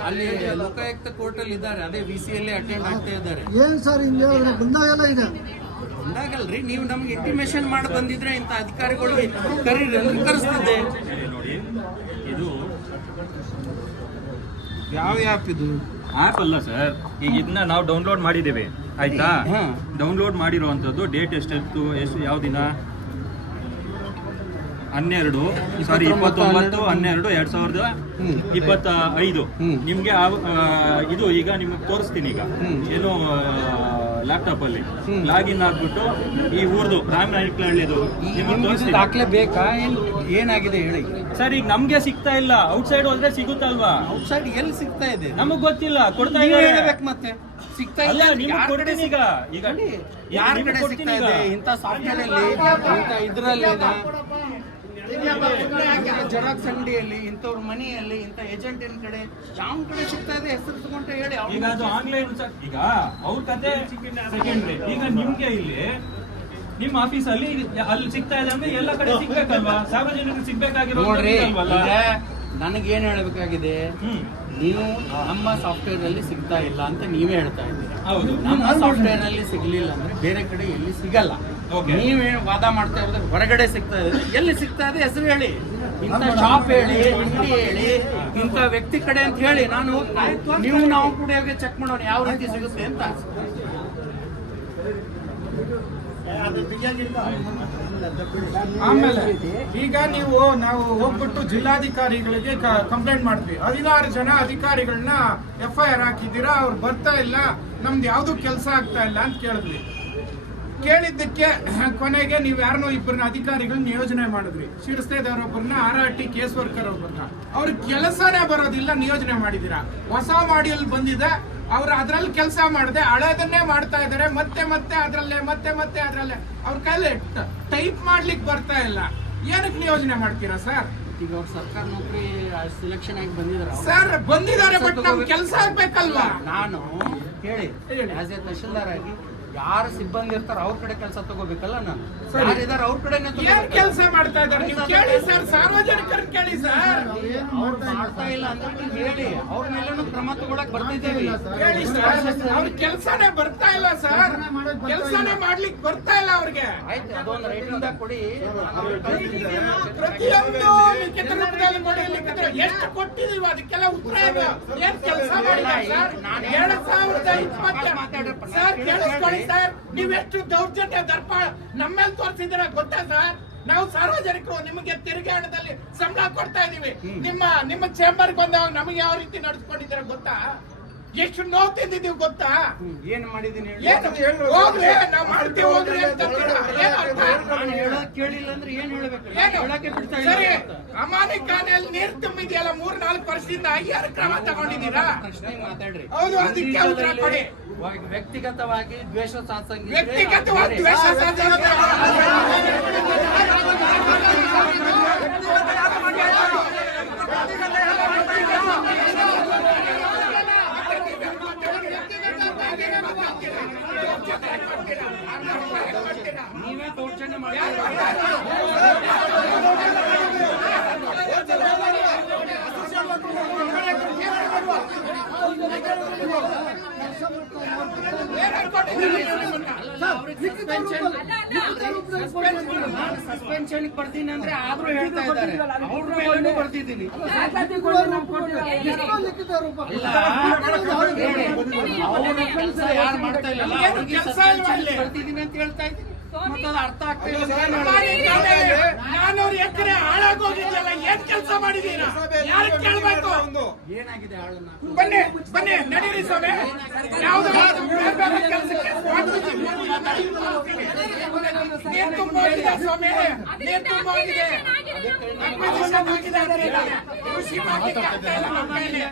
ಅಲ್ಲಿ ಲೋಕಾಯುಕ್ತ ಕೋರ್ಟ್ ಅಲ್ಲಿ ಇದ್ದಾರೆ, ಅದೇ VC ಅಲ್ಲಿ ಅಟೆಂಡ್ ಆಗ್ತಾ ಇದ್ದಾರೆ. ಏನ್ ಸರ್ ಹಿಂಗೆ ಬಂದಾಗೆಲ್ಲ ಇದೆ? ಬಂದಾಗಲ್ರಿ, ನೀವು ನಮ್ಗೆ ಇಂಟಿಮೇಷನ್ ಮಾಡಿ ಬಂದಿದ್ರೆ ಇಂಥ ಅಧಿಕಾರಿಗಳು ಕರೆಸ್ತಿದ್ದೆ. ನೋಡಿ, ಇದು ಯಾವ ಆ್ಯಪ್ ಇದು? ಆ್ಯಪ್ ಅಲ್ಲ ಸರ್. ಈಗ ಇದನ್ನ ನಾವು ಡೌನ್ಲೋಡ್ ಮಾಡಿದ್ದೀವಿ, ಆಯ್ತಾ? ಡೌನ್ಲೋಡ್ ಮಾಡಿರುವಂಥದ್ದು ಡೇಟ್ ಎಷ್ಟು ಯಾವ ದಿನ? 29/12/2025. ನಿಮ್ಗೆ ಇದು ಈಗ ನಿಮ್ಗೆ ತೋರಿಸ್ತೀನಿ. ಈಗ ಏನು ಲ್ಯಾಪ್ಟಾಪ್ ಅಲ್ಲಿ ಲಾಗಿನ್ ಆಗ್ಬಿಟ್ಟು ಈ ಊರ್ದು ರಾಮನಾಯಕನಹಳ್ಳಿದು ನಿಮ್ಗೆ ತೋರಿಸ್ತೀನಿ. ದಾಖಲೆ ಬೇಕಾ? ಏನಾಗಿದೆ ಹೇಳಿ ಸರ್. ಈಗ ನಮ್ಗೆ ಸಿಗ್ತಾ ಇಲ್ಲ, ಔಟ್ಸೈಡ್ ಹೋದ್ರೆ ಸಿಗುತ್ತಲ್ವಾ? ಔಟ್ಸೈಡ್ ಎಲ್ಲಿ ಸಿಗ್ತಾ ಇದೆ ನಮಗ್ ಗೊತ್ತಿಲ್ಲ, ಕೊಡ್ತಾ ಇದ್ದಾರೆ. ಮತ್ತೆ ಸಿಗ್ತಾ ಇಲ್ಲ, ಇಲ್ಲ. ನಿಮ್ಗೆ ಕೊಡ್ತೀನಿ. ಈಗ ಯಾರ ಕಡೆ ಸಿಗ್ತಾ ಇದೆ? ಇಂಥ ಸಾಫ್ಟ್ವೇರ್ ಅಲ್ಲಿ, ಇಂಥ ಇದ್ರಲ್ಲಿ, ಜೆರಾಕ್ಸ್ ಅಂಗಡಿಯಲ್ಲಿ, ಇಂಥವ್ರ ಮನೆಯಲ್ಲಿ, ಇಂಥ ಏಜೆಂಟಿನ ಕಡೆ ಯಾವ ಕಡೆ ಸಿಗ್ತಾ ಇದೆ ಹೆಸರು ತಗೊಂಡ್ರೆ ಹೇಳಿ. ಈಗ ಅದು ಆನ್ಲೈನ್. ಈಗ ಅವ್ರ ಕತೆ ಸೆಕೆಂಡ್ರಿ. ಈಗ ನಿಮ್ಗೆ ಇಲ್ಲಿ ನಿಮ್ಮ ಆಫೀಸ್ ಅಲ್ಲಿ ಸಿಗ್ತಾ ಇದೆ ಅಂದ್ರೆ ಎಲ್ಲ ಕಡೆ ಸಿಗ್ಬೇಕಲ್ವಾ? ಸಾರ್ವಜನಿಕರಿಗೆ ಸಿಗ್ಬೇಕಾಗಿರೋ ನೋಡ್ರಿ, ನನಗೇನ್ ಹೇಳ್ಬೇಕಾಗಿದೆ, ನೀವು ನಮ್ಮ ಸಾಫ್ಟ್ವೇರ್ ಅಲ್ಲಿ ಸಿಗ್ತಾ ಇಲ್ಲ ಅಂತ ನೀವೇ ಹೇಳ್ತಾ ಇದ್ದೀರಿ. ಹೌದು. ನಮ್ಮ ಸಾಫ್ಟ್ವೇರ್ ಅಲ್ಲಿ ಸಿಗ್ಲಿಲ್ಲ ಅಂದ್ರೆ ಬೇರೆ ಕಡೆ ಎಲ್ಲಿ ಸಿಗಲ್ಲ. ನೀವೇ ವಾದ ಮಾಡ್ತಾ ಇರೋದು ಹೊರಗಡೆ ಸಿಗ್ತಾ ಇದೆ. ಎಲ್ಲಿ ಸಿಗ್ತಾ ಇದೆ ಹೆಸರು ಹೇಳಿ, ಇಂಥ ಶಾಪ್ ಹೇಳಿ, ಅಂಗಡಿ ಹೇಳಿ, ಇಂಥ ವ್ಯಕ್ತಿ ಕಡೆ ಅಂತ ಹೇಳಿ. ನಾವು ಕೂಡ ಚೆಕ್ ಮಾಡೋಣ ಯಾವ ರೀತಿ ಸಿಗುತ್ತೆ ಅಂತ. ಆಮೇಲೆ ಈಗ ನಾವು ಹೋಗ್ಬಿಟ್ಟು ಜಿಲ್ಲಾಧಿಕಾರಿಗಳಿಗೆ ಕಂಪ್ಲೇಂಟ್ ಮಾಡಿದ್ವಿ. 16 ಜನ ಅಧಿಕಾರಿಗಳನ್ನ FIR ಹಾಕಿದ್ದೀರಾ, ಅವ್ರು ಬರ್ತಾ ಇಲ್ಲ, ನಮ್ದು ಯಾವ್ದು ಕೆಲಸ ಆಗ್ತಾ ಇಲ್ಲ ಅಂತ ಕೇಳಿದ್ವಿ. ಕೇಳಿದ್ದಕ್ಕೆ ಕೊನೆಗೆ ನೀವು ಯಾರನ್ನೋ ಇಬ್ಬರನ್ನ ಅಧಿಕಾರಿಗಳನ್ನ ನಿಯೋಜನೆ ಮಾಡಿದ್ರಿ. ಶಿರಸ್ತೇದವರೊಬ್ಬರನ್ನ, RRT ಕೇಸ್ ವರ್ಕರ್ ಒಬ್ಬರನ್ನ. ಅವ್ರ ಕೆಲಸನೇ ಬರೋದಿಲ್ಲ, ನಿಯೋಜನೆ ಮಾಡಿದೀರಾ. ಹೊಸ ಮಾಡ್ಯೂಲ್ ಬಂದಿದೆ, ಅವ್ರು ಅದ್ರಲ್ಲಿ ಕೆಲಸ ಮಾಡದೆ ಹಳೇದನ್ನೇ ಮಾಡ್ತಾ ಇದಾರೆ. ಮತ್ತೆ ಅದ್ರಲ್ಲೇ ಅವ್ರ ಕೈಲಿ ಟೈಪ್ ಮಾಡ್ಲಿಕ್ಕೆ ಬರ್ತಾ ಇಲ್ಲ. ಏನಕ್ಕೆ ನಿಯೋಜನೆ ಮಾಡ್ತೀರಾ ಸರ್? ಈಗ ಅವ್ರು ಸರ್ಕಾರ ನೌಕರಿ ಸೆಲೆಕ್ಷನ್ ಆಗಿ ಬಂದಿದ್ದಾರೆ ಸರ್, ಬಂದಿದ್ದಾರೆ, ಬಟ್ ನಮ್ ಕೆಲಸ ಆಗ್ಬೇಕಲ್ವಾ? ನಾನು ಹೇಳಿ ಆಸ್ ಎ ತಹಶೀಲ್ದಾರ್ ಆಗಿ ಯಾರು ಸಿಬ್ಬಂದಿ ಇರ್ತಾರ ಅವ್ರ ಕಡೆ ಕೆಲಸ ತಗೋಬೇಕಲ್ಲ. ನಾನು ಯಾರಿದಾರ ಅವ್ರ ಕಡೆನೆ ಏನ್ ಕೆಲಸ ಮಾಡ್ತಾ ಇದಾರೆ ನೀವು ಕೇಳಿ ಸರ್, ಸಾರ್ವಜನಿಕರ ಕೇಳಿ ಸರ್. ಮಾಡ್ತಾ ಇಲ್ಲ ಅಂದ್ರೆ ನೀವು ಹೇಳಿ, ಅವ್ರ ಮೇಲೂ ಕ್ರಮ ತಗೊಳಕ್ ಬರ್ತಿದ್ದೀವಿ. ಹೇಳಿ ಸರ್, ಅವ್ರ ಕೆಲಸನೇ ಬರ್ತಾ ಇಲ್ಲ ಸರ್, ಕೆಲಸನೇ ಮಾಡ್ಲಿಕ್ಕೆ ಬರ್ತಾ ಇಲ್ಲ ಅವ್ರಿಗೆ. ಆಯ್ತು, ಅದೊಂದು ರೈಟಿಂದ ಕೊಡಿ. ಪ್ರತಿಯೊಂದು ಲಿಖಿತ ರೂಪದಲ್ಲಿ ಕೊಡಿ. ಎಷ್ಟು ಕೊಟ್ಟಿದೀವಿ ಅದಕ್ಕೆಲ್ಲ ಉತ್ತರ ಇದೆ. ಏನ್ ಕೆಲಸ ಮಾಡಿಲ್ಲ ಸರ್? 2020 ಸರ್, ಕೇಳಿಸ್ಕೊಳ್ಳಿ ಸರ್, ನೀವೆಷ್ಟು ದೌರ್ಜನ್ಯ ದರ್ಪ ನಮ್ಮೇಲೆ ತೋರಿಸಿದಿರ ಗೊತ್ತಾ ಸರ್? ನಾವು ಸಾರ್ವಜನಿಕರು ನಿಮಗೆ ತೆರಿಗೆ ಹಣದಲ್ಲಿ ಸಂಬಳ ಕೊಡ್ತಾ ಇದೀವಿ. ನಿಮ್ಮ ಚೇಂಬರ್ ಬಂದಾಗ ನಮಗೆ ಯಾವ ರೀತಿ ನಡೆಸ್ಕೊಂಡಿದ್ದೀರ ಗೊತ್ತಾ? ಎಷ್ಟು ನೋವು ತಿಂದಿದ್ದೀವಿ ಗೊತ್ತಾ? ಏನ್ ಮಾಡಿದೀನಿ ಹೋಗ್ರಿ, ನಾವು ಮಾಡ್ತೀವಿ ಹೋಗ್ರಿ ಅಂತ ಕೇಳಿಲ್ಲ ಅಂದ್ರೆ ಏನ್ ಹೇಳ್ಬೇಕು? ಸರಿ, ಅಮಾನಿ ಖಾನೆಯಲ್ಲಿ ನೀರು ತುಂಬಿದೆಯಲ್ಲ 3-4 ವರ್ಷದಿಂದ, ಯಾರು ಕ್ರಮ ತಗೊಂಡಿದ್ದೀರಾ? ಮಾತಾಡ್ರಿ. ಹೌದು, ಅದಕ್ಕೆ ಉತ್ತರ ಕೊಡಿ. ವ್ಯಕ್ತಿಗತವಾಗಿ ದ್ವೇಷ ಸಾಧಿಸಂಗಿದ್ರೆ ವ್ಯಕ್ತಿಗತವಾಗಿ ದ್ವೇಷ ನೀವೇ ದೌರ್ಜನ್ಯ ಮಾಡಿ. ಸಸ್ಪೆನ್ಷನ್ ಬರ್ತೀನಿ ಅಂದ್ರೆ ಆದ್ರೂ ಹೇಳ್ತಾ ಇದ್ದಾರೆ. ಅವ್ರ ಮೇಲೂ ಬರ್ತಿದ್ದೀನಿ. ಯಾರು ಮಾಡ್ತಾ ಇಲ್ಲ ಬರ್ತಿದ್ದೀನಿ ಅಂತ ಹೇಳ್ತಾ ಇದ್ದೀನಿ. ಮತ್ತದು ಅರ್ಥ ಆಗ್ತಾ ಇಲ್ಲ. 400 ಎಕರೆ ಹಾಳಾಗೋಗಿದೆಯಲ್ಲ, ಏನ್ ಕೆಲಸ ಮಾಡಿದೀರಾ? ಯಾರು ಕೇಳ್ಬೇಕು? ಏನಾಗಿದೆ ಹಾಳನ್ನ? ಬನ್ನಿ ನಡೀರಿ ಸ್ವಾಮಿ. ಯಾವ್ದು ಕೆಲಸಕ್ಕೆ ನೀರು ತುಂಬೋಗಿದೆ ಸ್ವಾಮಿ, ನೀರು ತುಂಬೋಗಿದೆ. ಕೃಷಿ ಮಾಡ್ಲಿಕ್ಕೆ ಆಗ್ತಾ ಇಲ್ಲ ನಮ್ಮ ಕೈಲಿ.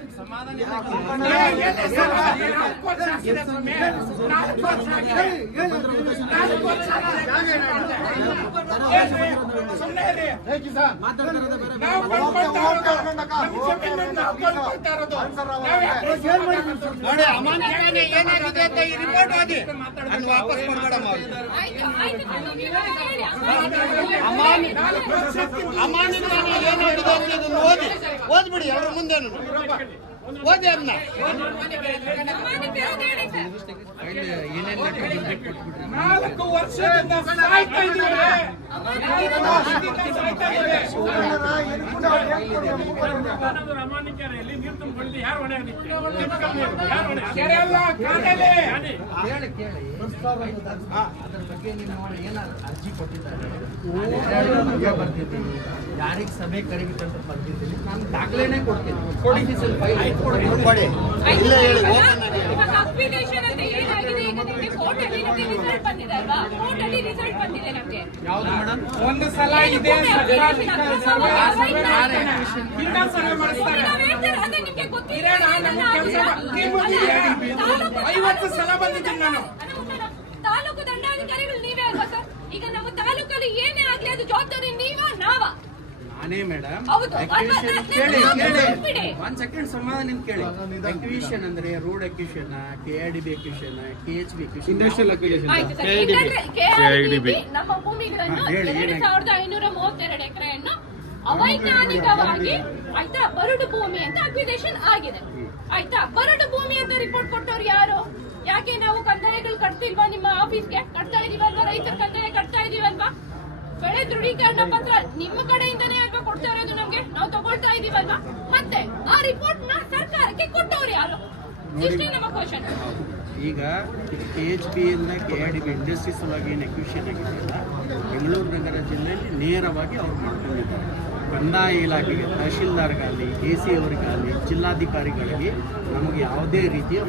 ನೋಡಿ, ಅಮಾನಿ ಖಾನೆ ಏನಾಗಿದೆ ಅಂತ ಈ ರಿಪೋರ್ಟ್ ಓದಿ, ಅದನ್ನ ವಾಪಸ್ ಕೊಡ್ಬೇಡಮ್ಮ. ಅಮಾನಿ ಖಾನೆ ಏನಾಗಿದೆ ಅಂತ ಇದನ್ನ ಓದ್ಬಿಡಿ ಅವ್ರ ಮುಂದೆ ಓದಿ ಅದನ್ನ. 4 ವರ್ಷದಿಂದ ಸಾಯ್ತಾ ಇದ್ದೀವಿ. ಕೆರೆಯಲ್ಲ, ಕಾಣಲೆ. ಕೇಳಿ ಅದ್ರ ಬಗ್ಗೆ ನೀವು ಏನಾದ್ರು ಅರ್ಜಿ ಕೊಟ್ಟಿದ್ದಾರೆ, ಬರ್ತಿದ್ದೀನಿ, ಯಾರಿಗೆ ಸಭೆ ಕರೆಗಿಟ್ಟಂತ ಬರ್ತಿದ್ದೀನಿ, ನಾನು ದಾಖಲೆನೇ ಕೊಡ್ತೀನಿ. ಅಪ್ಲಿಕೇಶನ್ ಅಂತ ಏನಾಗಿದೆ, ಈಗ ನಿಮಗೆ ಕೋರ್ಟಲ್ಲಿ ರಿಸಲ್ಟ್ ಬಂದಿದೆ ಅಲ್ವಾ? ಕೋರ್ಟಲ್ಲಿ ರಿಸಲ್ಟ್ ಬಂದಿದೆ ನಮಗೆ. ಯಾವ್ದು ಮೇಡಮ್? ಒಂದು ಸಲ ಇದೆ ಸರ್ವೆ ಮಾಡಿಸ್ತಾರೆ. 50 ಸಲ ಬಂದಿದ್ದೀನಿ ನಾನು. ತಾಲೂಕು ದಂಡಾಧಿಕಾರಿಗಳು ನೀವೇ ಅಲ್ವಾ ಸರ್? ಈಗ ನಮ್ಮ ತಾಲೂಕಲ್ಲಿ ಏನೇ ಆಗ್ಲಿ ಅದು ಜವಾಬ್ದಾರಿ ನೀವಾ ನಾವಾ? ನಾನೇ ಮೇಡಮ್. ಹೌದು. ಕೇಳಿ ಒಂದ್ ಸೆಕೆಂಡ್ ಸಮಾಧಾನ ಕೇಳಿ. ಅಕ್ವಿಷನ್ ಅಂದ್ರೆ road acquisition, KIDB acquisition, KHB acquisition, industrial acquisition, KIDB ನಮ್ಮ ಭೂಮಿಗಳನ್ನು 2532 ಎಕರೆಯನ್ನು ಅವೈಜ್ಞಾನಿಕವಾಗಿ ಆಯ್ತಾ ಬರಡು ಭೂಮಿ ಅಂತ ಅಕ್ವಿಷನ್ ಆಗಿದೆ. ಆಯ್ತಾ, ಬರಡು ಭೂಮಿ ಅಂತ ರಿಪೋರ್ಟ್ ಕೊಟ್ಟವ್ರು ಯಾರು? ಯಾಕೆ ನಾವು ಕಂದಾಯಗಳು ಕಟ್ತಿಲ್ವಾ? ನಿಮ್ಮ ಆಫೀಸ್ಗೆ ಕಟ್ತಾ ಇದೀವಲ್ವಾ? ರೈತರ ಕಂದಾಯ ಕಟ್ತಾ ಇದೀವಲ್ವಾ? ಬೆಳೆ ದೃಢೀಕರಣ ಪತ್ರ ನಿಮ್ಮ ಕಡೆಯಿಂದನೇ ಅಲ್ವಾ ಕೊಡ್ತಾ ಇರೋದು ನಮ್ಗೆ? ನಾವು ತಗೊಳ್ತಾ ಇದೀವಲ್ವಾ? ಮತ್ತೆ ಆ ರಿಪೋರ್ಟ್ ನ ಸರ್ಕಾರಕ್ಕೆ ಕೊಟ್ಟವ್ರು ಯಾರು? ಇಷ್ಟೇ ನಮ್ಮ ಕ್ವಶನ್. ಈಗ KHBಯಿಂದ KIDB ಇಂಡಸ್ಟ್ರೀಸ್ ಒಳಗೆ ಏನು ಎಕ್ವಿಷನ್ ಆಗಿದೆಯಲ್ಲ, ಬೆಂಗಳೂರು ನಗರ ಜಿಲ್ಲೆಯಲ್ಲಿ ನೇರವಾಗಿ ಅವ್ರು ಮಾಡ್ಕೊಂಡಿದ್ದಾರೆ. ಕಂದಾಯ ಇಲಾಖೆಗೆ, ತಹಶೀಲ್ದಾರ್ಗಾಗಲಿ, AC ಅವರಿಗಾಗಲಿ, ಜಿಲ್ಲಾಧಿಕಾರಿಗಳಿಗೆ ನಮಗೆ ಯಾವುದೇ ರೀತಿಯ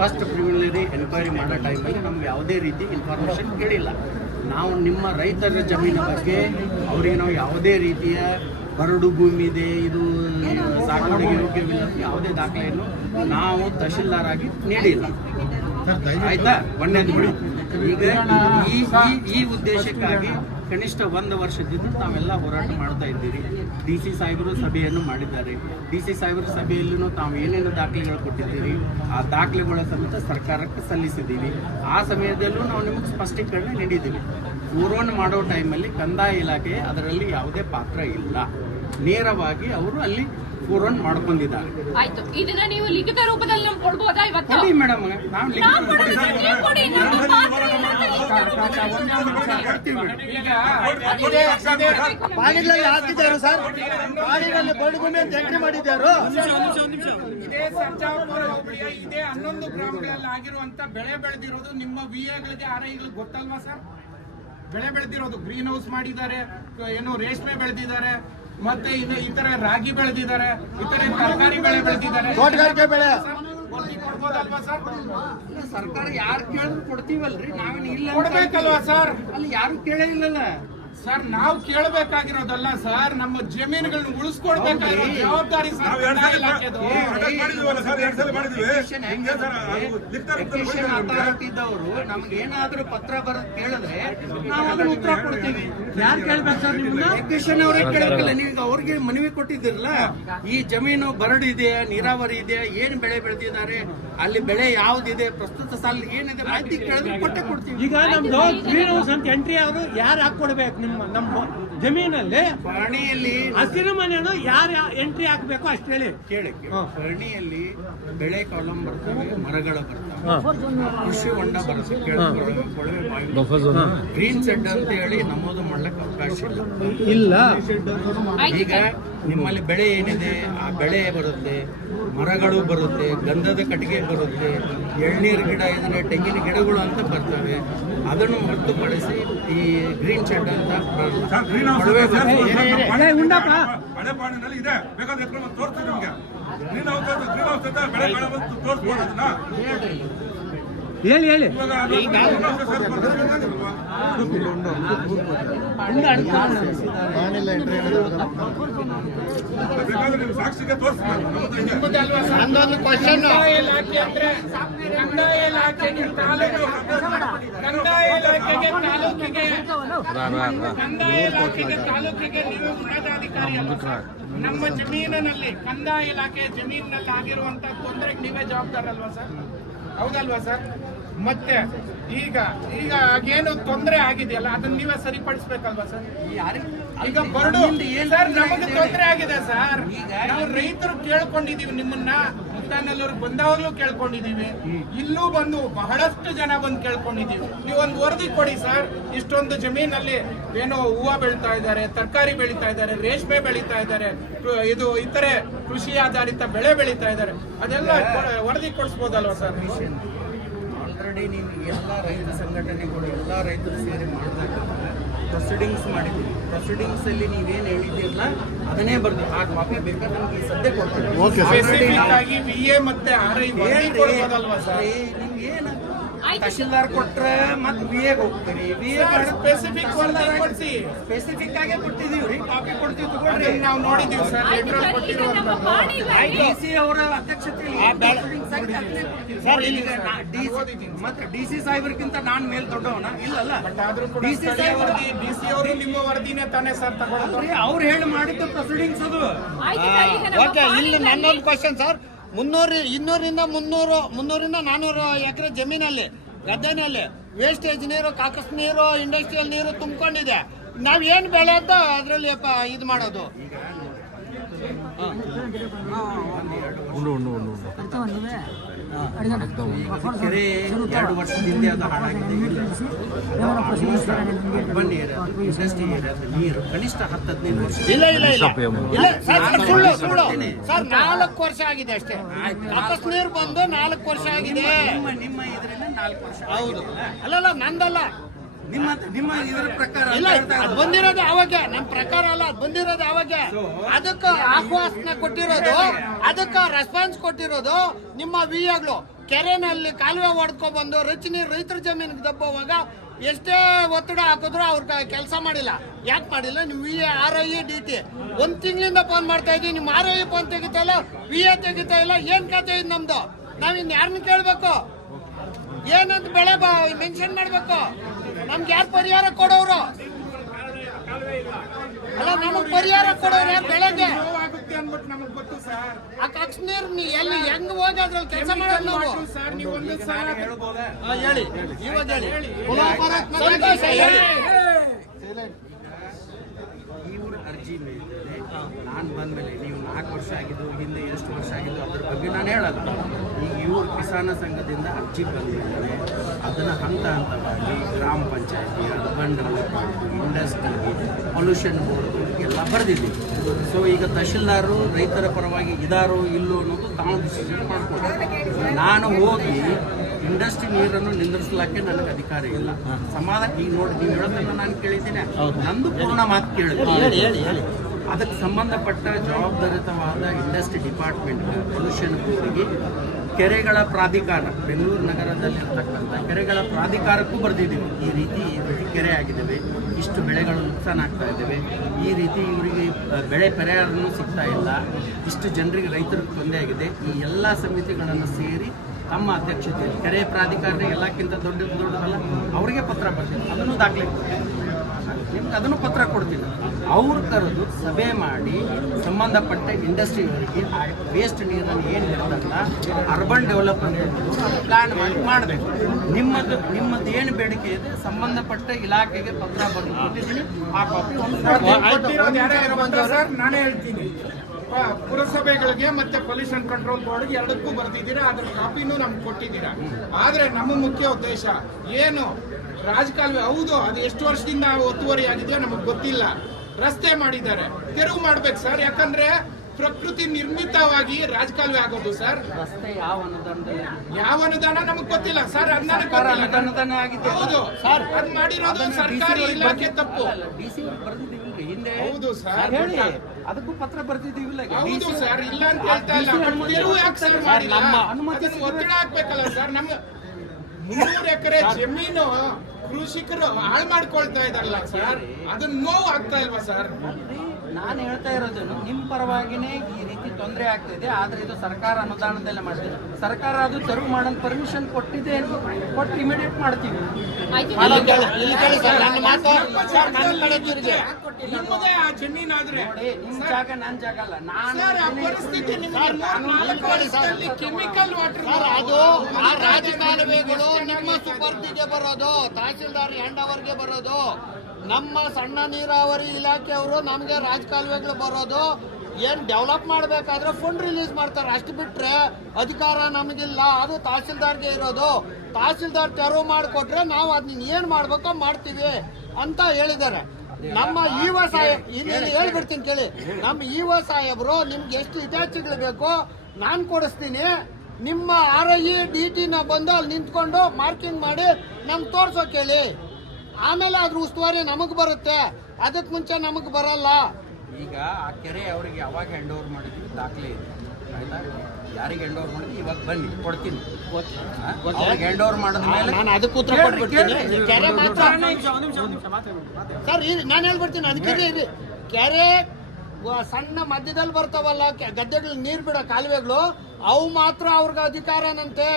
ಫಸ್ಟ್ ಪ್ರಿಲಿಮಿನರಿ ಎನ್ಕ್ವೈರಿ ಮಾಡೋ ಟೈಮಲ್ಲಿ ನಮಗೆ ಯಾವುದೇ ರೀತಿ ಇನ್ಫಾರ್ಮೇಷನ್ ಕೇಳಿಲ್ಲ. ನಾವು ನಿಮ್ಮ ರೈತರ ಜಮೀನಿನ ಬಗ್ಗೆ ಅವರಿಗೆ ನಾವು ಯಾವುದೇ ರೀತಿಯ ಬರಡು ಭೂಮಿ ಇದೆ, ಇದು ಸಾಗುವಳಿಗೆ ಯೋಗ್ಯವಿಲ್ಲ, ಯಾವುದೇ ದಾಖಲೆಯನ್ನು ನಾವು ತಹಶೀಲ್ದಾರಾಗಿ ನೀಡಿಲ್ಲ. ಆಯ್ತಾ? ಒಂದೇದು ಬಿಡಿ. ಈಗ ಈ ಉದ್ದೇಶಕ್ಕಾಗಿ ಕನಿಷ್ಠ 1 ವರ್ಷದಿಂದ ನಾವೆಲ್ಲ ಹೋರಾಟ ಮಾಡ್ತಾ ಇದ್ದೀರಿ. DC ಸಾಹೇಬರು ಸಭೆಯನ್ನು ಮಾಡಿದ್ದಾರೆ. DC ಸಾಹೇಬರ ಸಭೆಯಲ್ಲೂ ತಾವು ಏನೇನು ದಾಖಲೆಗಳು ಕೊಟ್ಟಿದ್ದೀರಿ ಆ ದಾಖಲೆಗಳ ಸಮೇತ ಸರ್ಕಾರಕ್ಕೆ ಸಲ್ಲಿಸಿದ್ದೀವಿ. ಆ ಸಮಯದಲ್ಲೂ ನಾವು ನಿಮಗೆ ಸ್ಪಷ್ಟೀಕರಣ ನೀಡಿದ್ದೀವಿ. ಪೂರ್ವವನ್ನು ಮಾಡೋ ಟೈಮಲ್ಲಿ ಕಂದಾಯ ಇಲಾಖೆ ಅದರಲ್ಲಿ ಯಾವುದೇ ಪಾತ್ರ ಇಲ್ಲ. ನೇರವಾಗಿ ಅವರು ಅಲ್ಲಿ ಪೂರ್ವವನ್ನು ಮಾಡ್ಕೊಂಡಿದ್ದಾರೆ. ಆಯ್ತು, ಇದನ್ನ ನೀವು ಲಿಖಿತ ರೂಪದಲ್ಲಿ ನಮ್ಗೆ ಕೊಡ್ಬೋದಾ ಇವತ್ತು? ಕೊಡಿ ಮೇಡಮ್, ನಾವು ನಾವು ಕೊಡೋದು ನೀವು ಕೊಡಿ, ನಮ್ಮ ಪಾತ್ರ ಇಲ್ಲ ಪಾಣಿಗಳಲ್ಲಿ ಹಾಕಿದ್ದಾರೆ ಸರ್, ಪಾಣಿಗಳಲ್ಲಿ ಬರಡು ಭೂಮಿ ಅಂತ ಎಂಟ್ರಿ ಮಾಡಿದ್ದಾರೆ. ಇದೇ ಸರ್ಜಾಪುರ ಹೋಬಳಿಯ ಇದೇ 11 ಗ್ರಾಮಗಳಲ್ಲಿ ಆಗಿರುವಂತ ಬೆಳೆ ಬೆಳೆದಿರೋದು ನಿಮ್ಮ VAಗಳಿಗೆ RIಗಳಿಗೆ ಗೊತ್ತಲ್ವಾ ಸರ್? ಬೆಳೆ ಬೆಳೆದಿರೋದು ಗ್ರೀನ್ ಹೌಸ್ ಮಾಡಿದ್ದಾರೆ, ಏನು ರೇಷ್ಮೆ ಬೆಳೆದಿದ್ದಾರೆ, ಮತ್ತೆ ಇತರ ರಾಗಿ ಬೆಳೆದಿದ್ದಾರೆ, ಇತರ ತರಕಾರಿ ಬೆಳೆ ಬೆಳೆದಿದ್ದಾರೆ. ತೋಟಗಾರಿಕೆ ಬೆಳೆ ಕೊಡ್ಬೋದಲ್ವಾ ಸರ್? ಸರ್ಕಾರ ಯಾರು ಕೇಳಿದ್ರು ಕೊಡ್ತೀವಲ್ರಿ, ನಾವೇನು ಇಲ್ಲ ಕೊಡ್ಬೇಕಲ್ವಾ ಸರ್? ಅಲ್ಲಿ ಯಾರು ಕೇಳೇ ಇಲ್ಲಲ್ಲ ಸರ್. ನಾವು ಕೇಳಬೇಕಾಗಿರೋದಲ್ಲ ಸರ್, ನಮ್ಮ ಜಮೀನುಗಳನ್ನ ಉಳಿಸ್ಕೊಡ್ಬೇಕಾಗಿರೋ ಜವಾಬ್ದಾರಿ ಸರ್ ಕಂದಾಯ ಇಲಾಖೆದು. ಅಥಾರಿಟಿದವರು ನಮ್ಗೆ ಏನಾದ್ರೂ ಪತ್ರ ಬರೋದ್ ಕೇಳಿದ್ರೆ ನಾವು ಅದನ್ನ ಉತ್ತರ ಕೊಡ್ತೀವಿ. ಯಾರು ಕೇಳ್ಬೇಕು ಸರ್ ನಿಮ್ಮನ್ನ? ಎಕ್ವಿಷನ್ ಅವರೇ ಕೇಳಬೇಕಲ್ಲ. ನೀವು ಅವ್ರಿಗೆ ಮನವಿ ಕೊಟ್ಟಿದ್ದೀರಲ್ಲ, ಈ ಜಮೀನು ಬರಡು ಇದೆಯಾ, ನೀರಾವರಿ ಇದೆಯಾ, ಏನ್ ಬೆಳೆ ಬೆಳೆದಿದ್ದಾರೆ, ಅಲ್ಲಿ ಬೆಳೆ ಯಾವ್ದಿದೆ, ಪ್ರಸ್ತುತ ಸಾಲ ಏನಿದೆ ಮಾಹಿತಿ ಕೇಳಿದ್ರೆ ಕೊಟ್ಟೆ ಕೊಡ್ತೀವಿ. ಈಗ ನಮ್ದು ಗ್ರೀನ್ ಹೌಸ್ ಅಂತ ಎಂಟ್ರಿ ಅವರು ಯಾರು ಹಾಕೊಡ್ಬೇಕು? ನಮ್ಮ ಜಮೀನಲ್ಲಿ ಪಹಣಿಯಲ್ಲಿ ಹಸಿರು ಮನೆಯನ್ನು ಯಾರು ಎಂಟ್ರಿ ಹಾಕ್ಬೇಕು ಅಷ್ಟು ಹೇಳಿ. ಕೇಳಿ. ಪಹಣಿಯಲ್ಲಿ ಬೆಳೆ ಕಾಲಂ ಬರ್ತವೆ, ಮರಗಳು ಬರ್ತವೆ, ಕೃಷಿ ಹೊಂಡ ಬರುತ್ತೆ, ಕೊಳವೆ ಬಾವಿ, ಗ್ರೀನ್ ಶೆಡ್ ಅಂತ ಹೇಳಿ ನಮೂದು ಮಾಡ್ಲಿಕ್ಕೆ ಅವಕಾಶ ಇಲ್ಲ. ಈಗ ನಿಮ್ಮಲ್ಲಿ ಬೆಳೆ ಏನಿದೆ ಆ ಬೆಳೆ ಬರುತ್ತೆ, ಮರಗಳು ಬರುತ್ತೆ, ಗಂಧದ ಕಟ್ಟಿಗೆ ಬರುತ್ತೆ, ಎಳ್ನೀರು ಗಿಡ ಇದ್ರೆ ತೆಂಗಿನ ಗಿಡಗಳು ಅಂತ ಬರ್ತವೆ. ಅದನ್ನು ಹೊರತುಪಡಿಸಿ ಈ ಗ್ರೀನ್ ಶೆಡ್ ಅಂತ ಹಳೆ ಪಾಣಿನಲ್ಲಿ ಇದೆ, ಬೇಕಾದ್ರೆ ತೋರಿಸ್ತೀವಿ ನಿಮ್ಗೆ. ಗ್ರೀನ್ ಹೌಸ್ ಅಂತ ಬೆಳೆ ತೋರಿಸ್ಬೋದು ಅದನ್ನ. ಹೇಳಿ ಸಾಕ್ಷಿಗೆ ತೋರಿಸ್ಬೋದು. ಕಂದಾಯ ಇಲಾಖೆ ಅಂದ್ರೆ ಕಂದಾಯ ಇಲಾಖೆಗೆ ತಾಲೂಕಿಗೆ ನೀವು ಉನ್ನತಾಧಿಕಾರಿ ಅಲ್ವಾ ಸರ್? ನಮ್ಮ ಜಮೀನಿನಲ್ಲಿ ಕಂದಾಯ ಇಲಾಖೆ ಜಮೀನಿನಲ್ಲಿ ಆಗಿರುವಂತ ತೊಂದರೆಗೆ ನೀವೇ ಜವಾಬ್ದಾರಲ್ವಾ ಸರ್? ಹೌದಲ್ವಾ ಸರ್? ಮತ್ತೆ ಈಗ ಆಗೇನು ತೊಂದರೆ ಆಗಿದೆಯಲ್ಲ ಅದನ್ನ ನೀವೇ ಸರಿಪಡಿಸ್ಬೇಕಲ್ವಾ ಸರ್? ಈಗ ಬರಡು ಸರ್ ನಮಗೆ ತೊಂದರೆ ಆಗಿದೆ ಸರ್. ನಾವು ರೈತರು ಕೇಳ್ಕೊಂಡಿದೀವಿ, ನಿಮ್ಮನ್ನ ಮುದ್ದಾನಲ್ಲೂರು ಬಂದವಾಗ್ಲೂ ಕೇಳ್ಕೊಂಡಿದೀವಿ, ಇಲ್ಲೂ ಬಂದು ಬಹಳಷ್ಟು ಜನ ಬಂದು ಕೇಳ್ಕೊಂಡಿದೀವಿ. ನೀವೊಂದು ವರದಿ ಕೊಡಿ ಸರ್. ಇಷ್ಟೊಂದು ಜಮೀನಲ್ಲಿ ಏನೋ ಹೂವು ಬೆಳೀತಾ ಇದ್ದಾರೆ, ತರಕಾರಿ ಬೆಳೀತಾ ಇದ್ದಾರೆ, ರೇಷ್ಮೆ ಬೆಳೀತಾ ಇದ್ದಾರೆ, ಇದು ಇತರೆ ಕೃಷಿ ಆಧಾರಿತ ಬೆಳೆ ಬೆಳೀತಾ ಇದ್ದಾರೆ, ಅದೆಲ್ಲ ವರದಿ ಕೊಡಿಸ್ಬೋದಲ್ವಾ ಸರ್? ಆಲ್ರೆಡಿ ನೀವು ಎಲ್ಲ ರೈತ ಸಂಘಟನೆಗಳು ಎಲ್ಲ ರೈತರು ಸೇರಿ ಮಾಡಬೇಕಾದ್ರೆ ಪ್ರೊಸೀಡಿಂಗ್ಸ್ ಮಾಡಿದ್ದೀವಿ. ಪ್ರೊಸೀಡಿಂಗ್ಸಲ್ಲಿ ನೀವೇನು ಹೇಳಿದ್ದೀರಲ್ಲ ಅದನ್ನೇ ಬರ್ದು ಆ ಕಾಪಿ ಬೇಕಾದ್ರೆ ನಮ್ಗೆ ಸದ್ಯ ಕೊಡ್ತೀವಿ. ಸ್ಪೆಸಿಫಿಕ್ ಆಗಿ VA ಮತ್ತೆ RI ವರದಿ ಕೊಡ್ಬೋದಲ್ವಾ ಸರ್? ನೀವೇನು ತಹಶೀಲ್ದಾರ್ ಕೊಟ್ರೆ ಮತ್ತೆ VA ಹೋಗ್ತೀರಿ, ಸ್ಪೆಸಿಫಿಕ್ ವರದಿ ಕೊಡಿಸಿ. ಸ್ಪೆಸಿಫಿಕ್ ಆಗೇ ಕೊಟ್ಟಿದೀವಿ, ಕಾಪಿ ಕೊಡ್ತೀವಿ, ತಗೊಳ್ರಿ. ನಾವು ನೋಡಿದೀವಿ ಸರ್, ಆಯ್ತು ಲೆಟರ್ ಸರ್, ಈಗ ಕೊಟ್ಟಿರುವಂತ. ನಮ್ಮ ಪಾಣಿಗಳಲ್ಲಿ DC ಅವರ ಅಧ್ಯಕ್ಷತೆಯಲ್ಲಿ ಮತ್ತೆ DC ಸಾಹೇಬರಿಗಿಂತ ನಾನು ಮೇಲ್ ದೊಡ್ಡವನ ಇಲ್ಲಲ್ಲ. ಬಟ್ ಆದ್ರೂ ಕೂಡ ಸ್ಥಳೀಯ ವರದಿ DC ಅವರು ನಿಮ್ಮ ವರದಿನೇ ತಾನೇ ಸರ್ ತಗೊಳ್ಳೋದು? ಅವ್ರು ಹೇಳಿ ಮಾಡಿದ್ದು ಪ್ರೊಸೀಡಿಂಗ್ಸ್ ಅದು. ಆಯ್ತು ಸರ್, ಈಗ ನಮ್ಮ ಓಕೆ, ಇಲ್ಲಿ ಪಾಣಿಗಳಲ್ಲಿ ನನ್ನೊಂದು ಕ್ವಶನ್ ಸರ್. 200ರಿಂದ 400 ಎಕರೆ ಜಮೀನಲ್ಲಿ ಗದ್ದೆನಲ್ಲಿ ವೇಸ್ಟೇಜ್ ನೀರು, ಕಾಕಸ್ ನೀರು, ಇಂಡಸ್ಟ್ರಿಯಲ್ ನೀರು ತುಂಬಿಕೊಂಡಿದೆ. ನಾವ್ ಏನ್ ಬೆಳೆ ಅಂತ ಅದ್ರಲ್ಲಿ ಇದು ಮಾಡೋದು? ಕೆರೆ 2 ವರ್ಷದ ಹಿಂದೆ ಅದು ಹಾಳಾಗಿದೆ. ಅರ್ಬನ್ ಏರಿಯಾ, ಇಂಡಸ್ಟ್ರಿ ಏರಿಯಾ ನೀರು ಕನಿಷ್ಠ 10-15 ವರ್ಷ ಇಲ್ಲ ಸರ್, ಸುಳ್ಳು ಸರ್, 4 ವರ್ಷ ಆಗಿದೆ ಅಷ್ಟೇ. ವಾಪಸ್ ನೀರು ಬಂದು 4 ವರ್ಷ ಆಗಿದೆ. ನಿಮ್ಮ ಇದರಿಂದ 4 ವರ್ಷ. ಹೌದು, ಅಲ್ಲಲ್ಲ, ನಂದಲ್ಲ. ನಿಮ್ಮ ಇದರ ಪ್ರಕಾರ ಇಲ್ಲ, ಅದು ಬಂದಿರೋದು ಅವಾಗ, ನಮ್ಮ ಪ್ರಕಾರ ಅಲ್ಲ, ಅದು ಬಂದಿರೋದು ಅವಾಗ. ಅದಕ್ಕ ಆಶ್ವಾಸನೆ ಕೊಟ್ಟಿರೋದು, ಅದಕ್ಕ ರೆಸ್ಪಾನ್ಸ್ ಕೊಟ್ಟಿರೋದು ನಿಮ್ಮ ವಿಎಗಳು. ಕೆರೆನಲ್ಲಿ ಕಾಲುವೆ ಹೊಡ್ಕೊಂಡ್ ಬಂದು ರೈತರ ಜಮೀನಿಗೆ ದಬ್ಬುವಾಗ ಎಷ್ಟೇ ಒತ್ತಡ ಹಾಕಿದ್ರು ಅವ್ರ ಕೆಲಸ ಮಾಡಿಲ್ಲ. ಯಾಕೆ ಮಾಡಿಲ್ಲ? ನೀವು VA, RIE, DT 1 ತಿಂಗಳಿಂದ ಫೋನ್ ಮಾಡ್ತಾ ಇದ್ದೀವಿ. ನಿಮ್ಮ RIE ಫೋನ್ ತೆಗಿತಾ ಇಲ್ಲ, VA ತೆಗಿತಾ ಇಲ್ಲ. ಏನ್ ಕತೆ ಇದು ನಮ್ದು? ನಾವಿನ್ ಯಾರನ್ನ ಕೇಳ್ಬೇಕು? ಏನಂತ ಬೆಳೆ ಮೆನ್ಷನ್ ಮಾಡ್ಬೇಕು? ನಮ್ಗೆ ಯಾರು ಪರಿಹಾರ ಕೊಡೋರು? ಅಲ್ಲ, ನಮಗ್ ಪರಿಹಾರ ಕೊಡೋರು ಯಾರು? ಬೆಳೆಗೆ ಆಗುತ್ತೆ ಅನ್ಬಿಟ್ಟು ನಮಗ್ ಗೊತ್ತು ಸರ್. ಆ ಕಕ್ಷ ನೀರು ಎಲ್ಲಿ ಹೆಂಗ್ ಹೋಗಿ ಅದ್ರಲ್ಲಿ ಕೆಲಸ ಮಾಡೋದು ನಾವು? ಸರ್, ನೀವು ಒಂದು ಸಲ ಹೇಳಿ, ಇವಾಗ ಹೇಳಿ. ಸಂತೋಷ, ಹೇಳಿ. ಇವ್ರ ಅರ್ಜಿ ಮೇಲೆ ನಾನು ಬಂದ್ಮೇಲೆ ನೀವು 4 ವರ್ಷ ಆಗಿದ್ದು, ಹಿಂದೆ ಎಷ್ಟು ವರ್ಷ ಆಗಿದ್ದು ಅದ್ರ ಬಗ್ಗೆ ನಾನು ಹೇಳಲ್ಲ. ಈಗ ಇವ್ರ ಕಿಸಾನ ಸಂಘದಿಂದ ಅರ್ಜಿ ಬಂದಿದ್ದಾರೆ. ಅದನ್ನು ಹಂತ ಹಂತವಾಗಿ ಗ್ರಾಮ ಪಂಚಾಯತಿ, urban development, industry, pollution board ಎಲ್ಲ ಬರೆದಿದ್ದೀವಿ. ಸೊ ಈಗ ತಹಶೀಲ್ದಾರರು ರೈತರ ಪರವಾಗಿ ಇದಾರೋ ಇಲ್ಲೋ ಅನ್ನೋದು ತಾವು ಡಿಸಿಷನ್ ಮಾಡ್ಕೊಳ್ತಾರೆ. ನಾನು ಹೋಗಿ ಇಂಡಸ್ಟ್ರಿ ನೀರನ್ನು ನಿಂದಿರಿಸಲಿಕ್ಕೆ ನನಗೆ ಅಧಿಕಾರ ಇಲ್ಲ. ಸಮಾಧಾನ ಈಗ ನೋಡಿ, ನೀವು ಹೇಳೋದನ್ನ ನಾನು ಕೇಳಿದ್ದೀನಿ, ನಂದು ಪೂರ್ಣ ಮಾತು ಕೇಳಿದ್ದೀನಿ. ಅದಕ್ಕೆ ಸಂಬಂಧಪಟ್ಟ ಜವಾಬ್ದಾರಿತವಾದ ಇಂಡಸ್ಟ್ರಿ ಡಿಪಾರ್ಟ್ಮೆಂಟ್, ಪೊಲ್ಯೂಷನ್ ಬೋರ್ಡ್ಗೆ, ಕೆರೆಗಳ ಪ್ರಾಧಿಕಾರ, ಬೆಂಗಳೂರು ನಗರದಲ್ಲಿರ್ತಕ್ಕಂಥ ಕೆರೆಗಳ ಪ್ರಾಧಿಕಾರಕ್ಕೂ ಬರೆದಿದ್ದೀವಿ. ಈ ರೀತಿ ಕೆರೆ ಆಗಿದ್ದಾವೆ, ಇಷ್ಟು ಬೆಳೆಗಳು ನುಕ್ಸಾನ್ ಆಗ್ತಾ ಇದ್ದಾವೆ, ಈ ರೀತಿ ಇವರಿಗೆ ಬೆಳೆ ಪರಿಹಾರನೂ ಸಿಗ್ತಾ ಇಲ್ಲ, ಇಷ್ಟು ಜನರಿಗೆ ರೈತರಿಗೆ ತೊಂದರೆ ಆಗಿದೆ. ಈ ಎಲ್ಲ ಸಮಿತಿಗಳನ್ನು ಸೇರಿ ತಮ್ಮ ಅಧ್ಯಕ್ಷತೆಯಲ್ಲಿ ಕೆರೆ ಪ್ರಾಧಿಕಾರ ಎಲ್ಲಕ್ಕಿಂತ ದೊಡ್ಡದಲ್ಲ, ಅವರಿಗೆ ಪತ್ರ ಬರ್ತೀನಿ, ಅದನ್ನು ದಾಖಲೆ ನಿಮ್ಗೆ ಅದನ್ನು ಪತ್ರ ಕೊಡ್ತೀನಿ. ಅವ್ರು ಕರೆದು ಸಭೆ ಮಾಡಿ ಸಂಬಂಧಪಟ್ಟ ಇಂಡಸ್ಟ್ರಿಯವರಿಗೆ ಆ ವೇಸ್ಟ್ ನೀರನ್ನು ಏನು ಇರ್ತಲ್ಲ ಅರ್ಬನ್ ಡೆವಲಪ್ಮೆಂಟ್ ಪ್ಲಾನ್ ಮಾಡಿ ಮಾಡಬೇಕು. ನಿಮ್ಮದು ಏನು ಬೇಡಿಕೆ ಇದೆ ಸಂಬಂಧಪಟ್ಟ ಇಲಾಖೆಗೆ ಪತ್ರ ಬರೆದು ಕೊಟ್ಟಿದ್ದೀನಿ. ಆ ಕಾಪಿ ಸರ್, ನಾನೇ ಹೇಳ್ತೀನಿ. ಪುರಸಭೆಗಳಿಗೆ ಮತ್ತೆ ಪೊಲ್ಯೂಷನ್ ಕಂಟ್ರೋಲ್ ಬೋರ್ಡ್ಗೆ ಎರಡಕ್ಕೂ ಬರ್ದಿದ್ದೀರಾ, ಅದ್ರ ಕಾಪಿನೂ ನಮ್ಗೆ ಕೊಟ್ಟಿದ್ದೀರಾ. ಆದ್ರೆ ನಮ್ಮ ಮುಖ್ಯ ಉದ್ದೇಶ ಏನು, ರಾಜಕಾಲುವೆ ಹೌದು, ಅದು ಎಷ್ಟು ವರ್ಷದಿಂದ ಒತ್ತುವರಿ ಆಗಿದೆಯೋ ನಮಗೆ ಗೊತ್ತಿಲ್ಲ. ರಸ್ತೆ ಮಾಡಿದ್ದಾರೆ, ತೆರವು ಮಾಡ್ಬೇಕು ಸರ್. ಯಾಕಂದ್ರೆ ಪ್ರಕೃತಿ ನಿರ್ಮಿತವಾಗಿ ರಾಜಕಾಲುವೆ ಆಗೋದು ಸರ್. ರಸ್ತೆ ಯಾವ ಅನುದಾನದಲ್ಲಿ? ಯಾವ ಅನುದಾನ ನಮಗೆ ಗೊತ್ತಿಲ್ಲ ಸರ್. ಅನುದಾನ ಆಗಿದೆ. ಹೌದು ಸರ್, ಅದು ಮಾಡಿರೋದು ಸರ್ಕಾರಿ ಇಲಾಖೆ ತಪ್ಪು. DC ಬರ್ದಿದ್ದೀವಿ ಹಿಂದೆ. ಹೌದು ಸರ್, ಹೇಳಿ, ಅದಕ್ಕೂ ಪತ್ರ ಬರ್ತಿದ್ದೀವಿಲ್ಲ. ಹೌದು ಸರ್, ಇಲ್ಲ ಅಂತ ಹೇಳ್ತಾ ಇಲ್ಲ. ತೆರವು ಯಾಕೆ ಸರ್ ಮಾಡಿಲ್ಲ? ಅದನ್ನು ಒತ್ತಡ ಹಾಕ್ಬೇಕಲ್ಲ ಸರ್. ನಮ್ಮ 300 ಎಕರೆ ಜಮೀನು ಕೃಷಿಕರು ಹಾಳು ಮಾಡ್ಕೊಳ್ತಾ ಇದಾರಲ್ಲ ಸರ್, ಅದನ್ನ ನೋವು ಆಗ್ತಾ ಇಲ್ವಾ ಸರ್? ನಾನು ಹೇಳ್ತಾ ಇರೋದು ನಿಮ್ಮ ಪರವಾಗಿನೇ ಈ ರೀತಿ ತೊಂದರೆ ಆಗ್ತಿದೆ. ಆದ್ರೆ ಇದು ಸರ್ಕಾರ ಅನುದಾನದಲ್ಲೇ ಮಾಡ್ತಿದೆ. ಸರ್ಕಾರ ಅದು ತೆರವು ಮಾಡೋ ಪರ್ಮಿಷನ್ ಕೊಟ್ಟಿದೆ, ಕೊಟ್ಟು ಇಮಿಡಿಯೇಟ್ ಮಾಡ್ತೀವಿ. ನಿಮ್ಮದೇ ಆ ಜಮೀನಾದ್ರೆ ನೋಡಿ, ನಿಮ್ ಜಾಗ ನನ್ನ ಜಾಗ ಅಲ್ಲ. ನಾನು ಪರಿಸ್ಥಿತಿ ನಿಮಗೆ ಕೆಮಿಕಲ್ ವಾಟರ್ ಅದು ಆ ರಾಜಕಾಲುವೆಗಳು ನಮ್ಮ ಸುಪರ್ದಿಗೆ ಬರೋದು, ತಹಸೀಲ್ದಾರ್ ಹ್ಯಾಂಡ್ ಓವರ್ಗೆ ಬರೋದು, ನಮ್ಮ ಸಣ್ಣ ನೀರಾವರಿ ಇಲಾಖೆಯವರು ನಮಗೆ ರಾಜಕಾಲುವೆಗಳು ಬರೋದು. ಏನ್ ಡೆವಲಪ್ ಮಾಡ್ಬೇಕಾದ್ರೆ ಫಂಡ್ ರಿಲೀಸ್ ಮಾಡ್ತಾರೆ, ಅಷ್ಟು ಬಿಟ್ರೆ ಅಧಿಕಾರ ನಮಗಿಲ್ಲ. ಅದು ತಹಸೀಲ್ದಾರ್ಗೆ ಇರೋದು. ತಹಸೀಲ್ದಾರ್ ತೆರವು ಮಾಡಿಕೊಟ್ರೆ ನಾವು ಅದನ್ನ ಏನ್ ಮಾಡ್ಬೇಕೋ ಮಾಡ್ತೀವಿ ಅಂತ ಹೇಳಿದ್ದಾರೆ. ನಮ್ಮ ಇಒ ಸಾಹೇಬ್ ಇಲ್ಲಿ ಹೇಳ್ಬಿಡ್ತೀನಿ ಕೇಳಿ. ನಮ್ಮ ಇಒ ಸಾಹೇಬ್ರು ನಿಮ್ಗೆ ಎಷ್ಟು ಇಟ್ಯಾಚಿಗಳು ಬೇಕು ನಾನು ಕೊಡಿಸ್ತೀನಿ. ನಿಮ್ಮ RIE DT ನ ಬಂದು ಅಲ್ಲಿ ನಿಂತ್ಕೊಂಡು ಮಾರ್ಕಿಂಗ್ ಮಾಡಿ ನಮ್ಗೆ ತೋರ್ಸೋಕ್ ಹೇಳಿ. ಆಮೇಲೆ ಅದ್ರ ಉಸ್ತುವಾರಿ ನಮಗ್ ಬರುತ್ತೆ, ಅದಕ್ ಮುಂಚೆ ನಮಗ್ ಬರಲ್ಲ. ಈಗ ಆ ಕೆರೆ ಅವರಿಗೆ ಯಾವಾಗ ಹ್ಯಾಂಡ್ ಓವರ್ ಮಾಡಿದ್ವಿ ದಾಖಲೆ ಇದೆ, ಆಯ್ತಾ? ಯಾರಿಗೆ ಹ್ಯಾಂಡ್ ಓವರ್ ಮಾಡಿದ್ವಿ ಇವಾಗ ಬನ್ನಿ ಕೊಡ್ತೀನಿ. ಅವ್ರಿಗೆ ಹ್ಯಾಂಡ್ ಓವರ್ ಮಾಡಿದ್ಮೇಲೆ ನಾನು ಅದಕ್ಕೆ ಉತ್ತರ ಕೊಟ್ಬಿಡ್ತೀನಿ. ಕೆರೆ ಮಾತ್ರ ಸರ್, ನಾನು ಹೇಳ್ಬಿಡ್ತೀನಿ. ಅದಕ್ಕೆ ಕೆರೆ ಸಣ್ಣ ಮಧ್ಯದಲ್ಲಿ ಬರ್ತಾವಲ್ಲ ಗದ್ದೆಗಳು ನೀರ್ ಬಿಡೋ ಕಾಲುವೆಗಳು, ಅವು ಮಾತ್ರ ಅವ್ರಿಗೆ ಅಧಿಕಾರನಂತೆ.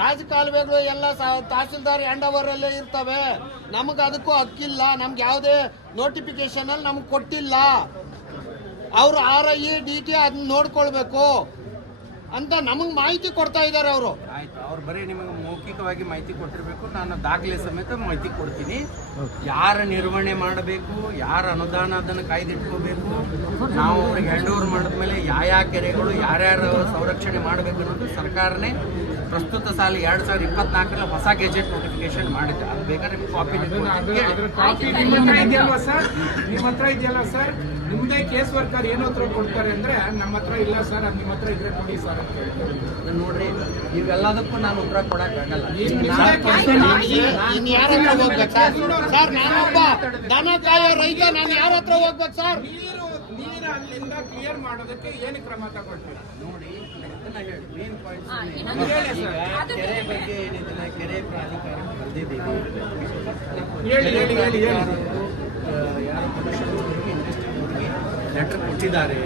ರಾಜಕಾಲುವೆಗಳು ಎಲ್ಲ ತಹಸೀಲ್ದಾರ್ ಹ್ಯಾಂಡ್ ಓವರ್ ಅಲ್ಲೇ ಇರ್ತವೆ. ನಮಗ್ ಅದಕ್ಕೂ ಹಕ್ಕಿಲ್ಲ. ನಮ್ಗೆ ಯಾವುದೇ ನೋಟಿಫಿಕೇಶನ್ ಅಲ್ಲಿ ನಮ್ಗೆ ಕೊಟ್ಟಿಲ್ಲ. ಅವ್ರು RIE DT ಅದನ್ನ ನೋಡ್ಕೊಳ್ಬೇಕು. ಅಂತ ನಮಗೆ ಮಾಹಿತಿ ಕೊಡ್ತಾ ಇದ್ದಾರೆ ಅವರು. ಆಯ್ತು, ಅವ್ರು ಬರೀ ನಿಮಗೆ ಮೌಖಿಕವಾಗಿ ಮಾಹಿತಿ ಕೊಟ್ಟಿರಬೇಕು, ನಾನು ದಾಖಲೆ ಸಮೇತ ಮಾಹಿತಿ ಕೊಡ್ತೀನಿ. ಯಾರ ನಿರ್ವಹಣೆ ಮಾಡಬೇಕು, ಯಾರ ಅನುದಾನ ಅದನ್ನು ಕಾಯ್ದಿಟ್ಕೋಬೇಕು, ನಾವು ಅವ್ರಿಗೆ ಹ್ಯಾಂಡ್ ಓವರ್ ಮಾಡಿದ್ಮೇಲೆ ಯಾವ ಕೆರೆಗಳು ಯಾರ್ಯಾರು ಸಂರಕ್ಷಣೆ ಮಾಡಬೇಕು ಅನ್ನೋದು ಸರ್ಕಾರನೇ ಪ್ರಸ್ತುತ ಸಾಲ 2024 ಹೊಸ ಗೆಜೆಟ್ ನೋಟಿಫಿಕೇಶನ್ ಮಾಡಿದೆ. ಅದು ಬೇಕಾದ್ರೆ ನಿಮ್ಗೆ ಕಾಪಿ ಕಾಪಿ ನಿಮ್ಮ ಹತ್ರ ಇದೆಯಲ್ವಾ ಸರ್? ನಿಮ್ಮ ಹತ್ರ ಇದೆಯಲ್ಲ ಸರ್? ನಿಮ್ದೇ ಕೇಸ್ ವರ್ಕರ್ ಏನೋ ಹತ್ರ ಕೊಡ್ತಾರೆ ಅಂದ್ರೆ ನಮ್ಮ ಹತ್ರ ಇಲ್ಲ ಸರ್, ಅದು ನಿಮ್ಮ ಹತ್ರ ಇದ್ರೆ ಕೊಡಿ ಸರ್ ಅಂತ ಹೇಳ್ತಾರೆ. ನೋಡ್ರಿ, ಇವೆಲ್ಲದಕ್ಕೂ ನಾನು ಉತ್ತರ ಕೊಡಕ್ಕಾಗಲ್ಲ. ಇನ್ ಯಾರ ಹತ್ರ ಹೋಗ್ಬೇಕು ಸರ್? ನಾನೊಬ್ಬ ದನ ಕಾಯೋ ರೈತ, ನಾನು ಯಾರ ಹತ್ರ ಹೋಗ್ಬೇಕು ಸರ್? ನೀರು ಅಲ್ಲಿಂದ ಕ್ಲಿಯರ್ ಮಾಡೋದಕ್ಕೆ ಏನು ಕ್ರಮ ತಗೊಳ್ತೀರಾ? ನೋಡಿ, ಮೇನ್ ಪಾಯಿಂಟ್ ಹೇಳಿ ಕೆರೆ ಬಗ್ಗೆ ಏನಿದೆ, ಕೆರೆ ಪ್ರಾಧಿಕಾರಕ್ಕೆ ಬಂದಿದ್ದೀವಿ. ಹೇಳಿ. ಯಾರು ಕಮಿಷನರ್ಗೆ ಇಂಡಸ್ಟ್ರಿಯವರಿಗೆ ಲೆಟರ್ ಕೊಟ್ಟಿದ್ದಾರೆ,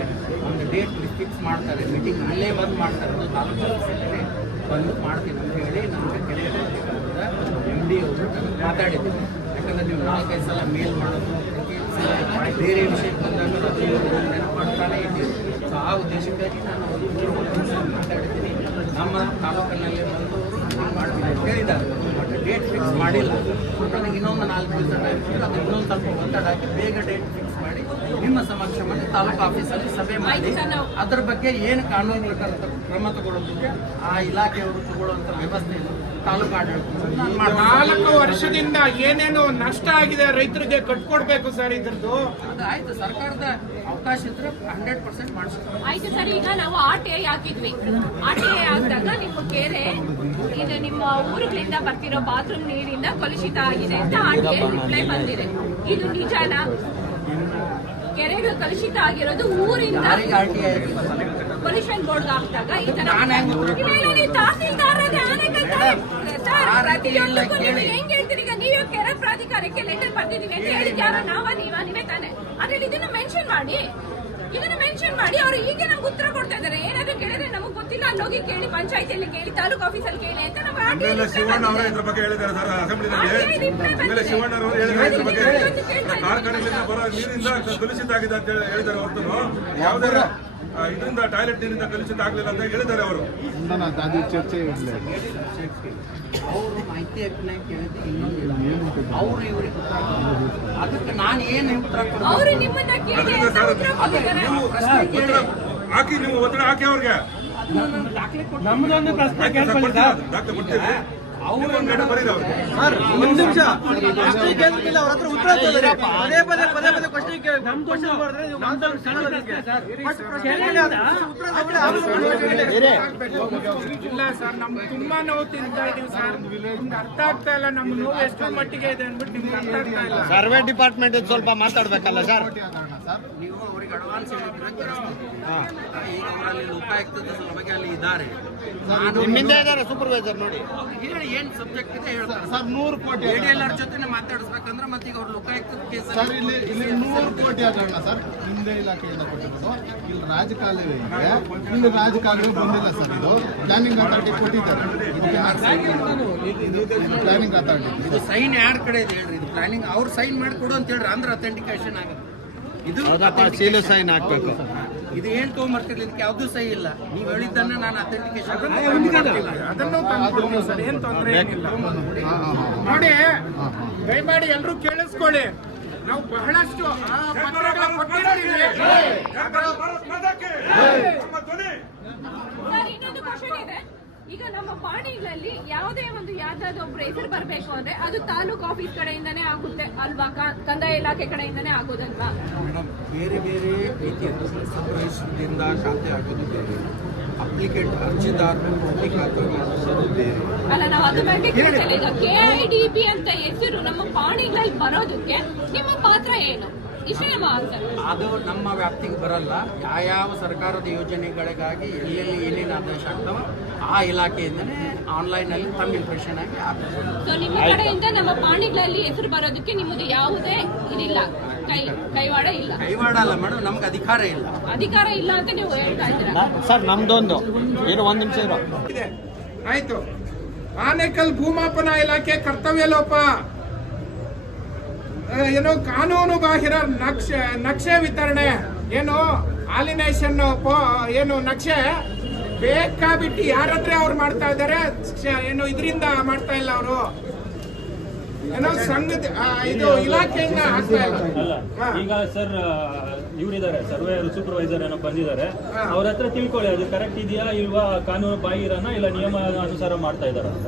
ಒಂದು ಡೇಟ್ ಫಿಕ್ಸ್ ಮಾಡ್ತಾರೆ, ಮೀಟಿಂಗ್ ಅಲ್ಲೇ ಬಂದು ಮಾಡ್ತಾರೆ, ಅದು ತಾಲೂಕು ಆಫೀಸಲ್ಲೇ ಬಂದು ಮಾಡ್ತೀನಿ ಅಂತ ಹೇಳಿ ನಮಗೆ ಕೆರೆ ಪ್ರಾಧಿಕಾರದ MD ಅವರು ಮಾತಾಡಿದ್ದೀವಿ. ಯಾಕಂದರೆ ನೀವು 4-5 ಸಲ ಮೇಲ್ ಮಾಡೋದು, ಪ್ರತಿ ಸಲ ಬೇರೆ ವಿಷಯಕ್ಕೆ ಬಂದಾಗ ಅದು ನೆನಪು ಮಾಡ್ತಾನೆ ಇದ್ದೀವಿ. ಸೊ ಆ ಉದ್ದೇಶಕ್ಕಾಗಿ ನಾನು ಮಾತಾಡಿದ್ದೀನಿ. ನಮ್ಮ ತಾಲೂಕಿನಲ್ಲಿ ಬಂದವರು ಮಾಡ್ತೀನಿ ಅಂತ ಹೇಳಿದ್ದಾರೆ, ಬಟ್ ಡೇಟ್ ಫಿಕ್ಸ್ ಮಾಡಿಲ್ಲ. ನನಗೆ ಇನ್ನೊಂದು 4 ದಿವಸ ಟೈಮ್ ಕೊಟ್ಟರೆ ಅದು ಇನ್ನೊಂದು ಸ್ವಲ್ಪ ಒತ್ತಡ ಹಾಕಿ ಬೇಗ ಡೇಟ್ ಫಿಕ್ಸ್ ಮಾಡಿ ನಿಮ್ಮ ಸಮಕ್ಷಮಲ್ಲಿ ತಾಲೂಕು ಆಫೀಸಲ್ಲಿ ಸಭೆ ಮಾಡಿ ಅದರ ಬಗ್ಗೆ ಏನು ಕಾನೂನು ಪ್ರಕಾರ ಕ್ರಮ ತಗೊಳ್ಳೋದಕ್ಕೆ ಆ ಇಲಾಖೆಯವರು ತಗೊಳ್ಳುವಂಥ ವ್ಯವಸ್ಥೆ ಇದೆ ತಾಲೂಕು ಆಡಳಿತ. 4 ವರ್ಷದಿಂದ ಏನೇನು ನಷ್ಟ ಆಗಿದೆ ರೈತರಿಗೆ ಕಟ್ಕೊಡ್ಬೇಕು ಸರ್ ಇದ್ರದ್ದು. ಅದು ಆಯ್ತು, ಸರ್ಕಾರದ ಅವಕಾಶ ಇದ್ರೆ 100% ಮಾಡಿಸ್ತಾರೆ. ಆಯ್ತು ಸರ್, ಈಗ ನಾವು RTI ಹಾಕಿದ್ವಿ. RTI ಹಾಕಿದಾಗ ನಿಮ್ಮ ಕೆರೆ ಇದು ನಿಮ್ಮ ಊರುಗಳಿಂದ ಬರ್ತಿರೋ ಬಾತ್ರೂಮ್ ನೀರಿಂದ ಕಲುಷಿತ ಆಗಿದೆ ಅಂತ RTI ರಿಪ್ಲೈ ಬಂದಿದೆ. ಇದು ನಿಜಾನಾ? ಕೆರೆಗಳು ಕಲುಷಿತ ಆಗಿರೋದು ಊರಿಂದ ಪೊಲ್ಯೂಷನ್ ಬೋರ್ಡ್ ಹಾಕಿದಾಗ ಈ ತರ ತಹಸೀಲ್ದಾರ್ ಪ್ರತಿಯೊಂದಕ್ಕೂ ನೀವು ಹೆಂಗ್ ಹೇಳ್ತೀರಿ? ಈಗ ನೀವೇ ಕೆರೆ ಪ್ರಾಧಿಕಾರಕ್ಕೆ ಲೆಟರ್ ಬರ್ತಿದೀವಿ ಅಂತ ಹೇಳಿದ್ ಯಾರೋ ನೀವೇ ತಾನೆ? ಅದ್ರಲ್ಲಿ ಇದನ್ನ ಮೆನ್ಷನ್ ಮಾಡಿ ಅವ್ರು ಈಗ ನಮ್ಗೆ ಉತ್ತರ ಕೊಡ್ತಾ ಇದಾರೆ. ಏನಾದ್ರು ಕೇಳಿದ್ರೆ ನಮಗ್ ಗೊತ್ತಿಲ್ಲ, ಅಲ್ಲೋಗಿ ಕೇಳಿ, ಪಂಚಾಯತಿಯಲ್ಲಿ ಕೇಳಿ, ತಾಲೂಕು ಆಫೀಸಲ್ಲಿ ಕೇಳಿ ಅಂತ ಆಮೇಲೆ ಶಿವಣ್ಣ ಅವರು ಇದ್ರ ಬಗ್ಗೆ ಹೇಳಿದ್ದಾರೆ ಸರ್ ಅಸೆಂಬ್ಲಿನಲ್ಲಿ. ಆಮೇಲೆ ಶಿವಣ್ಣ ಅವರು ಹೇಳಿದ್ದಾರೆ ಇದ್ರ ಬಗ್ಗೆ ಕಾರ್ಖಾನೆಗಳಿಂದ ಬರೋ ನೀರಿಂದ ಕಲುಷಿತ ಆಗಿದೆ ಅಂತ ಹೇಳಿದ್ದಾರೆ. ಹೊರತು ಯಾವುದೇ ಇದರಿಂದ ಟಾಯ್ಲೆಟ್ ನೀರಿಂದ ಕಲುಷಿತ ಆಗಲಿಲ್ಲ ಅಂತ ಹೇಳಿದ್ದಾರೆ ಅವರು. ಚರ್ಚೆ ಅವರು ಮಾಹಿತಿ ಕೇಳಿದ್ರೆ ಇನ್ನೊಂದು ಅವರು ಇವ್ರಿಗೆ ಉತ್ತರ ಕೊಡ್ತಾರೆ. ಅದಕ್ಕೆ ನಾನು ಏನು ಉತ್ತರ ಅವರು ನಿಮ್ಮನ್ನ ಕೇಳಿ ಅಂತ ಉತ್ತರ ಕೊಟ್ಟಿದ್ದಾರೆ. ಹಾಕಿ ನೀವು ಒತ್ತಡ ಹಾಕಿ ಅವ್ರಿಗೆ ದಾಖಲೆ ಕೊಟ್ಟು ನಮ್ಮದೊಂದು ಪ್ರಶ್ನೆ ಕೇಳ್ಕೊಳ್ಳಿ ಸರ್. ದಾಖಲೆ ಕೊಡ್ತೀವಿ. ಅವರು ಬರೀರಿ ಅವ್ರಿಗೆ. ಒಂದು ನಿಮಿಷ ಪ್ರಶ್ನೆ ಕೇಳ್ತಿಲ್ಲ, ಅವ್ರ ಹತ್ರ ಉತ್ತರ ಕೇಳಿದ್ರೆ ಪದೇ ಕ್ವಶನ್ ಕೇಳಿ ನಮ್ಮ ಕ್ವಶನ್ ಮಾಡಿದ್ರೆ ನೀವು ಇಲ್ಲ ಸರ್, ನಮ್ಗೆ ತುಂಬಾ ನೋವು ತಿಂತಾ ಇದೀವಿ ಸರ್. ನಿಮ್ಗೆ ಅರ್ಥ ಆಗ್ತಾ ಇಲ್ಲ ನಮ್ಮ ನೋವು ಎಷ್ಟರ ಮಟ್ಟಿಗೆ ಇದೆ ಅಂದ್ಬಿಟ್ಟು ನಿಮ್ಗೆ ಅರ್ಥ ಆಗ್ತಾ ಇಲ್ಲ. ಸರ್ವೆ ಡಿಪಾರ್ಟ್ಮೆಂಟ್ ಸ್ವಲ್ಪ ಮಾತಾಡ್ಬೇಕಲ್ಲ ಸರ್? ನೀವು ಅವರಿಗೆ ಅಡ್ವಾನ್ಸ್ ಹೇಳಿದ್ರೆ ಈಗ ಅವರಲ್ಲಿ ಲೋಕಾಯುಕ್ತದ ಸಲುವಾಗಿ ಅಲ್ಲಿ ಇದ್ದಾರೆ. ನಿಮ್ಮಿಂದ ಇದ್ದಾರೆ ಸೂಪರ್ವೈಸರ್, ನೋಡಿ ಹೇಳಿ ಏನು ಸಬ್ಜೆಕ್ಟ್ ಇದೆ ಹೇಳ್ತಾರೆ ಸರ್. 100 ಕೋಟಿ ADLR ಜೊತೆ ಮಾತಾಡಿಸ್ಬೇಕಂದ್ರೆ ಮತ್ತೆ ಈಗ ಅವ್ರು ಲೋಕಾಯುಕ್ತದ ಕೇಸ್ ಸರ್, ಇಲ್ಲಿ 100 ಕೋಟಿ ಆಗೋಣ ಸರ್. ನಿಮ್ದೇ ಇಲಾಖೆಯಿಂದ ಕೊಟ್ಟಿರೋದು. ಇಲ್ಲಿ ರಾಜಕಾಲುವೆ ಇದೆ, ಇಲ್ಲಿ ರಾಜಕಾಲುವೆ ಬಂದಿಲ್ಲ ಸರ್. ಇದು ಪ್ಲಾನಿಂಗ್ ಅಥಾರಿಟಿ ಕೊಟ್ಟಿದ್ದಾರೆ. ಪ್ಲಾನಿಂಗ್ ಅಥಾರಿಟಿ ಇದು ಸೈನ್ ಯಾರ ಕಡೆ ಇದೆ ಹೇಳ್ರಿ? ಇದು ಪ್ಲಾನಿಂಗ್ ಅವ್ರು ಸೈನ್ ಮಾಡಿಕೊಡು ಅಂತ ಹೇಳ್ರಿ, ಅಂದ್ರೆ ಅಥೆಂಟಿಕೇಶನ್ ಆಗುತ್ತೆ. ಇದು ಸೀಲು ಸೈನ್ ಹಾಕ್ಬೇಕು. ಇದು ಏನ್ ತಗೊಂಡ್ಬರ್ತಿರ್ಲಿ, ಇದಕ್ಕೆ ಯಾವ್ದು ಸಹಿ ಇಲ್ಲ. ನೀವು ಹೇಳಿದ್ದನ್ನ ನಾನು ಅಥೆಂಟಿಕೇಶನ್ ಅದನ್ನು ತಂದ್ಕೊಡ್ತೀವಿ ಸರ್, ಏನ್ ತೊಂದರೆ ಏನಿಲ್ಲ. ನೋಡಿ, ದಯಮಾಡಿ ಎಲ್ಲರೂ ಕೇಳಿಸ್ಕೊಳ್ಳಿ. ನಾವು ಬಹಳಷ್ಟು ಪತ್ರಗಳ ಕೊಟ್ಟಿದ್ದೀವಿ. ಸರ್, ಇನ್ನೊಂದು ಕ್ವಶನ್ ಇದೆ. ಈಗ ನಮ್ಮ ಪಾಣಿಗಳಲ್ಲಿ ಯಾವುದೇ ಒಂದು ಯಾವ್ದಾದ್ರು ಒಬ್ರು ಹೆಸರು ಬರ್ಬೇಕು ಅಂದ್ರೆ ಅದು ತಾಲೂಕು ಆಫೀಸ್ ಕಡೆಯಿಂದನೇ ಆಗುತ್ತೆ ಅಲ್ವಾ? ಕಂದಾಯ ಇಲಾಖೆ ಕಡೆಯಿಂದನೇ ಆಗೋದಲ್ವಾ? ಬೇರೆ ಬೇರೆ ರೀತಿಯ ಸಬ್ರೈಸ್ದಿಂದ ಖಾತೆ ಆಗೋದು ಬೇರೆ, ಅಪ್ಲಿಕೆಂಟ್ ಅರ್ಜಿದಾರರು ಖಾತೆ ಮಾಡೋದು ಬೇರೆ. ಅಲ್ಲ, ನಾವು ಅದ್ರ ಬಗ್ಗೆ ಕೇಳ್ತೇವೆ. ಈಗ KIDB ಅಂತ ಹೆಸರು ನಮ್ಮ ಪಾಣಿಗಳಲ್ಲಿ ಬರೋದಕ್ಕೆ ನಿಮ್ಮ ಪಾತ್ರ ಏನು? ಇಷ್ಟೇ ನಮ್ಮ ಆನ್ಸರ್. ಅದು ನಮ್ಮ ವ್ಯಾಪ್ತಿಗೆ ಬರಲ್ಲ. ಯಾವ ಸರ್ಕಾರದ ಯೋಜನೆಗಳಿಗಾಗಿ ಎಲ್ಲೆಲ್ಲಿ ಏನೇನು ಆದೇಶ ಆಗ್ತಾವ ಆ ಇಲಾಖೆಯಿಂದನೇ ಆನ್ಲೈನ್ ಅಲ್ಲಿ ತಮ್ಮ ಇಂಪ್ರೆಷನ್ ಆಗಿ ಆಗ್ತದೆ. ಸೊ ನಿಮ್ಮ ಕಡೆಯಿಂದ ನಮ್ಮ ಪಾಣಿಗಳಲ್ಲಿ ಹೆಸರು ಬರೋದಕ್ಕೆ ನಿಮ್ಮದು ಯಾವುದೇ ಇದಿಲ್ಲ, ಕೈವಾಡ ಇಲ್ಲ? ಕೈವಾಡ ಅಲ್ಲ ಮೇಡಮ್, ನಮ್ಗೆ ಅಧಿಕಾರ ಇಲ್ಲ. ಅಧಿಕಾರ ಇಲ್ಲ ಅಂತ ನೀವು ಹೇಳ್ತಾ ಇದ್ದೀರಾ ಸರ್? ನಮ್ದೊಂದು ಏನು 1 ನಿಮಿಷ ಇದೆ. ಆಯ್ತು. ಆನೇಕಲ್ ಭೂಮಾಪನ ಇಲಾಖೆ ಕರ್ತವ್ಯ ಲೋಪ, ಏನು ಕಾನೂನು ಬಾಹಿರ ನಕ್ಷೆ ವಿತರಣೆ, ಏನು ಆಲಿನೇಷನ್ ಏನು ನಕ್ಷೆ ಬೇಕಾಬಿಟ್ಟು ಯಾರಾದ್ರೆ ಅವ್ರು ಮಾಡ್ತಾ ಇದಾರೆ, ಏನು ಇದರಿಂದ ಮಾಡ್ತಾ ಇಲ್ಲ ಅವರು, ಏನೋ ಸಂಘದ ಇದು ಇಲಾಖೆಯಿಂದ ಆಗ್ತಾ ಇಲ್ಲ. ಅಲ್ಲ ಹಾ. ಈಗ ಸರ್ ಇವರಿದ್ದಾರೆ ಸರ್ವೇಯರ್ ಸೂಪರ್ವೈಸರ್ ಏನೋ ಬಂದಿದ್ದಾರೆ, ಅವ್ರ ಹತ್ರ ತಿಳ್ಕೊಳ್ಳಿ ಅದು ಕರೆಕ್ಟ್ ಇದೆಯಾ ಇಲ್ವಾ, ಕಾನೂನು ಬಾಹಿರನ ಇಲ್ಲ ನಿಯಮ ಅನುಸಾರ ಮಾಡ್ತಾ ಇದಾರ ಅಂತ.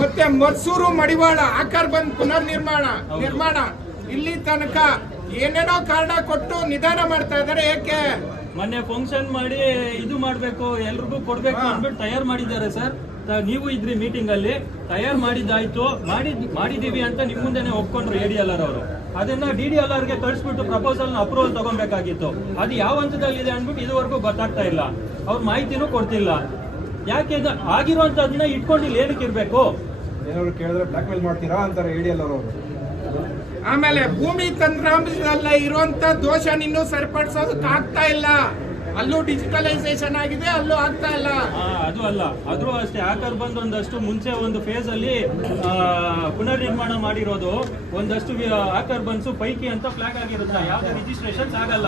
ಮತ್ತೆ ಮರ್ಸೂರು ಮಡಿವಾಳ ಆಕಾರ್ ಬಂದ್ ನಿರ್ಮಾಣ ಇಲ್ಲಿ ತನಕ ಏನೇನೋ ಕಾರಣ ಕೊಟ್ಟು ನಿಧಾನ ಮಾಡ್ತಾ ಇದಾರೆ. ಏಕೆ? ಮೊನ್ನೆ ಫಂಕ್ಷನ್ ಮಾಡಿ ಇದು ಮಾಡ್ಬೇಕು ಎಲ್ರಿಗೂ ಕೊಡ್ಬೇಕು ಅಂದ್ಬಿಟ್ಟು ತಯಾರು ಮಾಡಿದ್ದಾರೆ ಸರ್. ನೀವು ಇದ್ರಿ ಮೀಟಿಂಗ್ ಅಲ್ಲಿ, ತಯಾರು ಮಾಡಿದ್ದಾಯ್ತು, ಮಾಡಿದೀವಿ ಅಂತ ನಿಮ್ ಮುಂದೆನೆ ಒಪ್ಕೊಂಡ್ರು ADLR ಅವರು. ಅದನ್ನ DDLR ಗೆ ಕಳಿಸ್ಬಿಟ್ಟು ಪ್ರಪೋಸಲ್ ನ ಅಪ್ರೂವಲ್ ತಗೊಬೇಕಾಗಿತ್ತು. ಅದು ಯಾವ ಹಂತದಲ್ಲಿ ಇದೆ ಅಂದ್ಬಿಟ್ಟು ಇದುವರೆಗೂ ಗೊತ್ತಾಗ್ತಾ ಇಲ್ಲ. ಅವ್ರ ಮಾಹಿತಿನೂ ಕೊಡ್ತಿಲ್ಲ. ಯಾಕೆ ಆಗಿರುವಂತದನ್ನ ಇಟ್ಕೊಂಡಿಲ್ಲ, ಏನಕ್ಕೆ ಇರ್ಬೇಕು? ಏನಾದ್ರು ಕೇಳಿದ್ರೆ ಬ್ಲಾಕ್ ಮೇಲ್ ಮಾಡ್ತೀರಾ ಅಂತಾರೆ ADLR ಅವರು. ಆಮೇಲೆ ಭೂಮಿ ತಂತ್ರಾಂಶದಲ್ಲ ಇರುವಂತ ದೋಷ ಇನ್ನೂ ಸರಿಪಡಿಸೋದಕ್ಕೆ ಆಗ್ತಾ ಇಲ್ಲ. ಅಲ್ಲೂ ಡಿಜಿಟಲೈಸೇಷನ್ ಆಗಿದೆ, ಅಲ್ಲೂ ಆಗ್ತಾ ಇಲ್ಲ. ಅದು ಅಲ್ಲ, ಆದ್ರೂ ಅಷ್ಟೇ ಆಕರ್ ಬಂದು ಒಂದಷ್ಟು ಮುಂಚೆ ಒಂದು ಫೇಸ್ ಅಲ್ಲಿ ಪುನರ್ ನಿರ್ಮಾಣ ಮಾಡಿರೋದು ಒಂದಷ್ಟು ಆಕರ್ ಬನ್ಸು ಪೈಕಿ ಅಂತ ಫ್ಲಾಗ್ ಆಗಿರುತ್ತೆ, ಯಾವ್ದೇ ರಿಜಿಸ್ಟ್ರೇಷನ್ ಆಗಲ್ಲ.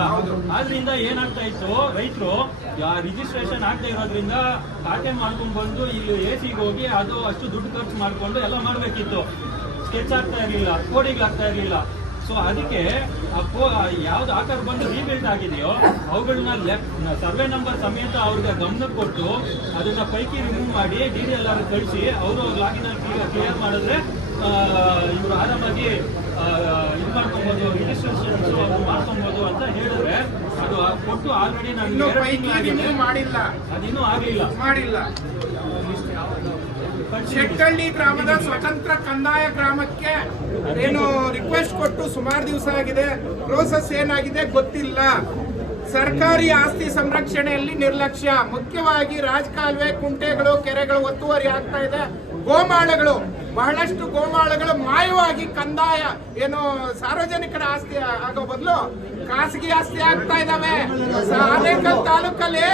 ಆದ್ರಿಂದ ಏನಾಗ್ತಾ ಇತ್ತು, ರೈತರು ರಿಜಿಸ್ಟ್ರೇಷನ್ ಆಗ್ತಾ ಇರೋದ್ರಿಂದ ಖಾತೆ ಮಾಡ್ಕೊಂಡ್ ಬಂದು ಇಲ್ಲಿ AC ಹೋಗಿ ಅದು ಅಷ್ಟು ದುಡ್ಡು ಖರ್ಚು ಮಾಡ್ಕೊಂಡು ಎಲ್ಲ ಮಾಡ್ಬೇಕಿತ್ತು. ಸ್ಕೆಚ್ ಆಗ್ತಾ ಇರ್ಲಿಲ್ಲ, ಕೋಡಿಂಗ್ ಆಗ್ತಾ ಇರ್ಲಿಲ್ಲ. ಸೊ ಅದಕ್ಕೆ ಯಾವ್ದು ಆಕಾರ ಬಂದು ರೀಬಿಲ್ಡ್ ಆಗಿದೆಯೋ ಅವುಗಳನ್ನ ಸರ್ವೆ ನಂಬರ್ ಸಮೇತ ಅವ್ರಿಗೆ ಗಮನ ಕೊಟ್ಟು ಅದನ್ನ ಪೈಕಿ ರಿಮೂವ್ ಮಾಡಿ DDLR ಕಳಿಸಿ ಅವರು ಲಾಗಿನ್ ಕ್ಲಿಯರ್ ಮಾಡಿದ್ರೆ ಇವರು ಆರಾಮಾಗಿ ಇದು ಮಾಡ್ಕೊಬಹುದು, ರಿಜಿಸ್ಟ್ರೇಷನ್ ಮಾಡ್ಕೊಬಹುದು ಅಂತ ಹೇಳಿದ್ರೆ ಅದು ಕೊಟ್ಟು ಆಲ್ರೆಡಿ ನಾನು ಮಾಡಿಲ್ಲ, ಅದಿನ್ನೂ ಮಾಡಿಲ್ಲ. ಶೆಟ್ಟಳ್ಳಿ ಗ್ರಾಮದ ಸ್ವತಂತ್ರ ಕಂದಾಯ ಗ್ರಾಮಕ್ಕೆ ಏನು ರಿಕ್ವೆಸ್ಟ್ ಕೊಟ್ಟು ಸುಮಾರು ದಿವಸ ಆಗಿದೆ, ಪ್ರೋಸೆಸ್ ಏನಾಗಿದೆ ಗೊತ್ತಿಲ್ಲ. ಸರ್ಕಾರಿ ಆಸ್ತಿ ಸಂರಕ್ಷಣೆಯಲ್ಲಿ ನಿರ್ಲಕ್ಷ್ಯ, ಮುಖ್ಯವಾಗಿ ರಾಜಕಾಲುವೆ, ಕುಂಟೆಗಳು, ಕೆರೆಗಳು ಒತ್ತುವರಿ ಆಗ್ತಾ ಇದೆ. ಗೋಮಾಳಗಳು, ಬಹಳಷ್ಟು ಗೋಮಾಳಗಳು ಮಾಯವಾಗಿ ಕಂದಾಯ ಏನು ಸಾರ್ವಜನಿಕರ ಆಸ್ತಿ ಆಗೋ ಬದಲು ಖಾಸಗಿ ಆಸ್ತಿ ಆಗ್ತಾ ಇದಾವೆ. ಆನೇಕಲ್ ತಾಲೂಕಲ್ಲಿ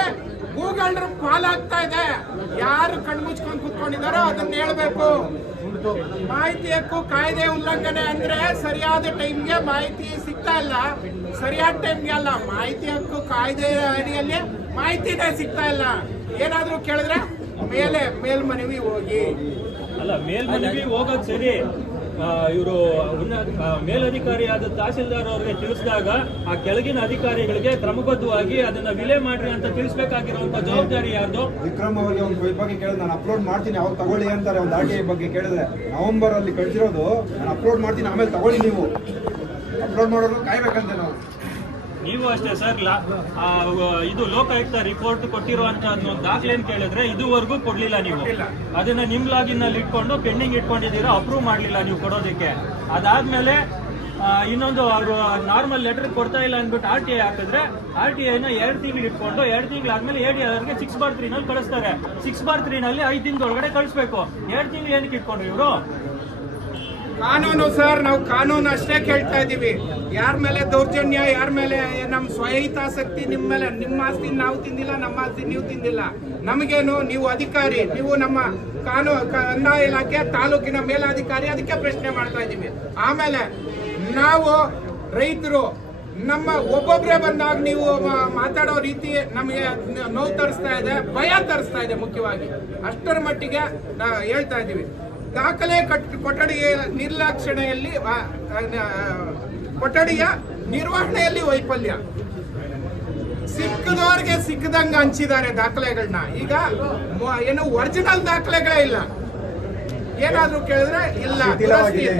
ಭೂಗಳ್ಳರ ಪಾಲಾಗ್ತಾ ಇದೆ. ಯಾರು ಕಣ್ಮುಚ್ಕೊಂಡು ಕುತ್ಕೊಂಡಿದಾರೋ ಅದನ್ನ ಹೇಳ್ಬೇಕು. ಮಾಹಿತಿ ಹಕ್ಕು ಕಾಯ್ದೆ ಉಲ್ಲಂಘನೆ ಅಂದ್ರೆ ಸರಿಯಾದ ಟೈಮ್ಗೆ ಮಾಹಿತಿ ಸಿಗ್ತಾ ಇಲ್ಲ, ಸರಿಯಾದ ಟೈಮ್ಗೆ ಅಲ್ಲ. ಮಾಹಿತಿ ಹಕ್ಕು ಕಾಯ್ದೆ ಅಡಿಯಲ್ಲಿ ಮಾಹಿತಿನೇ ಸಿಗ್ತಾ ಇಲ್ಲ. ಏನಾದ್ರೂ ಕೇಳಿದ್ರೆ ಮೇಲ್ಮನವಿ ಹೋಗಿ, ಅಲ್ಲ ಮೇಲ್ಮನವಿ ಹೋಗೋದು ಸರಿ. ಇವರು ಮೇಲಧಿಕಾರಿಯಾದ ತಹಸೀಲ್ದಾರ್ ಅವರಿಗೆ ತಿಳಿಸಿದಾಗ ಆ ಕೆಳಗಿನ ಅಧಿಕಾರಿಗಳಿಗೆ ಕ್ರಮಬದ್ಧವಾಗಿ ಅದನ್ನ ವಿಲೇ ಮಾಡ್ರಿ ಅಂತ ತಿಳಿಸಬೇಕಾಗಿರುವಂತ ಜವಾಬ್ದಾರಿ ಯಾರ್ದು? ವಿಕ್ರಮ್ ಅವರಿಗೆ ಒಂದು ಬಗ್ಗೆ ಕೇಳಿದ್ರೆ ನಾನು ಅಪ್ಲೋಡ್ ಮಾಡ್ತೀನಿ, ಅವ್ರು ತಗೊಳ್ಳಿ ಅಂತಾರೆ. ಒಂದು RTI ಬಗ್ಗೆ ಕೇಳಿದ್ರೆ ನವೆಂಬರ್ ಅಲ್ಲಿ ಕಳಿಸಿರೋದು, ನಾನು ಅಪ್ಲೋಡ್ ಮಾಡ್ತೀನಿ ಆಮೇಲೆ ತಗೊಳ್ಳಿ, ನೀವು ಅಪ್ಲೋಡ್ ಮಾಡೋರು ಕಾಯ್ಬೇಕಂತೆ ನಾವು. ನೀವು ಅಷ್ಟೇ ಸರ್, ಇದು ಲೋಕಾಯುಕ್ತ ರಿಪೋರ್ಟ್ ಕೊಟ್ಟಿರುವಂತ ದಾಖಲೆಯನ್ನು ಕೇಳಿದ್ರೆ ಇದುವರೆಗೂ ಕೊಡ್ಲಿಲ್ಲ ನೀವು. ಅದನ್ನ ನಿಮ್ ಲಾಗಿನ್ ನಲ್ಲಿ ಇಟ್ಕೊಂಡು ಪೆಂಡಿಂಗ್ ಇಟ್ಕೊಂಡಿದ್ದೀರಾ, ಅಪ್ರೂವ್ ಮಾಡ್ಲಿಲ್ಲ ನೀವು ಕೊಡೋದಕ್ಕೆ. ಅದಾದ್ಮೇಲೆ ಇನ್ನೊಂದು ಅವರು ನಾರ್ಮಲ್ ಲೆಟರ್ ಕೊಡ್ತಾ ಇಲ್ಲ ಅಂದ್ಬಿಟ್ಟು RTI ಹಾಕಿದ್ರೆ RTIನ 2 ತಿಂಗಳು ಇಟ್ಕೊಂಡು 2 ತಿಂಗಳಾದ್ಮೇಲೆ ADLRಗೆ 6/3 ನಲ್ಲಿ ಕಳಿಸ್ತಾರೆ. 6/3 ನಲ್ಲಿ 5 ದಿನದೊಳಗಡೆ ಕಳಿಸ್ಬೇಕು. 2 ತಿಂಗಳು ಏನಕ್ಕೆ ಇಟ್ಕೊಂಡ್ರಿ ಇವರು? ಕಾನೂನು ಸರ್, ನಾವು ಕಾನೂನು ಅಷ್ಟೇ ಕೇಳ್ತಾ ಇದೀವಿ. ಯಾರ ಮೇಲೆ ದೌರ್ಜನ್ಯ, ಯಾರ ಮೇಲೆ ನಮ್ಮ ಸ್ವಹಿತಾಸಕ್ತಿ, ನಿಮ್ಮ ಮೇಲೆ, ನಿಮ್ಮ ಆಸ್ತಿ ನಾವು ತಿಂದಿಲ್ಲ, ನಮ್ಮ ಆಸ್ತಿ ನೀವು ತಿಂದಿಲ್ಲ. ನಮಗೇನು, ನೀವು ಅಧಿಕಾರಿ, ನೀವು ನಮ್ಮ ಕಂದಾಯ ಇಲಾಖೆ ತಾಲೂಕಿನ ಮೇಲಾಧಿಕಾರಿ, ಅದಕ್ಕೆ ಪ್ರಶ್ನೆ ಮಾಡ್ತಾ ಇದೀವಿ. ಆಮೇಲೆ ನಾವು ರೈತರು, ನಮ್ಮ ಒಬ್ಬೊಬ್ಬರೇ ಬಂದಾಗ ನೀವು ಮಾತಾಡೋ ರೀತಿ ನಮಗೆ ನೋವು ತರಿಸ್ತಾ ಇದೆ, ಭಯ ತರಿಸ್ತಾ ಇದೆ. ಮುಖ್ಯವಾಗಿ ಅಷ್ಟರ ಮಟ್ಟಿಗೆ ಹೇಳ್ತಾ ಇದೀವಿ. ದಾಖಲೆ ಕೊಠಡಿಯ ನಿರ್ಲಕ್ಷಣೆಯಲ್ಲಿ, ಕೊಠಡಿಯ ನಿರ್ವಹಣೆಯಲ್ಲಿ ವೈಫಲ್ಯ. ಸಿಕ್ಕದವ್ರಿಗೆ ಸಿಕ್ಕದಂಗ ಹಂಚಿದ್ದಾರೆ ದಾಖಲೆಗಳನ್ನ. ಈಗ ಏನು ಒರಿಜಿನಲ್ ದಾಖಲೆಗಳೇ ಇಲ್ಲ. ಏನಾದ್ರೂ ಕೇಳಿದ್ರೆ ಇಲ್ಲ,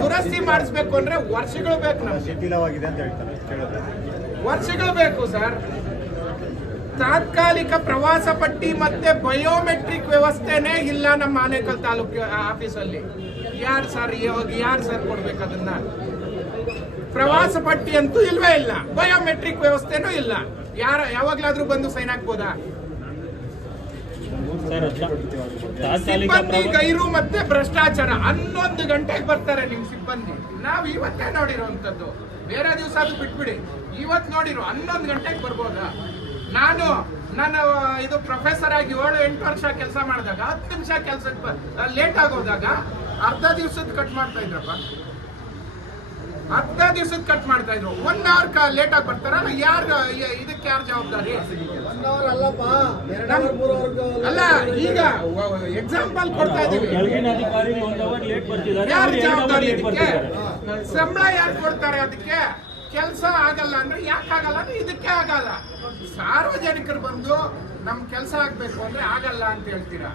ದುರಸ್ತಿ ಮಾಡಿಸ್ಬೇಕು ಅಂದ್ರೆ ವರ್ಷಗಳು ಬೇಕು. ನಮ್ಗೆ ವರ್ಷಗಳು ಬೇಕು ಸರ್. ತಾತ್ಕಾಲಿಕ ಪ್ರವಾಸ ಪಟ್ಟಿ ಮತ್ತೆ ಬಯೋಮೆಟ್ರಿಕ್ ವ್ಯವಸ್ಥೆನೇ ಇಲ್ಲ ನಮ್ಮ ಆನೇಕಲ್ ತಾಲೂಕು ಆಫೀಸಲ್ಲಿ. ಯಾರು ಸರ್ ಕೊಡ್ಬೇಕು ಅದನ್ನ? ಪ್ರವಾಸ ಪಟ್ಟಿ ಅಂತೂ ಇಲ್ವೇ ಇಲ್ಲ, ಬಯೋಮೆಟ್ರಿಕ್ ವ್ಯವಸ್ಥೆನೂ ಇಲ್ಲ. ಯಾವಾಗ್ಲಾದ್ರೂ ಬಂದು ಸೈನ್ ಹಾಕ್ಬೋದಾ? ಸಿಬ್ಬಂದಿ ಗೈರು ಮತ್ತೆ ಭ್ರಷ್ಟಾಚಾರ. 11 ಗಂಟೆಗೆ ಬರ್ತಾರೆ ನಿಮ್ ಸಿಬ್ಬಂದಿ. ನಾವು ಇವತ್ತೇ ನೋಡಿರೋಂಥದ್ದು, ಬೇರೆ ದಿವಸ ಅದು ಬಿಟ್ಬಿಡಿ, ಇವತ್ತು ನೋಡಿರೋ 11 ಗಂಟೆಗೆ ಬರ್ಬೋದಾ? ನಾನು ಇದು ಪ್ರೊಫೆಸರ್ ಆಗಿ 7-8 ವರ್ಷ ಕೆಲಸ ಮಾಡಿದಾಗ 10 ನಿಮಿಷ ಕೆಲಸಕ್ಕೆ ಲೇಟ್ ಆಗೋದಾಗ ಅರ್ಧ ದಿವಸದ ಕಟ್ ಮಾಡ್ತಾ ಇದ್ರಪ್ಪ. ಅರ್ಧ ದಿವಸದ ಕಟ್ ಮಾಡ್ತಾ ಇದ್ರು. 1 hour ಲೇಟ್ ಆಗಿ ಬರ್ತಾರಲ್ಲ, ಯಾರು ಇದಕ್ಕೆ ಯಾರು ಜವಾಬ್ದಾರಿ? ಅಲ್ಲ, ಈಗ ಎಕ್ಸಾಂಪಲ್ ಕೊಡ್ತಾ ಇದೀವಿ. ಕೆಳಗಿನ ಅಧಿಕಾರಿಗಳು 1 hour ಲೇಟ್ ಬರ್ತಿದ್ದಾರೆ, ಯಾರು ಅವ್ರು 2 hour ಜವಾಬ್ದಾರಿ ಲೇಟ್ ಇದಕ್ಕೆ? ಬರ್ತಿದ್ದಾರೆ. ಸಂಬಳ ಯಾರು ಕೊಡ್ತಾರೆ ಅದಕ್ಕೆ? ಕೆಲಸ ಆಗಲ್ಲ ಅಂದ್ರೆ ಯಾಕೆ ಆಗಲ್ಲ ಅಂದ್ರೆ ಇದಕ್ಕೆ ಆಗಲ್ಲ. ಸಾರ್ವಜನಿಕರು ಬಂದು ನಮ್ ಕೆಲಸ ಆಗ್ಬೇಕು ಅಂದ್ರೆ ಆಗಲ್ಲ ಅಂತ ಹೇಳ್ತೀರಾ.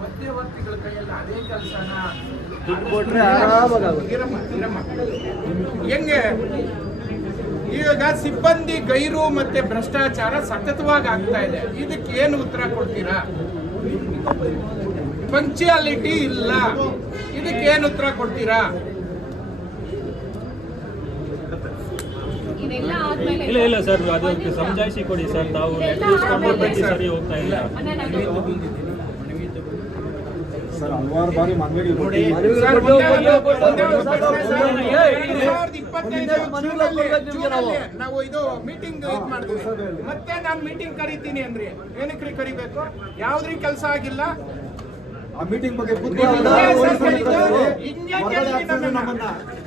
ಮಧ್ಯವರ್ತಿಗಳ ಕೈಯಲ್ಲಿ ಅದೇ ಕೆಲಸನ ಹೆಂಗೆ? ಈಗ ಸಿಬ್ಬಂದಿ ಗೈರು ಮತ್ತೆ ಭ್ರಷ್ಟಾಚಾರ ಸತತವಾಗಿ ಆಗ್ತಾ ಇದೆ. ಇದಕ್ಕೆ ಏನು ಉತ್ತರ ಕೊಡ್ತೀರಾ? ಪಂಕ್ಚುಯಾಲಿಟಿ ಇಲ್ಲ, ಇದಕ್ಕೆ ಏನು ಉತ್ತರ ಕೊಡ್ತೀರಾ? ಇದೆಲ್ಲ ಆದ್ಮೇಲೆ ಇಲ್ಲ ಸರ್, ಅದಕ್ಕೆ ಸಮಜಾಯಿಸಿ ಕೊಡಿ ಸರ್. ತಾವು ಪ್ರತಿ ಸರಿ ಹೋಗ್ತಾ ಇಲ್ಲ. ಸರ್ ಹಲವಾರು ಬಾರಿ ಮನವಿಗೆ ಸರ್, ನಾವು ಇದು ಮೀಟಿಂಗ್ ಮಾಡ್ತೀವಿ. ಮತ್ತೆ ನಾನು ಮೀಟಿಂಗ್ ಕರಿತೀನಿ ಅಂದ್ರೆ ಏನಕ್ಕೆ ಕರಿಬೇಕು? ಯಾವ್ದ್ರಿ ಕೆಲಸ ಆಗಿಲ್ಲ? ಆ ಮೀಟಿಂಗ್ ಬಗ್ಗೆ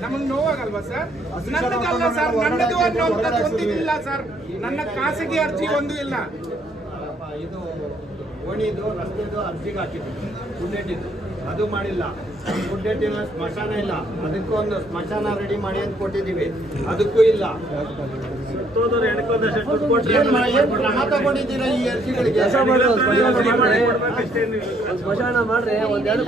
ನಮಗ್ ನೋವಾಗಲ್ವಾ ಸರ್? ನನ್ನದಲ್ಲ ಸರ್, ನನ್ನದು ಅನ್ನುವಂಥದ್ದು ಒಂದಿಲ್ಲ ಸರ್. ನನ್ನ ಖಾಸಗಿ ಅರ್ಜಿ ಒಂದು ಇಲ್ಲ. ಇದು ಓಣಿದು ರಸ್ತೆದು ಅರ್ಜಿಗೆ ಹಾಕಿದ್ವಿ, ಗುಡ್ಡೆಟ್ಟಿದ್ದು ಅದು ಮಾಡಿಲ್ಲ. ಗುಡ್ಡೆಟ್ಟಿನ ಸ್ಮಶಾನ ಇಲ್ಲ, ಅದಕ್ಕೊಂದು ಸ್ಮಶಾನ ರೆಡಿ ಮಾಡಿ ಅಂತ ಕೊಟ್ಟಿದ್ದೀವಿ, ಅದಕ್ಕೂ ಇಲ್ಲ. ಕ್ರಮ ತಗೊಂಡಿದ್ದೀರಾ ಈ ಅರ್ಜಿಗಳಿಗೆ? ಸ್ಮಶಾನ ಮಾಡ್ರೆ ಒಂದ್ 2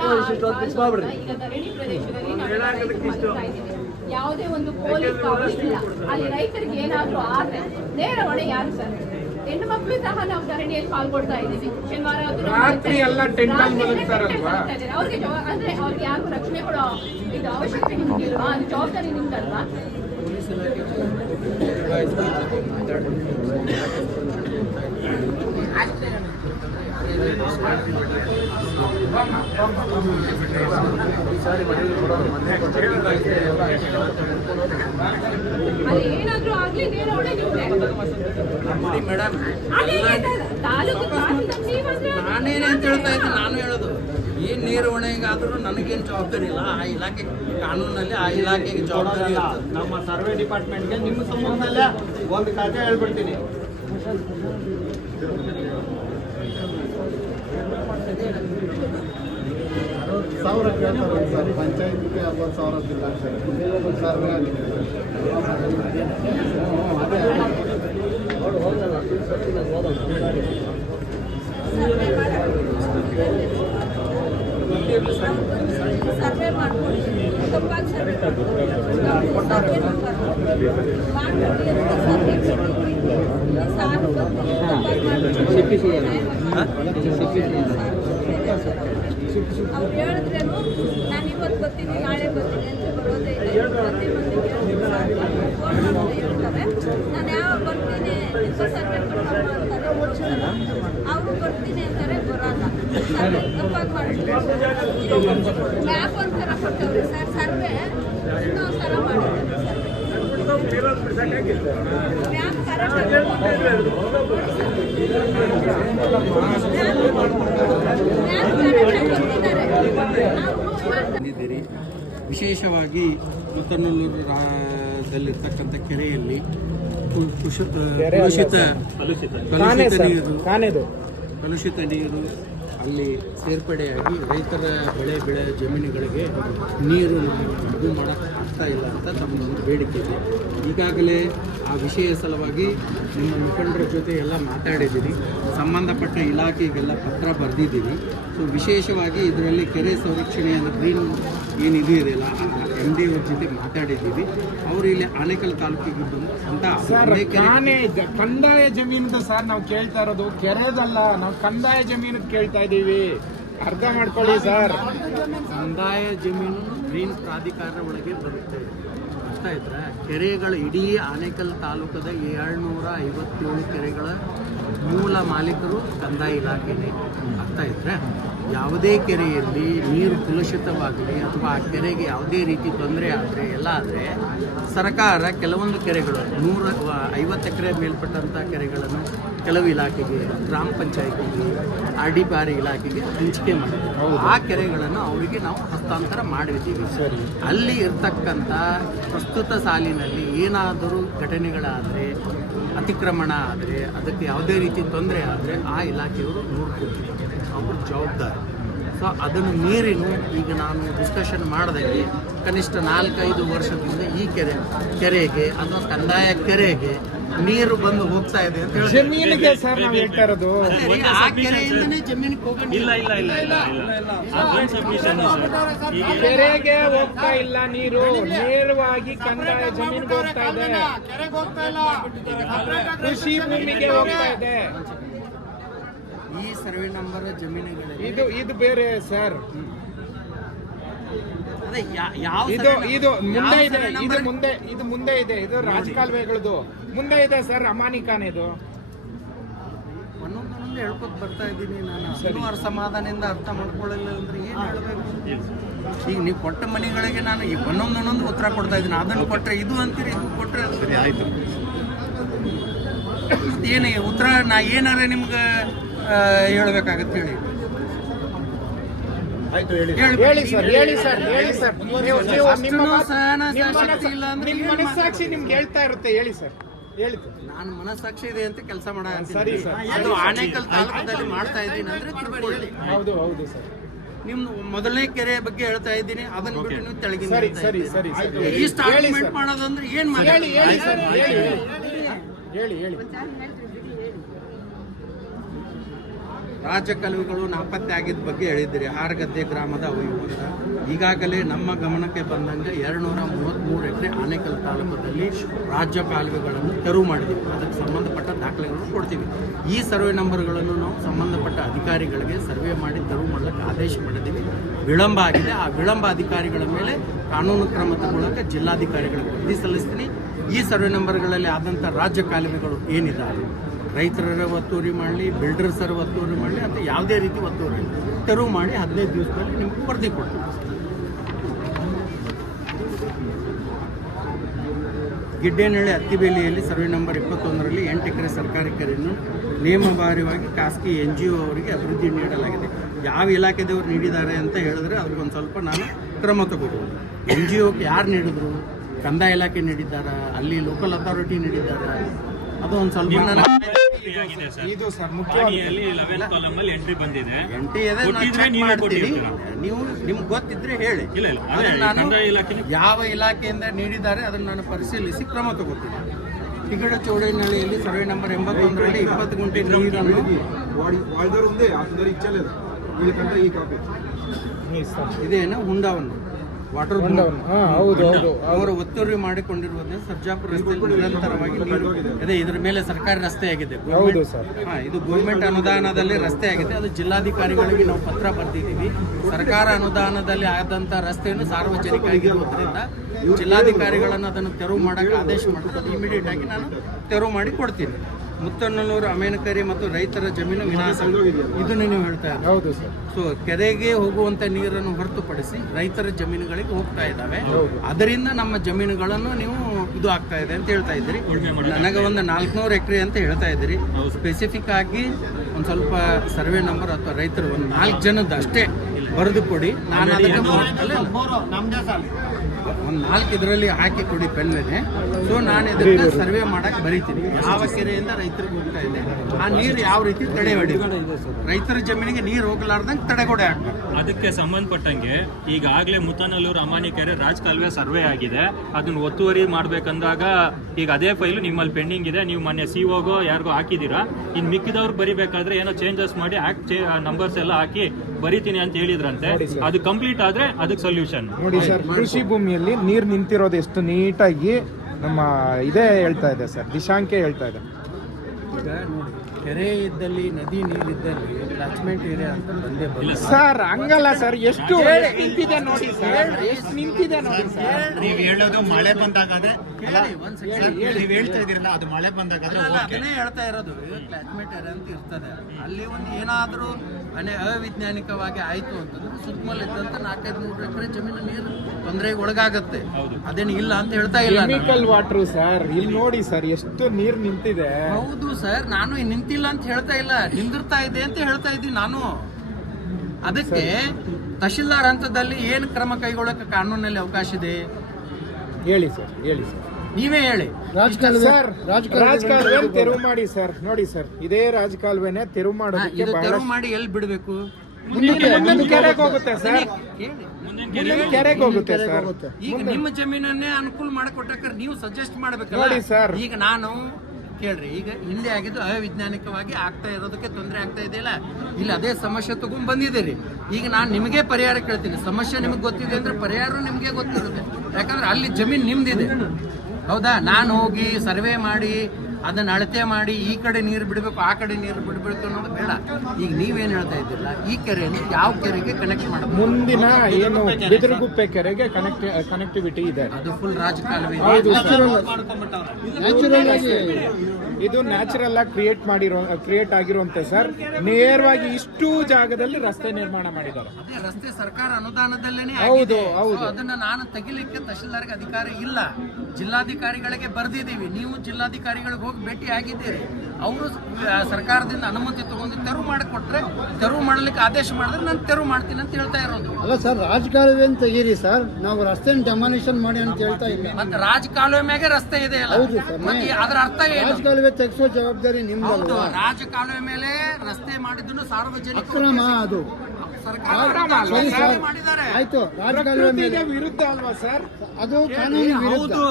ಫಿಕ್ಸ್ ಮಾಡ್ಬಿಡ್ರಿ. ಈಗ ಧರಣಿ ಪ್ರದೇಶದಲ್ಲಿ ನಾವು ರೈತರು ಮಾಡ್ತಾ ಇದ್ದೀವಿ. ಯಾವುದೇ ಒಂದು ಪೊಲೀಸ್ ಕಾವಲು ಇಲ್ಲ. ಅಲ್ಲಿ ರೈತರಿಗೆ ಏನಾದ್ರೂ ಆದ್ರೆ ನೇರ ಹೊಣೆ ಯಾರು ಸರ್? ಹೆಣ್ಣು ಮಕ್ಕಳು ಸಹ ನಾವು ಧರಣಿಯಲ್ಲಿ ಪಾಲ್ಗೊಳ್ತಾ ಇದ್ದೀವಿ. ಶನಿವಾರ ರಾತ್ರಿ ಎಲ್ಲ ಟೆಂಟ್ ಅಲ್ಲಿ ಮಲಗ್ತಾರಲ್ವಾ? ಅವ್ರಿಗೆ ಅಂದ್ರೆ ಅವ್ರಿಗೆ ಯಾರು ರಕ್ಷಣೆ ಕೊಡೋ ಇದು ಅವಶ್ಯಕತೆ ನಿಮ್ಗಿಲ್ವಾ? ಅದು ಜವಾಬ್ದಾರಿ ನಿಮ್ದಲ್ವಾ? ಅಲ್ಲಿ ಏನಾದ್ರೂ ಆಗ್ಲಿ ನೇರ ಹೊಣೆ ನಿಮ್ದೆ. ಮೇಡಮ್, ತಾಲೂಕು ನಾನೇನೆ ಅಂತ ಹೇಳ್ತಾ ಇದ್ದೀನಿ. ನಾನು ಹೇಳೋದು ಈ ನೀರು ಹೊಣೆಗಾದ್ರೂ ನನಗೇನು ಜವಾಬ್ದಾರಿ ಇಲ್ಲ. ಆ ಇಲಾಖೆ ಕಾನೂನಲ್ಲಿ ಆ ಇಲಾಖೆಗೆ ಜವಾಬ್ದಾರಿ ಇಲ್ಲ. ನಮ್ಮ ಸರ್ವೆ ಡಿಪಾರ್ಟ್ಮೆಂಟ್ಗೆ ನಿಮ್ಮ ಸಂಬಂಧದಲ್ಲೇ ಒಂದು ಕಥೆ ಹೇಳ್ಬಿಡ್ತೀನಿ. ಸಾವಿರ ಕೇಳ್ತಾರೆ ಸರ್, ಪಂಚಾಯತ್ಗೆ 60,000 ಇಲ್ಲ ಸರ್ವೆ ಸರ್ವೆ ಮಾಡ್ಕೊಂಡಿದ್ದೀವಿ. ತಪ್ಪಾಗಿ ಸರ್ವೆ ಅವ್ರು ಹೇಳಿದ್ರೇನು ನಾನು ಇವತ್ತು ಬರ್ತೀನಿ ನಾಳೆ ಬರ್ತೀನಿ ಅಂತ ಬರೋದೇ ಇಲ್ಲ. ಪ್ರತಿ ಮಂದಿಗೆ ಫೋನ್ ಮಾಡಿ ಹೇಳ್ತಾರೆ ನಾನು ಯಾವ ಬರ್ತೀನಿ ಇಂಥ ಸರ್ವೆ ಅಂತಾರೆ, ಓಡಿಸ್ತಾರೆ. ಅವರು ಬರ್ತೀನಿ ಅಂತಾರೆ, ಬರೋಲ್ಲ. ಸರ್ವೆ ತಪ್ಪಾಗಿ ಮಾಡಿದ್ರು. ಮ್ಯಾಪ್ ಒಂಥರ ಕೊಟ್ಟವ್ರೆ ಸರ್, ಸರ್ವೆ ಇನ್ನೊಂದು ಸಲ ಮಾಡಿದ್ದಾರೆ. ಮ್ಯಾಪ್ ಬಂದಿದ್ದೀರಿ. ವಿಶೇಷವಾಗಿ ಮುತ್ತನಲ್ಲೂರದಲ್ಲಿರ್ತಕ್ಕಂಥ ಕೆರೆಯಲ್ಲಿ ಕಲುಷಿತ ನೀರು ಅಲ್ಲಿ ಸೇರ್ಪಡೆಯಾಗಿ ರೈತರ ಬೆಳೆ ಜಮೀನುಗಳಿಗೆ ನೀರು ಇದು ಮಾಡೋಕ್ಕೆ ಆಗ್ತಾ ಇಲ್ಲ ಅಂತ ತಮ್ಮದೊಂದು ಬೇಡಿಕೆ ಇದೆ. ಈಗಾಗಲೇ ಆ ವಿಷಯ ಸಲುವಾಗಿ ನಿಮ್ಮ ಮುಖಂಡರ ಜೊತೆ ಎಲ್ಲ ಮಾತಾಡಿದ್ದೀರಿ, ಸಂಬಂಧಪಟ್ಟ ಇಲಾಖೆಗೆಲ್ಲ ಪತ್ರ ಬರೆದಿದ್ದೀವಿ. ಸೊ ವಿಶೇಷವಾಗಿ ಇದರಲ್ಲಿ ಕೆರೆ ಸಂರಕ್ಷಣೆಯ ಗ್ರೀನ್ ಏನಿದು ಇದೆಯಲ್ಲ MD ಅವ್ರ ಜೊತೆ ಮಾತಾಡಿದ್ದೀವಿ. ಅವರು ಇಲ್ಲಿ ಆನೇಕಲ್ ತಾಲೂಕಿಗೆ ಬಂದು ಅಂತ ಕಂದಾಯ ಜಮೀನು ಸರ್ ನಾವು ಕೇಳ್ತಾ ಇರೋದು, ಕೆರೆದಲ್ಲ. ನಾವು ಕಂದಾಯ ಜಮೀನು ಕೇಳ್ತಾ ಇದ್ದೀವಿ, ಅರ್ಥ ಮಾಡ್ಕೊಳ್ಳಿ ಸರ್. ಕಂದಾಯ ಜಮೀನು ಗ್ರೀನ್ ಪ್ರಾಧಿಕಾರ ಒಳಗೆ ಬರುತ್ತೆ. ಅರ್ಥ ಆಯ್ತಾ? ಕೆರೆಗಳ ಇಡೀ ಆನೇಕಲ್ ತಾಲೂಕದ 757 ಕೆರೆಗಳ ಮೂಲ ಮಾಲೀಕರು ಕಂದಾಯ ಇಲಾಖೆನೇ. ಅರ್ಥ ಆಯ್ತಾ? ಯಾವುದೇ ಕೆರೆಯಲ್ಲಿ ನೀರು ಕಲುಷಿತವಾಗಲಿ ಅಥವಾ ಆ ಕೆರೆಗೆ ಯಾವುದೇ ರೀತಿ ತೊಂದರೆ ಆದರೆ ಎಲ್ಲ ಆದರೆ ಸರ್ಕಾರ ಕೆಲವೊಂದು ಕೆರೆಗಳು 150 ಎಕರೆ ಮೇಲ್ಪಟ್ಟಂಥ ಕೆರೆಗಳನ್ನು ಕೆಲವು ಇಲಾಖೆಗೆ, ಗ್ರಾಮ ಪಂಚಾಯತಿಗೆ, RDPR ಇಲಾಖೆಗೆ ಹಂಚಿಕೆ ಮಾಡಿದ್ದೀವಿ. ಆ ಕೆರೆಗಳನ್ನು ಅವರಿಗೆ ನಾವು ಹಸ್ತಾಂತರ ಮಾಡಿದ್ದೀವಿ. ಅಲ್ಲಿ ಇರ್ತಕ್ಕಂಥ ಪ್ರಸ್ತುತ ಸಾಲಿನಲ್ಲಿ ಏನಾದರೂ ಘಟನೆಗಳಾದರೆ, ಅತಿಕ್ರಮಣ ಆದರೆ, ಅದಕ್ಕೆ ಯಾವುದೇ ರೀತಿ ತೊಂದರೆ ಆದರೆ ಆ ಇಲಾಖೆಯವರು ನೋಡ್ಕೊಳ್ತಾರೆ, ಅವರು ಜವಾಬ್ದಾರಿ. ಸೊ ಅದನ್ನು ಮೀರಿನೂ ಈಗ ನಾನು ಡಿಸ್ಕಷನ್ ಮಾಡಿದಂಗೆ ಕನಿಷ್ಠ 4-5 ವರ್ಷದಿಂದ ಈ ಕೆರೆಗೆ ಅಥವಾ ಕಂದಾಯ ಕೆರೆಗೆ ನೀರು ಬಂದು ಹೋಗ್ತಾ ಇದೆ ಅಂತ ಹೇಳಿ ಜಮೀನಿಗೆ ಸರ್ ನಾವು ಹೇಳ್ತಾ ಇರೋದು. ಆ ಕೆರೆಯಿಂದನೇ ಜಮೀನಿಗೆ ಹೋಗೋದು. ಇಲ್ಲ ಅದೊಂದು submission ಸರ್. ಈಗ ಕೆರೆಗೆ ಹೋಗ್ತಾ ಇಲ್ಲ ನೀರು, ನೇರವಾಗಿ ಕಂದಾಯ ಜಮೀನಿಗೆ ಹೋಗ್ತಾ ಇದೆ, ಕೆರೆಗೆ ಹೋಗ್ತಾ ಇಲ್ಲ, ಕೃಷಿ ಭೂಮಿಗೆ ಹೋಗ್ತಾ ಇದೆ. ಈ ಸರ್ವೆ ನಂಬರ್ ಜಮೀನುಗಳಲ್ಲಿ ಇದು ಬೇರೆ ಸರ್. ಅದೇ ಯಾವ ಇದು ಮುಂದೆ ಇದೆ, ಇದು ಮುಂದೆ ಇದೆ, ಇದು ರಾಜಕಾಲುವೆಗಳದು ಮುಂದೆ ಇದೆ ಸರ್. ಅಮಾನಿಕಾನ್ ಇದು ಒಂದೊಂದೊಂದು ಹೇಳ್ಕೊತ ಬರ್ತಾ ಇದ್ದೀನಿ ನಾನು. ಸುಮಾರು ಸಮಾಧಾನದಿಂದ ಅರ್ಥ ಮಾಡ್ಕೊಳ್ಳಿಲ್ಲ ಅಂದ್ರೆ ಏನು ಹೇಳಬೇಕು? ಈಗ ನೀವು ಕೊಟ್ಟ ಮನೆಗಳಿಗೆ ನಾನು ಈಗ ಒಂದೊಂದೊಂದೊಂದು ಉತ್ತರ ಕೊಡ್ತಾ ಇದ್ದೀನಿ. ಅದನ್ನು ಕೊಟ್ಟರೆ ಇದು ಅಂತೀರಿ, ಇದು ಕೊಟ್ಟರೆ ಅಂತೀರಿ. ಆಯಿತು, ಏನು ಉತ್ತರ ನಾ ಏನಾರ ನಿಮ್ಗೆ ಹೇಳ್ಬೇಕಾಗತ್ತೆ ಹೇಳಿ. ಹೇಳಿ ಸರ್. ನಿಮ್ಮ ಮನಸ್ಸಾಕ್ಷಿ ನಿಮ್ಗೆ ಹೇಳ್ತಾ ಇರುತ್ತೆ. ಹೇಳಿ ಸರ್, ಹೇಳಿ. ನಾನು ಮನಸ್ಸಾಕ್ಷಿ ಇದೆ ಅಂತ ಕೆಲಸ ಮಾಡ ಸರಿ ಸರ್. ಅದು ಆನೇಕಲ್ ತಾಲೂಕದಲ್ಲಿ ಮಾಡ್ತಾ ಇದ್ದೀನಿ ಅಂದ್ರೆ ತಿಳ್ಕೊಳ್ಳಿ. ಹೌದು ಸರ್. ನಿಮ್ದು ಮೊದಲನೇ ಕೆರೆ ಬಗ್ಗೆ ಹೇಳ್ತಾ ಇದ್ದೀನಿ, ಅದನ್ನ ಬಿಟ್ಟು ನೀವು ತೆಳಗಿನ ಸರಿ. ಇಷ್ಟು ಆರ್ಗ್ಯುಮೆಂಟ್ ಮಾಡೋದಂದ್ರೆ ಏನ್ ಮಾಡಿ ಹೇಳಿ. ರಾಜಕಾಲುವೆಗಳು ನಾಪತ್ತೆ ಆಗಿದ್ದ ಬಗ್ಗೆ ಹೇಳಿದ್ದೀರಿ. ಹಾರಗದ್ದೆ ಗ್ರಾಮದ ಅವು ಅಂತ ಈಗಾಗಲೇ ನಮ್ಮ ಗಮನಕ್ಕೆ ಬಂದಂಗೆ 233 ಎಕರೆ ಆನೇಕಲ್ ತಾಲೂಕದಲ್ಲಿ ರಾಜ್ಯ ಕಾಲುವೆಗಳನ್ನು ತೆರವು ಮಾಡಿದ್ದೀವಿ. ಅದಕ್ಕೆ ಸಂಬಂಧಪಟ್ಟ ದಾಖಲೆಗಳನ್ನು ಕೊಡ್ತೀವಿ. ಈ ಸರ್ವೆ ನಂಬರ್ಗಳನ್ನು ನಾವು ಸಂಬಂಧಪಟ್ಟ ಅಧಿಕಾರಿಗಳಿಗೆ ಸರ್ವೆ ಮಾಡಿ ತೆರವು ಮಾಡಲಿಕ್ಕೆ ಆದೇಶ ಮಾಡಿದ್ದೀವಿ. ವಿಳಂಬ ಆಗಿದೆ. ಆ ವಿಳಂಬ ಅಧಿಕಾರಿಗಳ ಮೇಲೆ ಕಾನೂನು ಕ್ರಮ ತಗೊಳ್ಳೋಕ್ಕೆ ಜಿಲ್ಲಾಧಿಕಾರಿಗಳಿಗೆ ವರದಿ ಸಲ್ಲಿಸ್ತೀನಿ. ಈ ಸರ್ವೆ ನಂಬರ್ಗಳಲ್ಲಿ ಆದಂಥ ರಾಜ್ಯ ಕಾಲುವೆಗಳು ಏನಿದ್ದಾವೆ, ರೈತರ ಒತ್ತುವರಿ ಮಾಡಲಿ, ಬಿಲ್ಡರ್ಸರ ಒತ್ತುವರಿ ಮಾಡಲಿ ಅಥವಾ ಯಾವುದೇ ರೀತಿ ಒತ್ತುವರಿ ತೆರವು ಮಾಡಿ 15 ದಿವಸದಲ್ಲಿ ನಿಮಗೆ ವರದಿ ಕೊಡ್ತೀವಿ. ಗಿಡ್ಡೇನಹಳ್ಳಿ ಅತ್ತಿಬೇಲಿಯಲ್ಲಿ ಸರ್ವೆ ನಂಬರ್ 21ರಲ್ಲಿ 8 ಎಕರೆ ಸರ್ಕಾರಿ ಕೆರೆಯನ್ನು ನಿಯಮಬಾಹಿರವಾಗಿ ಖಾಸಗಿ NGO ಅವರಿಗೆ ಅಭಿವೃದ್ಧಿ ನೀಡಲಾಗಿದೆ. ಯಾವ ಇಲಾಖೆದವರು ನೀಡಿದ್ದಾರೆ ಅಂತ ಹೇಳಿದ್ರೆ ಅದಕ್ಕೊಂದು ಸ್ವಲ್ಪ ನಾನು ಕ್ರಮ ತಗೋಬೋದು. NGOಕ್ಕೆ ಯಾರು ನೀಡಿದ್ರು? ಕಂದಾಯ ಇಲಾಖೆ ನೀಡಿದ್ದಾರಾ, ಅಲ್ಲಿ ಲೋಕಲ್ ಅಥಾರಿಟಿ ನೀಡಿದ್ದಾರಾ, ಅದು ಒಂದು ಸ್ವಲ್ಪ ಇದು ಸರ್ ಮುಖ್ಯವಾಗಿ 11 ಕಾಲಮ್ ಅಲ್ಲಿ ಎಂಟ್ರಿ ಬಂದಿದೆ. ನೀವು ನಿಮ್ಗೆ ಗೊತ್ತಿದ್ರೆ ಹೇಳಿ. ನಾನು ಯಾವ ಇಲಾಖೆಯಿಂದ ನೀಡಿದ್ದಾರೆ ಅದನ್ನು ನಾನು ಪರಿಶೀಲಿಸಿ ಕ್ರಮ ತಗೋತೀನಿ. ತಿಗಡ ಚೌಡೇನಹಳ್ಳಿಯಲ್ಲಿ ಸರ್ವೆ ನಂಬರ್ 81ರಲ್ಲಿ 20 ಗುಂಟೆ ನೀರನ್ನು ಇದೇನು ಹುಂಡವನ್ನು ವಾಟರ್ ಹೌದು ಅವರು ಒತ್ತುವರಿ ಮಾಡಿಕೊಂಡಿರುವುದನ್ನು ಸರ್ಜಾಪುರ ರಸ್ತೆಯಲ್ಲಿ ನಿರಂತರವಾಗಿ ಅದೇ ಇದರ ಮೇಲೆ ಸರ್ಕಾರಿ ರಸ್ತೆ ಆಗಿದೆ. ಇದು ಗೌರ್ಮೆಂಟ್ ಅನುದಾನದಲ್ಲಿ ರಸ್ತೆ ಆಗಿದೆ. ಅದು ಜಿಲ್ಲಾಧಿಕಾರಿಗಳಿಗೆ ನಾವು ಪತ್ರ ಬರೆದಿದ್ದೀವಿ. ಸರ್ಕಾರ ಅನುದಾನದಲ್ಲಿ ಆದಂಥ ರಸ್ತೆಯನ್ನು ಸಾರ್ವಜನಿಕ ಆಗಿರುವುದರಿಂದ ಜಿಲ್ಲಾಧಿಕಾರಿಗಳನ್ನು ಅದನ್ನು ತೆರವು ಮಾಡೋಕ್ಕೆ ಆದೇಶ ಮಾಡ್ತಾರೆ. ಇಮಿಡಿಯೇಟ್ ಆಗಿ ನಾನು ತೆರವು ಮಾಡಿ ಕೊಡ್ತೀನಿ. ಮುತ್ತನಲ್ಲೂರು, ಅಮೇನಕರಿ ಮತ್ತು ರೈತರ ಜಮೀನು ವಿನಾಶ ಇದನ್ನು ನೀವು ಹೇಳ್ತಾ ಇದ್ದೀವಿ. ಹೌದು ಸರ್. ಸೊ ಕೆರೆಗೆ ಹೋಗುವಂತ ನೀರನ್ನು ಹೊರತುಪಡಿಸಿ ರೈತರ ಜಮೀನುಗಳಿಗೆ ಹೋಗ್ತಾ ಇದ್ದಾವೆ. ಅದರಿಂದ ನಮ್ಮ ಜಮೀನುಗಳನ್ನು ನೀವು ಇದು ಆಗ್ತಾ ಇದೆ ಅಂತ ಹೇಳ್ತಾ ಇದ್ದೀರಿ. ನನಗೆ ಒಂದು 400 ಎಕರೆ ಅಂತ ಹೇಳ್ತಾ ಇದ್ದೀರಿ. ಸ್ಪೆಸಿಫಿಕ್ ಆಗಿ ಒಂದು ಸ್ವಲ್ಪ ಸರ್ವೆ ನಂಬರ್ ಅಥವಾ ರೈತರು ಒಂದು 4 ಜನದ ಅಷ್ಟೇ ಬರೆದು ಕೊಡಿ. ನಾನು ಅದಕ್ಕೆ ಒಂದು 4 ಇದರಲ್ಲಿ ಹಾಕಿ ಕೊಡಿ ಪೆನ್ನೇ. ಸೊ ನಾನು ಇದಕ್ಕೆ ಸರ್ವೆ ಮಾಡಕ್ಕೆ ಬರೀತೀನಿ. ಯಾವ ಕೆರೆಯಿಂದ ರೈತರಿಗೆ ಹೋಗ್ತಾ ಇದೆ, ಆ ನೀರು ಯಾವ ರೀತಿ ತಡೆ ಹೊಡಿಬೇಕು, ರೈತರ ಜಮೀನಿಗೆ ನೀರು ಹೋಗಲಾರ್ದಂಗೆ ತಡೆಗೋಡೆ ಹಾಕ್ಬೇಕು. ಅದಕ್ಕೆ ಸಂಬಂಧಪಟ್ಟಂಗೆ ಈಗಾಗಲೇ ಮುತ್ತನಲ್ಲೂರು ಅಮಾನಿಕೆರೆ ರಾಜ್ ಕಾಲುವೆ ಸರ್ವೆ ಆಗಿದೆ. ಅದನ್ನ ಒತ್ತುವರಿ ಮಾಡ್ಬೇಕಂದಾಗ ಈಗ ಅದೇ ಫೈಲು ನಿಮ್ಮಲ್ಲಿ ಪೆಂಡಿಂಗ್ ಇದೆ. ನೀವು ಮೊನ್ನೆ COಗೋ ಯಾರಿಗೋ ಹಾಕಿದ್ದೀರಾ. ಇನ್ನು ಮಿಕ್ಕಿದವ್ರು ಬರಿಬೇಕಾದ್ರೆ ಏನೋ ಚೇಂಜಸ್ ಮಾಡಿ ನಂಬರ್ಸ್ ಎಲ್ಲ ಹಾಕಿ ಬರಿತೀನಿ ಅಂತ ಹೇಳಿದ್ರಂತೆ. ಅದು ಕಂಪ್ಲೀಟ್ ಆದ್ರೆ ಅದಕ್ಕೆ ಸೊಲ್ಯೂಷನ್ ನೋಡಿ ಸರ್. ಕೃಷಿ ಭೂಮಿಯಲ್ಲಿ ನೀರು ನಿಂತಿರೋದು ಎಷ್ಟು ನೀಟಾಗಿ ನಮ್ಮ ಇದೇ ಹೇಳ್ತಾ ಇದೆ ಸರ್, ದಿಶಾಂಕೆ ಹೇಳ್ತಾ ಇದೆ. ಈಗ ನೋಡಿ, ಕೆರೆ ಇದ್ದಲ್ಲಿ, ನದಿ ನೀರಿದ್ದಲ್ಲಿ ಕ್ಯಾಚ್ಮೆಂಟ್ ಏರಿಯಾ ಅಂತ ಬಂದೇ ಬರಲ್ಲ ಸರ್. ಹಂಗಲ್ಲ ಸರ್, ಎಷ್ಟು ನಿಂತಿದೆ ನೋಡಿ ಸರ್, ಎಷ್ಟು ನಿಂತಿದೆ ನೋಡಿ ಸರ್. ನೀವು ಹೇಳೋದು ಮಳೆ ಬಂದಾಗಾದ್ರೆ ನೀವು ಹೇಳ್ತಾ ಇದೀರಲ್ಲ, ಅದು ಮಳೆ ಬಂದಾಗಾದ್ರೆ ಅದನ್ನೇ ಹೇಳ್ತಾ ಇರೋದು. ಕ್ಯಾಚ್ಮೆಂಟ್ ಏರಿಯಾ ಅಂತ ಇರ್ತದೆ. ಅಲ್ಲಿ ಒಂದು ಏನಾದರೂ ಅವೈಜ್ಞಾನಿಕವಾಗಿ ಆಯಿತು ಅಂತಂದ್ರೆ ಸುತ್ತಮುತ್ತಲ ಇದ್ದಂಥ 400-500 ಎಕರೆ ಜಮೀನು ನೀರು ತೊಂದರೆಗೆ ಒಳಗಾಗತ್ತೆ. ಅದೇನು ಇಲ್ಲ ಅಂತ ಹೇಳ್ತಾ ಇಲ್ಲ. ಕೆಮಿಕಲ್ ವಾಟರ್ ಸರ್, ಇಲ್ಲಿ ನೋಡಿ ಸರ್ ಎಷ್ಟು ನೀರು ನಿಂತಿದೆ. ಹೌದು ಸರ್, ನಾನು ನಿಂತಿಲ್ಲ ಅಂತ ಹೇಳ್ತಾ ಇಲ್ಲ, ನಿಂದಿರ್ತಾ ಇದೆ ಅಂತ ಹೇಳ್ತಾ ಇದ್ದೀನಿ ನಾನು. ಅದಕ್ಕೆ ತಹಶೀಲ್ದಾರ್ ಹಂತದಲ್ಲಿ ಏನು ಕ್ರಮ ಕೈಗೊಳ್ಳಕ್ಕೆ ಕಾನೂನಲ್ಲಿ ಅವಕಾಶ ಇದೆ? ಹೇಳಿ ಸರ್, ಹೇಳಿ ಸರ್, ನೀವೇ ಹೇಳಿ. ರಾಜಕಾಲುವೆ ತೆರವು ಮಾಡಿ ಸರ್. ನೋಡಿ ಸರ್, ಇದೇ ರಾಜಕಾಲುವೆನೆ ತೆರವು ಮಾಡೋದಕ್ಕೆ ತೆರವು ಮಾಡಿ ಎಲ್ಲಿ ಬಿಡಬೇಕು? ಮುಂದಿನ ಕೆರೆಗೆ ಹೋಗುತ್ತೆ ಸರ್, ಮುಂದಿನ ಕೆರೆಗೆ ಹೋಗುತ್ತೆ ಸರ್. ಈಗ ನಿಮ್ಮ ಜಮೀನನ್ನೇ ಅನುಕೂಲ ಮಾಡಿಕೊಟ್ಟಕ್ಕೆ ನೀವು ಸಜೆಸ್ಟ್ ಮಾಡ್ಬೇಕಲ್ಲ. ನೋಡಿ ಸರ್, ಈಗ ನಾನು ಕೇಳ್ರಿ, ಈಗ ಹಿಂದೆ ಆಗಿದ್ದು ಅವೈಜ್ಞಾನಿಕವಾಗಿ ಆಗ್ತಾ ಇರೋದಕ್ಕೆ ತೊಂದರೆ ಆಗ್ತಾ ಇದೆಯಲ್ಲ, ಇಲ್ಲಿ ಅದೇ ಸಮಸ್ಯೆ ತಗೊಂಡ್ ಬಂದಿದ್ದೀರಿ. ಈಗ ನಾನು ನಿಮಗೆ ಪರಿಹಾರ ಕೇಳ್ತೀನಿ. ಸಮಸ್ಯೆ ನಿಮಗೆ ಗೊತ್ತಿದೆ ಅಂದ್ರೆ ಪರಿಹಾರ ನಿಮಗೆ ಗೊತ್ತಿರುತ್ತೆ. ಯಾಕಂದ್ರೆ ಅಲ್ಲಿ ಜಮೀನು ನಿಮ್ದಿದೆ, ಹೌದಾ? ನಾನು ಹೋಗಿ ಸರ್ವೆ ಮಾಡಿ ಅದನ್ನ ಅಳತೆ ಮಾಡಿ ಈ ಕಡೆ ನೀರು ಬಿಡಬೇಕು ಆ ಕಡೆ ನೀರು ಬಿಡಬೇಕು ಅನ್ನೋದು ಬೇಡ. ಈಗ ನೀವೇನು ಹೇಳ್ತಾ ಇದ್ದೀರಲ್ಲ, ಈ ಕೆರೆಯನ್ನು ಯಾವ ಕೆರೆಗೆ ಕನೆಕ್ಟ್ ಮಾಡಬೇಕು? ಮುಂದಿನ ಏನು ಬಿದಿರುಗುಪ್ಪೆ ಕೆರೆಗೆ ಕನೆಕ್ಟಿವಿಟಿ ಇದೆ. ಅದು ಫುಲ್ ರಾಜಕಾಲುವೆ. ಇದು ನ್ಯಾಚುರಲ್ ಆಗಿ ಕ್ರಿಯೇಟ್ ಆಗಿರುವಂತೆ ಸರ್. ನೇರವಾಗಿ ಇಷ್ಟು ಜಾಗದಲ್ಲಿ ರಸ್ತೆ ನಿರ್ಮಾಣ ಮಾಡಿದ್ದಾರೆ. ಅದೇ ರಸ್ತೆ ಸರ್ಕಾರ ಅನುದಾನದಲ್ಲೇನೆ ಹೌದು, ಆಗಿದೆ. ಹೌದು. So ಅದನ್ನ ನಾನು ತೆಗಿಲಿಕ್ಕೆ ತಹಶೀಲ್ದಾರ್ಗೆ ಅಧಿಕಾರ ಇಲ್ಲ. ಜಿಲ್ಲಾಧಿಕಾರಿಗಳಿಗೆ ಬರ್ದಿದ್ದೀವಿ, ನೀವು ಜಿಲ್ಲಾಧಿಕಾರಿಗಳಿಗೆ ಹೋಗಿ ಭೇಟಿ ಆಗಿದ್ದೀರಿ. ಅವರು ಸರ್ಕಾರದಿಂದ ಅನುಮತಿ ತಗೊಂಡು ತೆರವು ಮಾಡಿಕೊಟ್ರೆ, ತೆರವು ಮಾಡಲಿಕ್ಕೆ ಆದೇಶ ಮಾಡಿದ್ರೆ ನಾನು ತೆರವು ಮಾಡ್ತೀನಿ ಅಂತ ಹೇಳ್ತಾ ಇರೋದು. ಅಲ್ಲ ಸರ್, ರಾಜಕಾಲುವೆ ಅಂತ ತೆಗೀರಿ ಸರ್, ನಾವು ರಸ್ತೆ ಡೆಮಾಲಿಷನ್ ಮಾಡಿ ಅಂತ ಹೇಳ್ತಾ ಇಲ್ಲ. ಮತ್ತೆ ರಾಜಕಾಲುವೆ ಮ್ಯಾಗೆ ರಸ್ತೆ ಇದೆ ಅಲ್ಲ? ಹೌದು ಸರ್, ಮತ್ತೆ ಅದರ ಅರ್ಥ ಏನು? ರಾಜಕಾಲುವೆ ತೆಗೆಸೋ ಜವಾಬ್ದಾರಿ ನಿಮ್ದು. ಹೌದು, ರಾಜಕಾಲುವೆ ಮೇಲೆ ರಸ್ತೆ ಮಾಡಿದ್ದು ಸಾರ್ವಜನಿಕ ಅಕ್ರಮ ಅದು. ಸರಿ ಸರ್, ಮಾಡಿದ್ದಾರೆ. ಆಯ್ತು, ರಾಜಕಾಲುವೆ ಮೇಲೆ ವಿರುದ್ಧ ಅಲ್ವಾ ಸರ್? ಅದು ಕಾನೂನು ವಿರುದ್ಧ. ಹೌದು,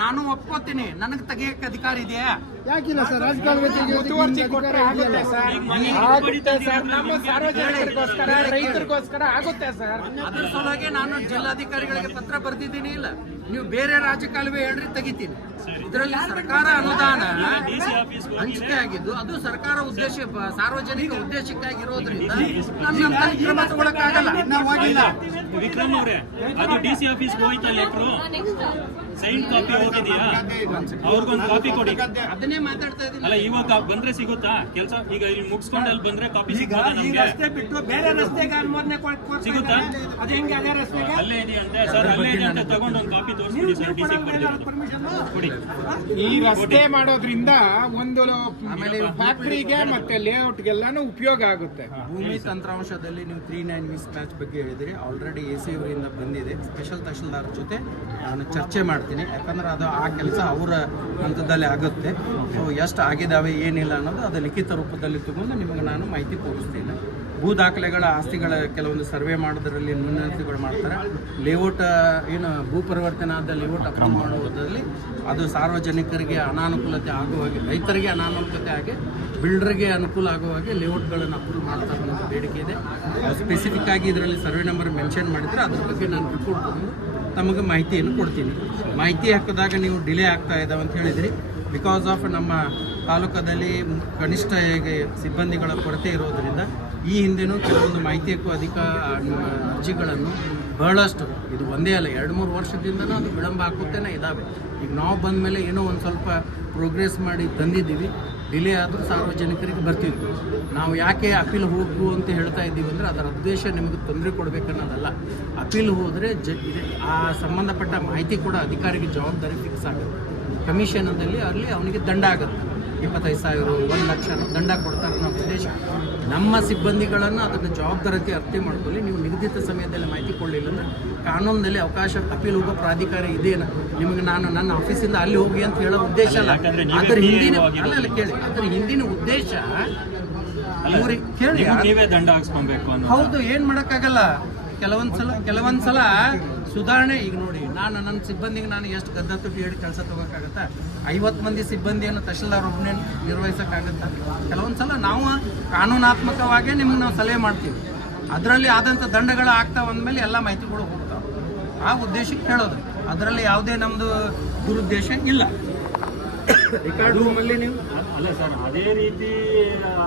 ನಾನು ಒಪ್ಕೋತೀನಿ. ನನಗೆ ತೆಗಿಯಕ್ಕೆ ಅಧಿಕಾರ ಇದೆಯಾ? ಯಾಕಿಲ್ಲ ಸರ್? ರಾಜಕಾಲುವೆ ಮುತುವರ್ಜಿ ಕೊಟ್ಟರೆ ಆಗುತ್ತೆ ಸರ್, ಆಗುತ್ತೆ ಸರ್. ನಮ್ಮ ಸಾರ್ವಜನಿಕರಿಗೋಸ್ಕರ, ರೈತರಿಗೋಸ್ಕರ ಆಗುತ್ತೆ ಸರ್. ಅದ್ರ ಸಲುವಾಗಿ ನಾನು ಜಿಲ್ಲಾಧಿಕಾರಿಗಳಿಗೆ ಪತ್ರ ಬರೆದಿದ್ದೀನಿ. ಇಲ್ಲ, ನೀವು ಬೇರೆ ರಾಜಕಾಲುವೆ ಹೇಳ್ರಿ, ತೆಗಿತೀನಿ. ಇದರಲ್ಲಿ ಸರ್ಕಾರ ಅನುದಾನ ಹಂಚಿಕೆ ಆಗಿದ್ದು, ಅದು ಸರ್ಕಾರ ಉದ್ದೇಶ, ಸಾರ್ವಜನಿಕ ಉದ್ದೇಶಕ್ಕಾಗಿರೋದ್ರಿಂದ ನನ್ನಂತ ಕ್ರಮ ತಗೊಳಕ್ಕಾಗಲ್ಲ. ವಿಕ್ರಮ್ ಅವರೇ, ಅದು ಡಿಸಿ ಆಫೀಸ್ಗೆ ಹೋಯ್ತಾ ಲೆಟ್ರು? Sign copy ಹೋಗಿದೆಯಾ? ಅವ್ರಿಗೊಂದು ಕಾಪಿ ಕೊಡಿ. ಅದನ್ನೇ ಮಾತಾಡ್ತಾ ಇದ್ದೀನಿ. ಅಲ್ಲ, ಇವಾಗ ಬಂದ್ರೆ ಸಿಗುತ್ತಾ ಕೆಲಸ? ಈಗ ಇಲ್ಲಿ ಮುಗಿಸ್ಕೊಂಡು ಅಲ್ಲಿ ಬಂದ್ರೆ ಕಾಪಿ ಸಿಗುತ್ತಾ ನಮ್ಗೆ? ರಸ್ತೆ ಬಿಟ್ಟು ಬೇರೆ ರಸ್ತೆಗೆ ಅನುಮೋದನೆ ಸಿಗುತ್ತಾ? ಅದು ಹೆಂಗೆ ಅದೇ ರಸ್ತೆಗೆ? ಅಲ್ಲೇ ಇದೆಯಂತೆ ಸರ್, ಅಲ್ಲೇ ಇದೆ ಅಂತ ತಗೊಂಡು ಒಂದು ಕಾಪಿ ತೋರಿಸ್ಬಿಡಿ ಸರ್, ಡಿಸಿ ಕೊಡಿ. ಈ ರಸ್ತೆ ಮಾಡೋದ್ರಿಂದ ಒಂದು ಫ್ಯಾಕ್ಟರಿಗೆ ಮತ್ತೆ ಲೇಔಟ್ಗೆಲ್ಲಾನು ಉಪಯೋಗ ಆಗುತ್ತೆ. ಭೂಮಿ ತಂತ್ರಾಂಶದಲ್ಲಿ ನೀವು 3-9 ಮಿಸ್ ಮ್ಯಾಚ್ ಬಗ್ಗೆ ಹೇಳಿದ್ರಿ. ಆಲ್ರೆಡಿ AC ಅವರಿಂದ ಬಂದಿದೆ. ಸ್ಪೆಷಲ್ ತಹಶೀಲ್ದಾರ್ ಜೊತೆ ನಾನು ಚರ್ಚೆ ಮಾಡ್ತೀನಿ. ಯಾಕಂದ್ರೆ ಅದು ಆ ಕೆಲಸ ಅವರ ಹಂತದಲ್ಲಿ ಆಗುತ್ತೆ. ಸೊ ಎಷ್ಟು ಆಗಿದಾವೆ ಏನಿಲ್ಲ ಅನ್ನೋದು ಅದು ಲಿಖಿತ ರೂಪದಲ್ಲಿ ತಗೊಂಡು ನಿಮಗೆ ನಾನು ಮಾಹಿತಿ ತೋರಿಸ್ತೀನಿ. ಭೂ ದಾಖಲೆಗಳ ಆಸ್ತಿಗಳ ಕೆಲವೊಂದು ಸರ್ವೆ ಮಾಡೋದ್ರಲ್ಲಿ ನ್ಯೂನತೆಗಳು ಮಾಡ್ತಾರೆ. ಲೇಔಟ್ ಏನು ಭೂ ಪರಿವರ್ತನೆ ಆದ ಲೇಔಟ್ ಅಕ್ರಮ ಮಾಡುವುದರಲ್ಲಿ ಅದು ಸಾರ್ವಜನಿಕರಿಗೆ ಅನಾನುಕೂಲತೆ ಆಗುವಾಗೆ, ರೈತರಿಗೆ ಅನಾನುಕೂಲತೆ ಆಗಿ ಬಿಲ್ಡರ್ಗೆ ಅನುಕೂಲ ಆಗುವಾಗೆ ಲೇಔಟ್ಗಳನ್ನು ಅಪ್ರೂವ್ ಮಾಡ್ತಾರೆ ಅನ್ನೋದು ಬೇಡಿಕೆ ಇದೆ. ಸ್ಪೆಸಿಫಿಕ್ ಆಗಿ ಇದರಲ್ಲಿ ಸರ್ವೆ ನಂಬರ್ ಮೆನ್ಷನ್ ಮಾಡಿದರೆ ಅದ್ರ ಬಗ್ಗೆ ನಾನು ರಿಪೋರ್ಟ್ ತಗೊಂಡು ತಮಗೆ ಮಾಹಿತಿಯನ್ನು ಕೊಡ್ತೀನಿ. ಮಾಹಿತಿ ಹಾಕಿದಾಗ ನೀವು ಡಿಲೇ ಆಗ್ತಾ ಇದ್ದಾವೆ ಅಂತ ಹೇಳಿದ್ರಿ. ಬಿಕಾಸ್ ಆಫ್ ನಮ್ಮ ತಾಲೂಕದಲ್ಲಿ ಕನಿಷ್ಠ ಸಿಬ್ಬಂದಿಗಳ ಕೊರತೆ ಇರೋದರಿಂದ ಈ ಹಿಂದೆನೂ ಕೆಲವೊಂದು ಮಾಹಿತಿ ಹಕ್ಕು ಅರ್ಜಿಗಳನ್ನು ಬಹಳಷ್ಟು, ಇದು ಒಂದೇ ಅಲ್ಲ 2-3 ವರ್ಷದಿಂದನೂ ಅದು ವಿಳಂಬ ಹಾಕುತ್ತೇನೆ ಇದ್ದಾವೆ. ಈಗ ನಾವು ಬಂದ ಮೇಲೆ ಏನೋ ಒಂದು ಸ್ವಲ್ಪ ಪ್ರೋಗ್ರೆಸ್ ಮಾಡಿ ತಂದಿದ್ದೀವಿ. ಡಿಲೇ ಆದರೂ ಸಾರ್ವಜನಿಕರಿಗೆ ಬರ್ತಿದ್ವಿ. ನಾವು ಯಾಕೆ ಅಪೀಲ್ ಹೋಗು ಅಂತ ಹೇಳ್ತಾ ಇದ್ದೀವಿ ಅಂದರೆ ಅದರ ಉದ್ದೇಶ ನಿಮಗೆ ತೊಂದರೆ ಕೊಡಬೇಕನ್ನೋದಲ್ಲ. ಅಪೀಲ್ ಹೋದರೆ ಆ ಸಂಬಂಧಪಟ್ಟ ಮಾಹಿತಿ ಕೂಡ ಅಧಿಕಾರಿಗೆ ಜವಾಬ್ದಾರಿ ಫಿಕ್ಸ್ ಆಗುತ್ತೆ. ಕಮಿಷನದಲ್ಲಿ ಅಲ್ಲಿ ಅವನಿಗೆ ದಂಡ ಆಗುತ್ತೆ. 25,000, 1 ಲಕ್ಷ ದಂಡ ಕೊಡ್ತಾರೆ ಅನ್ನೋ ಉದ್ದೇಶ. ನಮ್ಮ ಸಿಬ್ಬಂದಿಗಳನ್ನು ಅದನ್ನು ಜವಾಬ್ದಾರಿ ಅರ್ಥ ಮಾಡ್ಕೊಳ್ಳಿ. ನೀವು ನಿಗದಿತ ಸಮಯದಲ್ಲಿ ಮಾಹಿತಿ ಕೊಡಲಿಲ್ಲ ಅಂದರೆ ಕಾನೂನಿನಲ್ಲಿ ಅವಕಾಶ ಅಪೀಲ್ ಹೋಗೋ ಪ್ರಾಧಿಕಾರ ಇದೆ. ನಿಮಗೆ ನಾನು ನನ್ನ ಆಫೀಸಿಂದ ಅಲ್ಲಿ ಹೋಗಿ ಅಂತ ಹೇಳೋ ಉದ್ದೇಶ ಅಲ್ಲ. ಅದರ ಹಿಂದಿನ ಕೇಳಿ, ಅದರ ಹಿಂದಿನ ಉದ್ದೇಶ ಕೇಳಿ, ನೀವೇ ದಂಡ ಹಾಕ್ಸ್ಕೊಬೇಕು ಅನ್ನೋ. ಹೌದು, ಏನು ಮಾಡೋಕ್ಕಾಗಲ್ಲ. ಕೆಲವೊಂದ್ಸಲ ಸುಧಾರಣೆ. ಈಗ ನೋಡಿ, ನನ್ನ ಸಿಬ್ಬಂದಿಗೆ ನಾನು ಎಷ್ಟು ಗದ್ದತ್ತು ಹೇಳಿ ಕೆಲಸ ತಗೋಕ್ಕಾಗತ್ತಾ? 50 ಮಂದಿ ಸಿಬ್ಬಂದಿಯನ್ನು ತಹಶೀಲ್ದಾರ್ ಒಬ್ಬನೇ ನಿರ್ವಹಿಸೋಕ್ಕಾಗತ್ತಾ? ಕೆಲವೊಂದ್ಸಲ ನಾವು ಕಾನೂನಾತ್ಮಕವಾಗೇ ನಿಮ್ಗೆ ನಾವು ಸಲಹೆ ಮಾಡ್ತೀವಿ. ಅದರಲ್ಲಿ ಆದಂಥ ದಂಡಗಳು ಆಗ್ತಾ ಅಂದಮೇಲೆ ಎಲ್ಲ ಮಾಹಿತಿಗಳು ಹೋಗ್ತಾವೆ. ಆ ಉದ್ದೇಶಕ್ಕೆ ಹೇಳೋದು, ಅದರಲ್ಲಿ ಯಾವುದೇ ನಮ್ಮದು ದುರುದ್ದೇಶ ಇಲ್ಲ. ರೆಕಾರ್ಡ್ ರೂಮ್ ಅಲ್ಲಿ ನೀವು ಅಲ್ಲ ಸರ್, ಅದೇ ರೀತಿ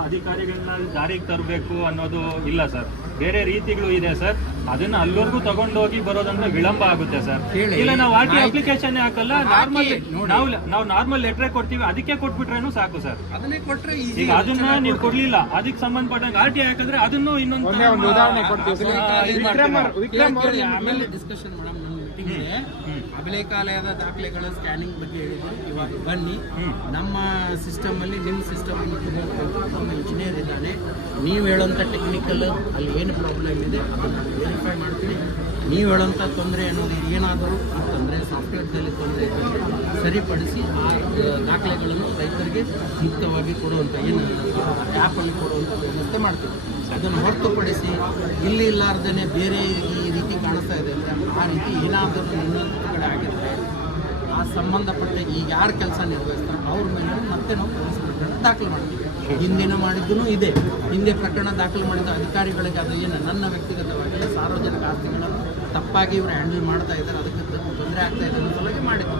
ಅಧಿಕಾರಿಗಳನ್ನ ಜಾರಿಗೆ ತರಬೇಕು ಅನ್ನೋದು ಇಲ್ಲ ಸರ್. ಬೇರೆ ರೀತಿಗಳು ಇದೆ ಸರ್. ಅದನ್ನ ಅಲ್ಲಿವರೆಗೂ ತಗೊಂಡೋಗಿ ಬರೋದಂದ್ರೆ ವಿಳಂಬ ಆಗುತ್ತೆ ಸರ್. ಕೇಳಿ. ಇಲ್ಲ ನಾವು ಆರ್ ಟಿ ಅಪ್ಲಿಕೇಶನ್ ಹಾಕಲ್ಲ, ನಾರ್ಮಲ್ ನಾವು ನಾರ್ಮಲ್ ಲೆಟರ್ ಕೊಡ್ತೀವಿ, ಅದಕ್ಕೆ ಕೊಟ್ಬಿಟ್ರೇನು ಸಾಕು ಸರ್. ಅದನ್ನೇ ಕೊಟ್ರೆ ಈಗ ಅದನ್ನ ನೀವು ಕೊಡ್ಲಿಲ್ಲ, ಅದಕ್ಕೆ ಸಂಬಂಧಪಟ್ಟಂಗೆ ಆರ್ ಟಿ ಹಾಕಿದ್ರೆ ಅದನ್ನು ಇನ್ನೊಂದು ಆಮೇಲೆ ಡಿಸ್ಕಷನ್ ಮಾಡಮ್. ನನ್ನ ಮೀಟಿಂಗ್ ಇದೆ. ಅಭಿಲೇಖಾಲಯದ ದಾಖಲೆಗಳ ಸ್ಕ್ಯಾನಿಂಗ್ ಬಗ್ಗೆ ಹೇಳಿದ್ರು. ಇವಾಗ ಬನ್ನಿ, ನಮ್ಮ ಸಿಸ್ಟಮ್ ಅಲ್ಲಿ ನಿಮ್ಮ ಸಿಸ್ಟಮ್ ನಮ್ಮ ಇಂಜಿನಿಯರ್ ಇದ್ದಾನೆ. ನೀವು ಹೇಳೋಂಥ ಟೆಕ್ನಿಕಲ್ ಅಲ್ಲಿ ಏನು ಪ್ರಾಬ್ಲಮ್ ಇದೆ ಅದನ್ನು ವೆರಿಫೈ ಮಾಡ್ತೀನಿ. ನೀವು ಹೇಳೋಂಥ ತೊಂದರೆ ಅನ್ನೋದು ಏನಾದರೂ ಅಂತಂದರೆ ಸಾಫ್ಟ್ವೇರ್ದಲ್ಲಿ ತೊಂದರೆ ಇದ್ದರೆ ಸರಿಪಡಿಸಿ ಆ ದಾಖಲೆಗಳನ್ನು ರೈತರಿಗೆ ಮುಕ್ತವಾಗಿ ಕೊಡುವಂಥ ಏನು ಆ್ಯಪಲ್ಲಿ ಕೊಡುವಂಥ ವ್ಯವಸ್ಥೆ ಮಾಡ್ತೀವಿ. ಅದನ್ನು ಹೊರತುಪಡಿಸಿ ಇಲ್ಲಿ ಇಲ್ಲಾರ್ದೇ ಬೇರೆ ಈ ರೀತಿ ಕಾಣಿಸ್ತಾ ಇದೆ ಅಂದರೆ ಆ ರೀತಿ ಏನಾದರೂ ಇನ್ನೊಂದು ಕಡೆ ಆಗಿದ್ರೆ ಆ ಸಂಬಂಧಪಟ್ಟ ಈಗ ಯಾರು ಕೆಲಸ ನಿರ್ವಹಿಸ್ತಾರೆ ಅವ್ರ ಮೇಲೆ ಮತ್ತೆ ನಾವು ಪೊಲೀಸ್ ಪ್ರಕರಣ ದಾಖಲು ಮಾಡ್ತೀವಿ. ಹಿಂದಿನ ಮಾಡಿದ್ದೂ ಇದೆ. ಹಿಂದೆ ಪ್ರಕರಣ ದಾಖಲು ಮಾಡಿದ ಅಧಿಕಾರಿಗಳಿಗೆ ಅದು ಏನು ನನ್ನ ವ್ಯಕ್ತಿಗತವಾಗಿ ಸಾರ್ವಜನಿಕ ಆಸ್ತಿಗಳನ್ನು ತಪ್ಪಾಗಿ ಇವರು ಹ್ಯಾಂಡಲ್ ಮಾಡ್ತಾ ಇದ್ದಾರೆ, ಅದಕ್ಕೆ ತೊಂದರೆ ಆಗ್ತಾ ಇದೆ ಅನ್ನೋ ಸಲುವಾಗಿ ಮಾಡಿದ್ದು.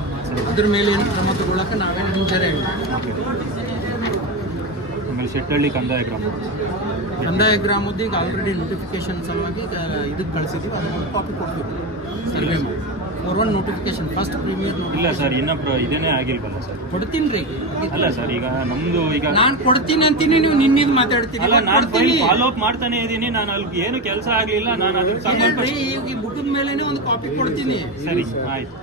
ಅದ್ರ ಮೇಲೆ ಏನು ಕ್ರಮ ತಗೊಳ್ಳೋಕೆ ನಾವೇನು ಮುಂಚೆನೆ ಆಮೇಲೆ ಶೆಟ್ಟಳ್ಳಿ ಕಂದಾಯ ಗ್ರಾಮದ್ದು ಈಗ ಆಲ್ರೆಡಿ ನೋಟಿಫಿಕೇಶನ್ ಸಲುವಾಗಿ ಇದಕ್ಕೆ ಕಳಿಸಿದ್ದೀವಿ. ಅದನ್ನು ಕಾಪಿ ಕೊಡ್ತೀವಿ ಸರ್ವೆ ಮಾಡಿ. ಫಾರ್ವರ್ಡ್ ನೋಟಿಫಿಕೇಶನ್ ಫಸ್ಟ್ ಪ್ರೀಮಿಯರ್ ಇಲ್ಲ ಸರ್, ಇನ್ನೂ ಇದೇನೇ ಆಗಿಲ್ವಲ್ಲ ಸರ್. ಕೊಡ್ತೀನಿ ರೀ. ಅಲ್ಲ ಸರ್, ಈಗ ನಮ್ದು ಈಗ ನಾನು ಕೊಡ್ತೀನಿ ಅಂತೀನಿ, ನೀವು ನಿನ್ನಿದ್ ಮಾತಾಡ್ತೀನಿ. ಅಲ್ಲ, ನಾನು ಫಾಲೋ ಅಪ್ ಮಾಡ್ತಾನೆ ಇದ್ದೀನಿ. ನಾನು ಅಲ್ಲಿ ಏನು ಕೆಲಸ ಆಗಲಿಲ್ಲ, ನಾನು ಅದಕ್ಕೆ ಸಂಬಂಧ ಈ ಬುಕ್ಕಿನ ಮೇಲೇನೆ ಒಂದು ಕಾಪಿ ಕೊಡ್ತೀನಿ. ಸರಿ, ಆಯ್ತು.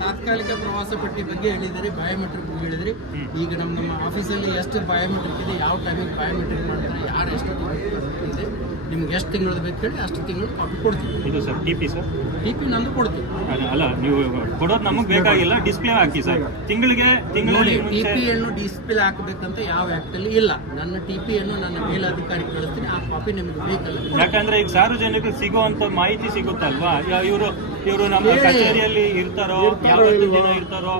ತಾತ್ಕಾಲಿಕ ಪ್ರವಾಸ ಪಟ್ಟಿ ಬಗ್ಗೆ ಹೇಳಿದರೆ, ಬಯೋಮೆಟ್ರಿಕ್ ಬಗ್ಗೆ ಹೇಳಿದ್ರಿ. ಈಗ ನಮ್ಮ ಆಫೀಸಲ್ಲಿ ಎಷ್ಟು ಬಯೋಮೆಟ್ರಿಕ್ ಇದೆ, ಯಾವ ಟೈಮಿಗೆ ಬಯೋಮೆಟ್ರಿಕ್ ಮಾಡ್ತಾರೆ, ಯಾರು ಎಷ್ಟು ಇದೆ, ನಿಮ್ಗೆ ಎಷ್ಟು ತಿಂಗಳದ್ದು ಬೇಕು ಹೇಳಿ ಅಷ್ಟು ತಿಂಗಳು ಕಾಪಿ ಕೊಡ್ತೀವಿ. ಇದು sir T P sir, T P ನಂದು ಕೊಡ್ತೀವಿ. ಅಲ್ಲ, ನೀವು ಕೊಡೋದು ನಮಗೆ ಬೇಕಾಗಿಲ್ಲ, ಡಿಸ್ಪ್ಲೇ ಹಾಕಿ ಸರ್. ತಿಂಗಳಿಗೆ ಟಿ ಪಿ ಅನ್ನು ಡಿಸ್ಪ್ಲೇ ಹಾಕಬೇಕಂತ ಯಾವ ಆ್ಯಕ್ಟಲ್ಲಿ ಇಲ್ಲ. ನನ್ನ ಟಿ ಪಿ ಅನ್ನು ನನ್ನ ಮೇಲಧಿಕಾರಿ ಕಳಿಸ್ತೀನಿ, ಆ ಕಾಪಿ ನಿಮಗೆ ಬೇಕಲ್ಲ. ಯಾಕಂದ್ರೆ ಈಗ ಸಾರ್ವಜನಿಕರಿಗೆ ಸಿಗುವಂತ ಮಾಹಿತಿ ಸಿಗುತ್ತಲ್ವಾ. ಇವರು ನಮ್ಮ ಕಚೇರಿಯಲ್ಲಿ ಇರ್ತಾರೋ, ಯಾವತ್ತು ದಿನ ಇರ್ತಾರೋ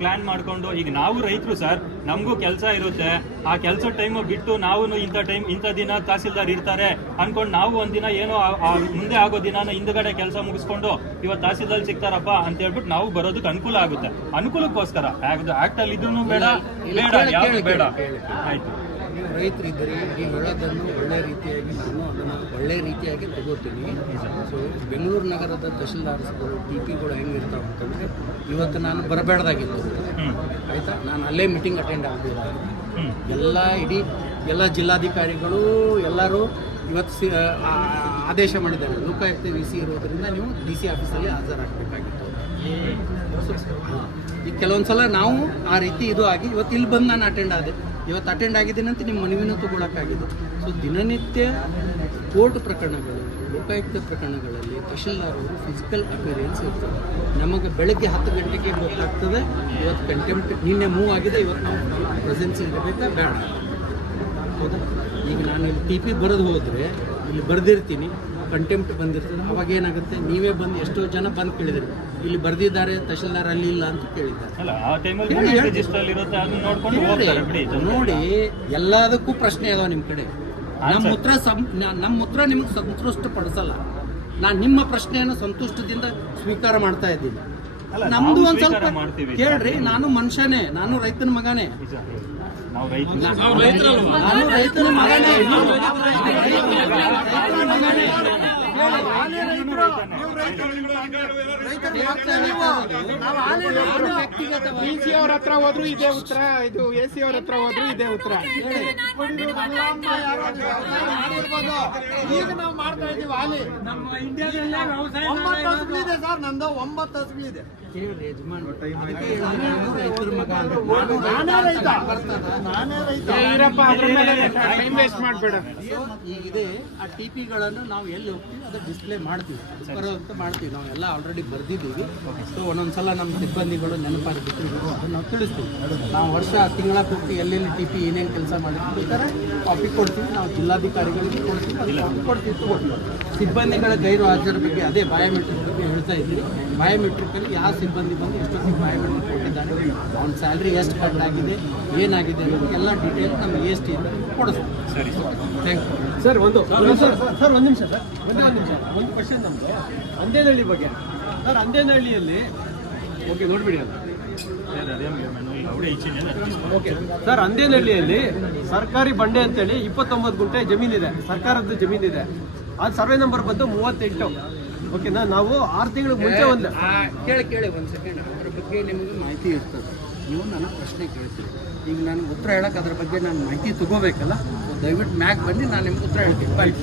ಪ್ಲಾನ್ ಮಾಡ್ಕೊಂಡು. ಈಗ ನಾವು ರೈತರು ಸರ್, ನಮಗೂ ಕೆಲಸ ಇರುತ್ತೆ. ಆ ಕೆಲಸ ಟೈಮ್ ಬಿಟ್ಟು ನಾವು ಇಂಥ ದಿನ ತಹಸೀಲ್ದಾರ್ ಇರ್ತಾರೆ ಅನ್ಕೊಂಡು ನಾವು ಒಂದಿನ ಏನೋ ಮುಂದೆ ಆಗೋ ದಿನಾನ ಹಿಂದ್ಗಡೆ ಕೆಲಸ ಮುಗಿಸ್ಕೊಂಡು ಇವತ್ತು ತಹಸೀಲ್ದಾರ್ ಸಿಗ್ತಾರಪ್ಪ ಅಂತ ಹೇಳ್ಬಿಟ್ಟು ನಾವು ಬರೋದಕ್ಕೆ ಅನುಕೂಲ ಆಗುತ್ತೆ. ಅನುಕೂಲಕ್ಕೋಸ್ಕರ ಆಕ್ಟ್ ಅಲ್ಲಿ ಇದ್ರೂ ಬೇಡ ಯಾವ್ದು ಬೇಡ. ಆಯ್ತು, ನೀವು ರೈತರಿದ್ದೀರಿ, ನೀವು ಹೇಳೋದನ್ನು ಒಳ್ಳೆ ರೀತಿಯಾಗಿ ನಾನು ಅದನ್ನು ಒಳ್ಳೆ ರೀತಿಯಾಗಿ ತಗೋತೀನಿ. ಸೊ ಬೆಂಗಳೂರು ನಗರದ ತಹಶೀಲ್ದಾರ್ಸ್ಗಳು ಟಿ ಪಿಗಳು ಹೆಂಗಿರ್ತಾವೆ ಅಂತಂದರೆ, ಇವತ್ತು ನಾನು ಬರಬೇಡ್ದಾಗಿತ್ತು ಆಯಿತಾ, ನಾನು ಅಲ್ಲೇ ಮೀಟಿಂಗ್ ಅಟೆಂಡ್ ಆಗಬೇಕಾಗಿತ್ತು. ಎಲ್ಲ ಜಿಲ್ಲಾಧಿಕಾರಿಗಳು ಎಲ್ಲರೂ ಇವತ್ತು ಆದೇಶ ಮಾಡಿದ್ದಾರೆ. ಲೋಕಾಯುಕ್ತ VC ಇರೋದರಿಂದ ನೀವು DC ಆಫೀಸಲ್ಲಿ ಹಾಜರಾಗಬೇಕಾಗಿತ್ತು. ಈಗ ಕೆಲವೊಂದು ಸಲ ನಾವು ಆ ರೀತಿ ಇದು ಆಗಿ ಇವತ್ತು ಇಲ್ಲಿ ಬಂದು ನಾನು ಅಟೆಂಡ್ ಆದೆ. ಇವತ್ತು ಅಟೆಂಡ್ ಆಗಿದ್ದೀನಿ ಅಂತ ನಿಮ್ಮ ಮನವಿನೂ ತಗೊಳಕ್ಕಾಗಿದ್ದು. ಸೊ ದಿನನಿತ್ಯ ಕೋರ್ಟ್ ಪ್ರಕರಣಗಳು, ಲೋಕಾಯುಕ್ತ ಪ್ರಕರಣಗಳಲ್ಲಿ ತಹಶೀಲ್ದಾರ್ ಅವರು ಫಿಸಿಕಲ್ ಅಪಿಯರೆನ್ಸ್ ಇರ್ತದೆ. ನಮಗೆ ಬೆಳಗ್ಗೆ 10 ಗಂಟೆಗೆ ಗೊತ್ತಾಗ್ತದೆ ಇವತ್ತು ಕಂಟೆಂಪ್ಟ್ ನಿನ್ನೆ ಮೂವ್ ಆಗಿದೆ, ಇವತ್ತು ನಾವು ಪ್ರೆಸೆನ್ಸ್ ಇರಬೇಕಾ ಬೇಡ. ಹೌದಾ? ಈಗ ನಾನು ಇಲ್ಲಿ ಟಿ ಪಿ ಬರೆದು ಹೋದರೆ ಇಲ್ಲಿ ಬರೆದಿರ್ತೀನಿ, ಕಂಟೆಂಪ್ಟ್ ಬಂದಿರ್ತದೆ. ಅವಾಗ ಏನಾಗುತ್ತೆ, ನೀವೇ ಬಂದು ಎಷ್ಟೋ ಜನ ಬಂದು ಕೇಳಿದ್ರಿ, ಇಲ್ಲಿ ಬರೆದಿದ್ದಾರೆ ತಹಶೀಲ್ದಾರ್ ಅಲ್ಲಿ ಇಲ್ಲ ಅಂತ ಕೇಳಿದ್ದಾರೆ. ನೋಡಿ, ಎಲ್ಲದಕ್ಕೂ ಪ್ರಶ್ನೆ ಅದಾವ ನಿಮ್ಮ ಕಡೆ. ನಮ್ಮ ಉತ್ತರ ನಿಮ್ಗೆ ಸಂತುಷ್ಟ ಪಡಿಸಲ್ಲ. ನಾನು ನಿಮ್ಮ ಪ್ರಶ್ನೆಯನ್ನು ಸಂತುಷ್ಟದಿಂದ ಸ್ವೀಕಾರ ಮಾಡ್ತಾ ಇದ್ದೀನಿ. ನಮ್ದು ಒಂದ್ ಸ್ವಲ್ಪ ಕೇಳ್ರಿ, ನಾನು ಮನುಷ್ಯನೇ, ನಾನು ರೈತನ ಮಗನೇ. ನಾನು ರೈತನ ಮಗನೇ. DC ಅವ್ರ ಹತ್ರ ಹೋದ್ರು ಇದೇ ಉತ್ತರ, ಇದು AC ಅವ್ರ ಹತ್ರ ಹೋದ್ರು ಇದೇ ಉತ್ತರ. ಈಗ ನಾವು ಮಾಡ್ತಾ ಇದೀವಿ ಹಾಲಿ. ನಮ್ಮ ಇಂಡಿಯಾದಲ್ಲಿ 9 ಹಸುಗಳಿದೆ ಸರ್, ನಂದು 9 ಹಸುಗಳಿದೆ. ರೈತರ ಮಗ ಈಗಿದೆ. ಆ ಟಿ ಪಿಗಳನ್ನು ನಾವು ಎಲ್ಲಿ ಹೋಗ್ತೀವಿ ಅದು ಡಿಸ್ಪ್ಲೇ ಮಾಡ್ತೀವಿ, ಬರೋಂತ ಮಾಡ್ತೀವಿ. ನಾವು ಎಲ್ಲ ಆಲ್ರೆಡಿ ಬರೆದಿದ್ದೀವಿ. ಸೊ ಒಂದೊಂದ್ಸಲ ನಮ್ಮ ಸಿಬ್ಬಂದಿಗಳು ನೆನಪಾಗಿ ಬಿಟ್ಟಿರ್ಬೋದು, ಅದನ್ನು ನಾವು ತಿಳಿಸ್ತೀವಿ. ನಾವು ವರ್ಷ ತಿಂಗಳ ಪೂರ್ತಿ ಎಲ್ಲೆಲ್ಲಿ ಟಿ ಪಿ ಏನೇನು ಕೆಲಸ ಮಾಡಿರ್ತಾರೆ ಕಾಪಿ ಕೊಡ್ತೀವಿ. ನಾವು ಜಿಲ್ಲಾಧಿಕಾರಿಗಳಿಗೆ ಕೊಡ್ತೀವಿ ತಗೊಳ್ತೀವಿ. ಸಿಬ್ಬಂದಿಗಳ ಗೈರು ಹಾಜರ ಬಗ್ಗೆ ಅದೇ ಬಯೋಮೆಟ್ರಿಕ್ ಬಗ್ಗೆ ಹೇಳ್ತಾ ಇದ್ದೀವಿ. ಬಯೋಮೆಟ್ರಿಕಲ್ಲಿ ಯಾವ ಸಿಬ್ಬಂದಿ ಬಂದು ಎಷ್ಟೊತ್ತಿಗೆ ಬಯೋಮೆಟ್ರಿಕ್ ಕೊಟ್ಟಿದ್ದಾನೆ, ಅವ್ನ ಸ್ಯಾಲ್ರಿ ಎಷ್ಟು ಕಟ್ ಆಗಿದೆ, ಏನಾಗಿದೆ ಅನ್ನೋದು ಎಲ್ಲ ಡೀಟೇಲ್ ನಮ್ಮ AST ಇಂದ ಕೊಡಿಸ್ತೀವಿ. ಸರಿ, ಥ್ಯಾಂಕ್ ಯು ಸರ್. ಒಂದು ನಿಮಿಷ ಸರ್, ಒಂದು ಕ್ವಶನ್ ನಮ್ಮದು ಅಂದೇನಹಳ್ಳಿ ಬಗ್ಗೆ. ಸರ್, ಅಂದೇನಹಳ್ಳಿಯಲ್ಲಿ ಓಕೆ ನೋಡ್ಬಿಡಿ, ಅಲ್ಲ ಓಕೆ ಸರ್, ಅಂದೇನಹಳ್ಳಿಯಲ್ಲಿ ಸರ್ಕಾರಿ ಬಂಡೆ ಅಂತೇಳಿ 29 ಗುಂಟೆ ಜಮೀನಿದೆ, ಸರ್ಕಾರದ ಜಮೀನಿದೆ. ಅದು ಸರ್ವೆ ನಂಬರ್ ಬಂದು 38. ಓಕೆನಾ? ನಾವು 6 ತಿಂಗಳ ಮುಂಚೆ ಒಂದು ಕೇಳಿ ಒಂದು ಸೆಕೆಂಡ್, ಅದ್ರ ಬಗ್ಗೆ ನಿಮಗೆ ಮಾಹಿತಿ ಇರ್ತದೆ. ನೀವು ನನಗೆ ಪ್ರಶ್ನೆ ಕೇಳ್ತೀರಿ, ಈಗ ನಾನು ಉತ್ತರ ಹೇಳಕ್ಕೆ ಅದ್ರ ಬಗ್ಗೆ ನಾನು ಮಾಹಿತಿ ತಗೋಬೇಕಲ್ಲ. ದಯವಿಟ್ಟು ಮ್ಯಾಗ್ ಬನ್ನಿ, ನಾನು ನಿಮ್ಗೆ ಉತ್ತರ ಹೇಳ್ತೀನಿ. ಬಾಯ್.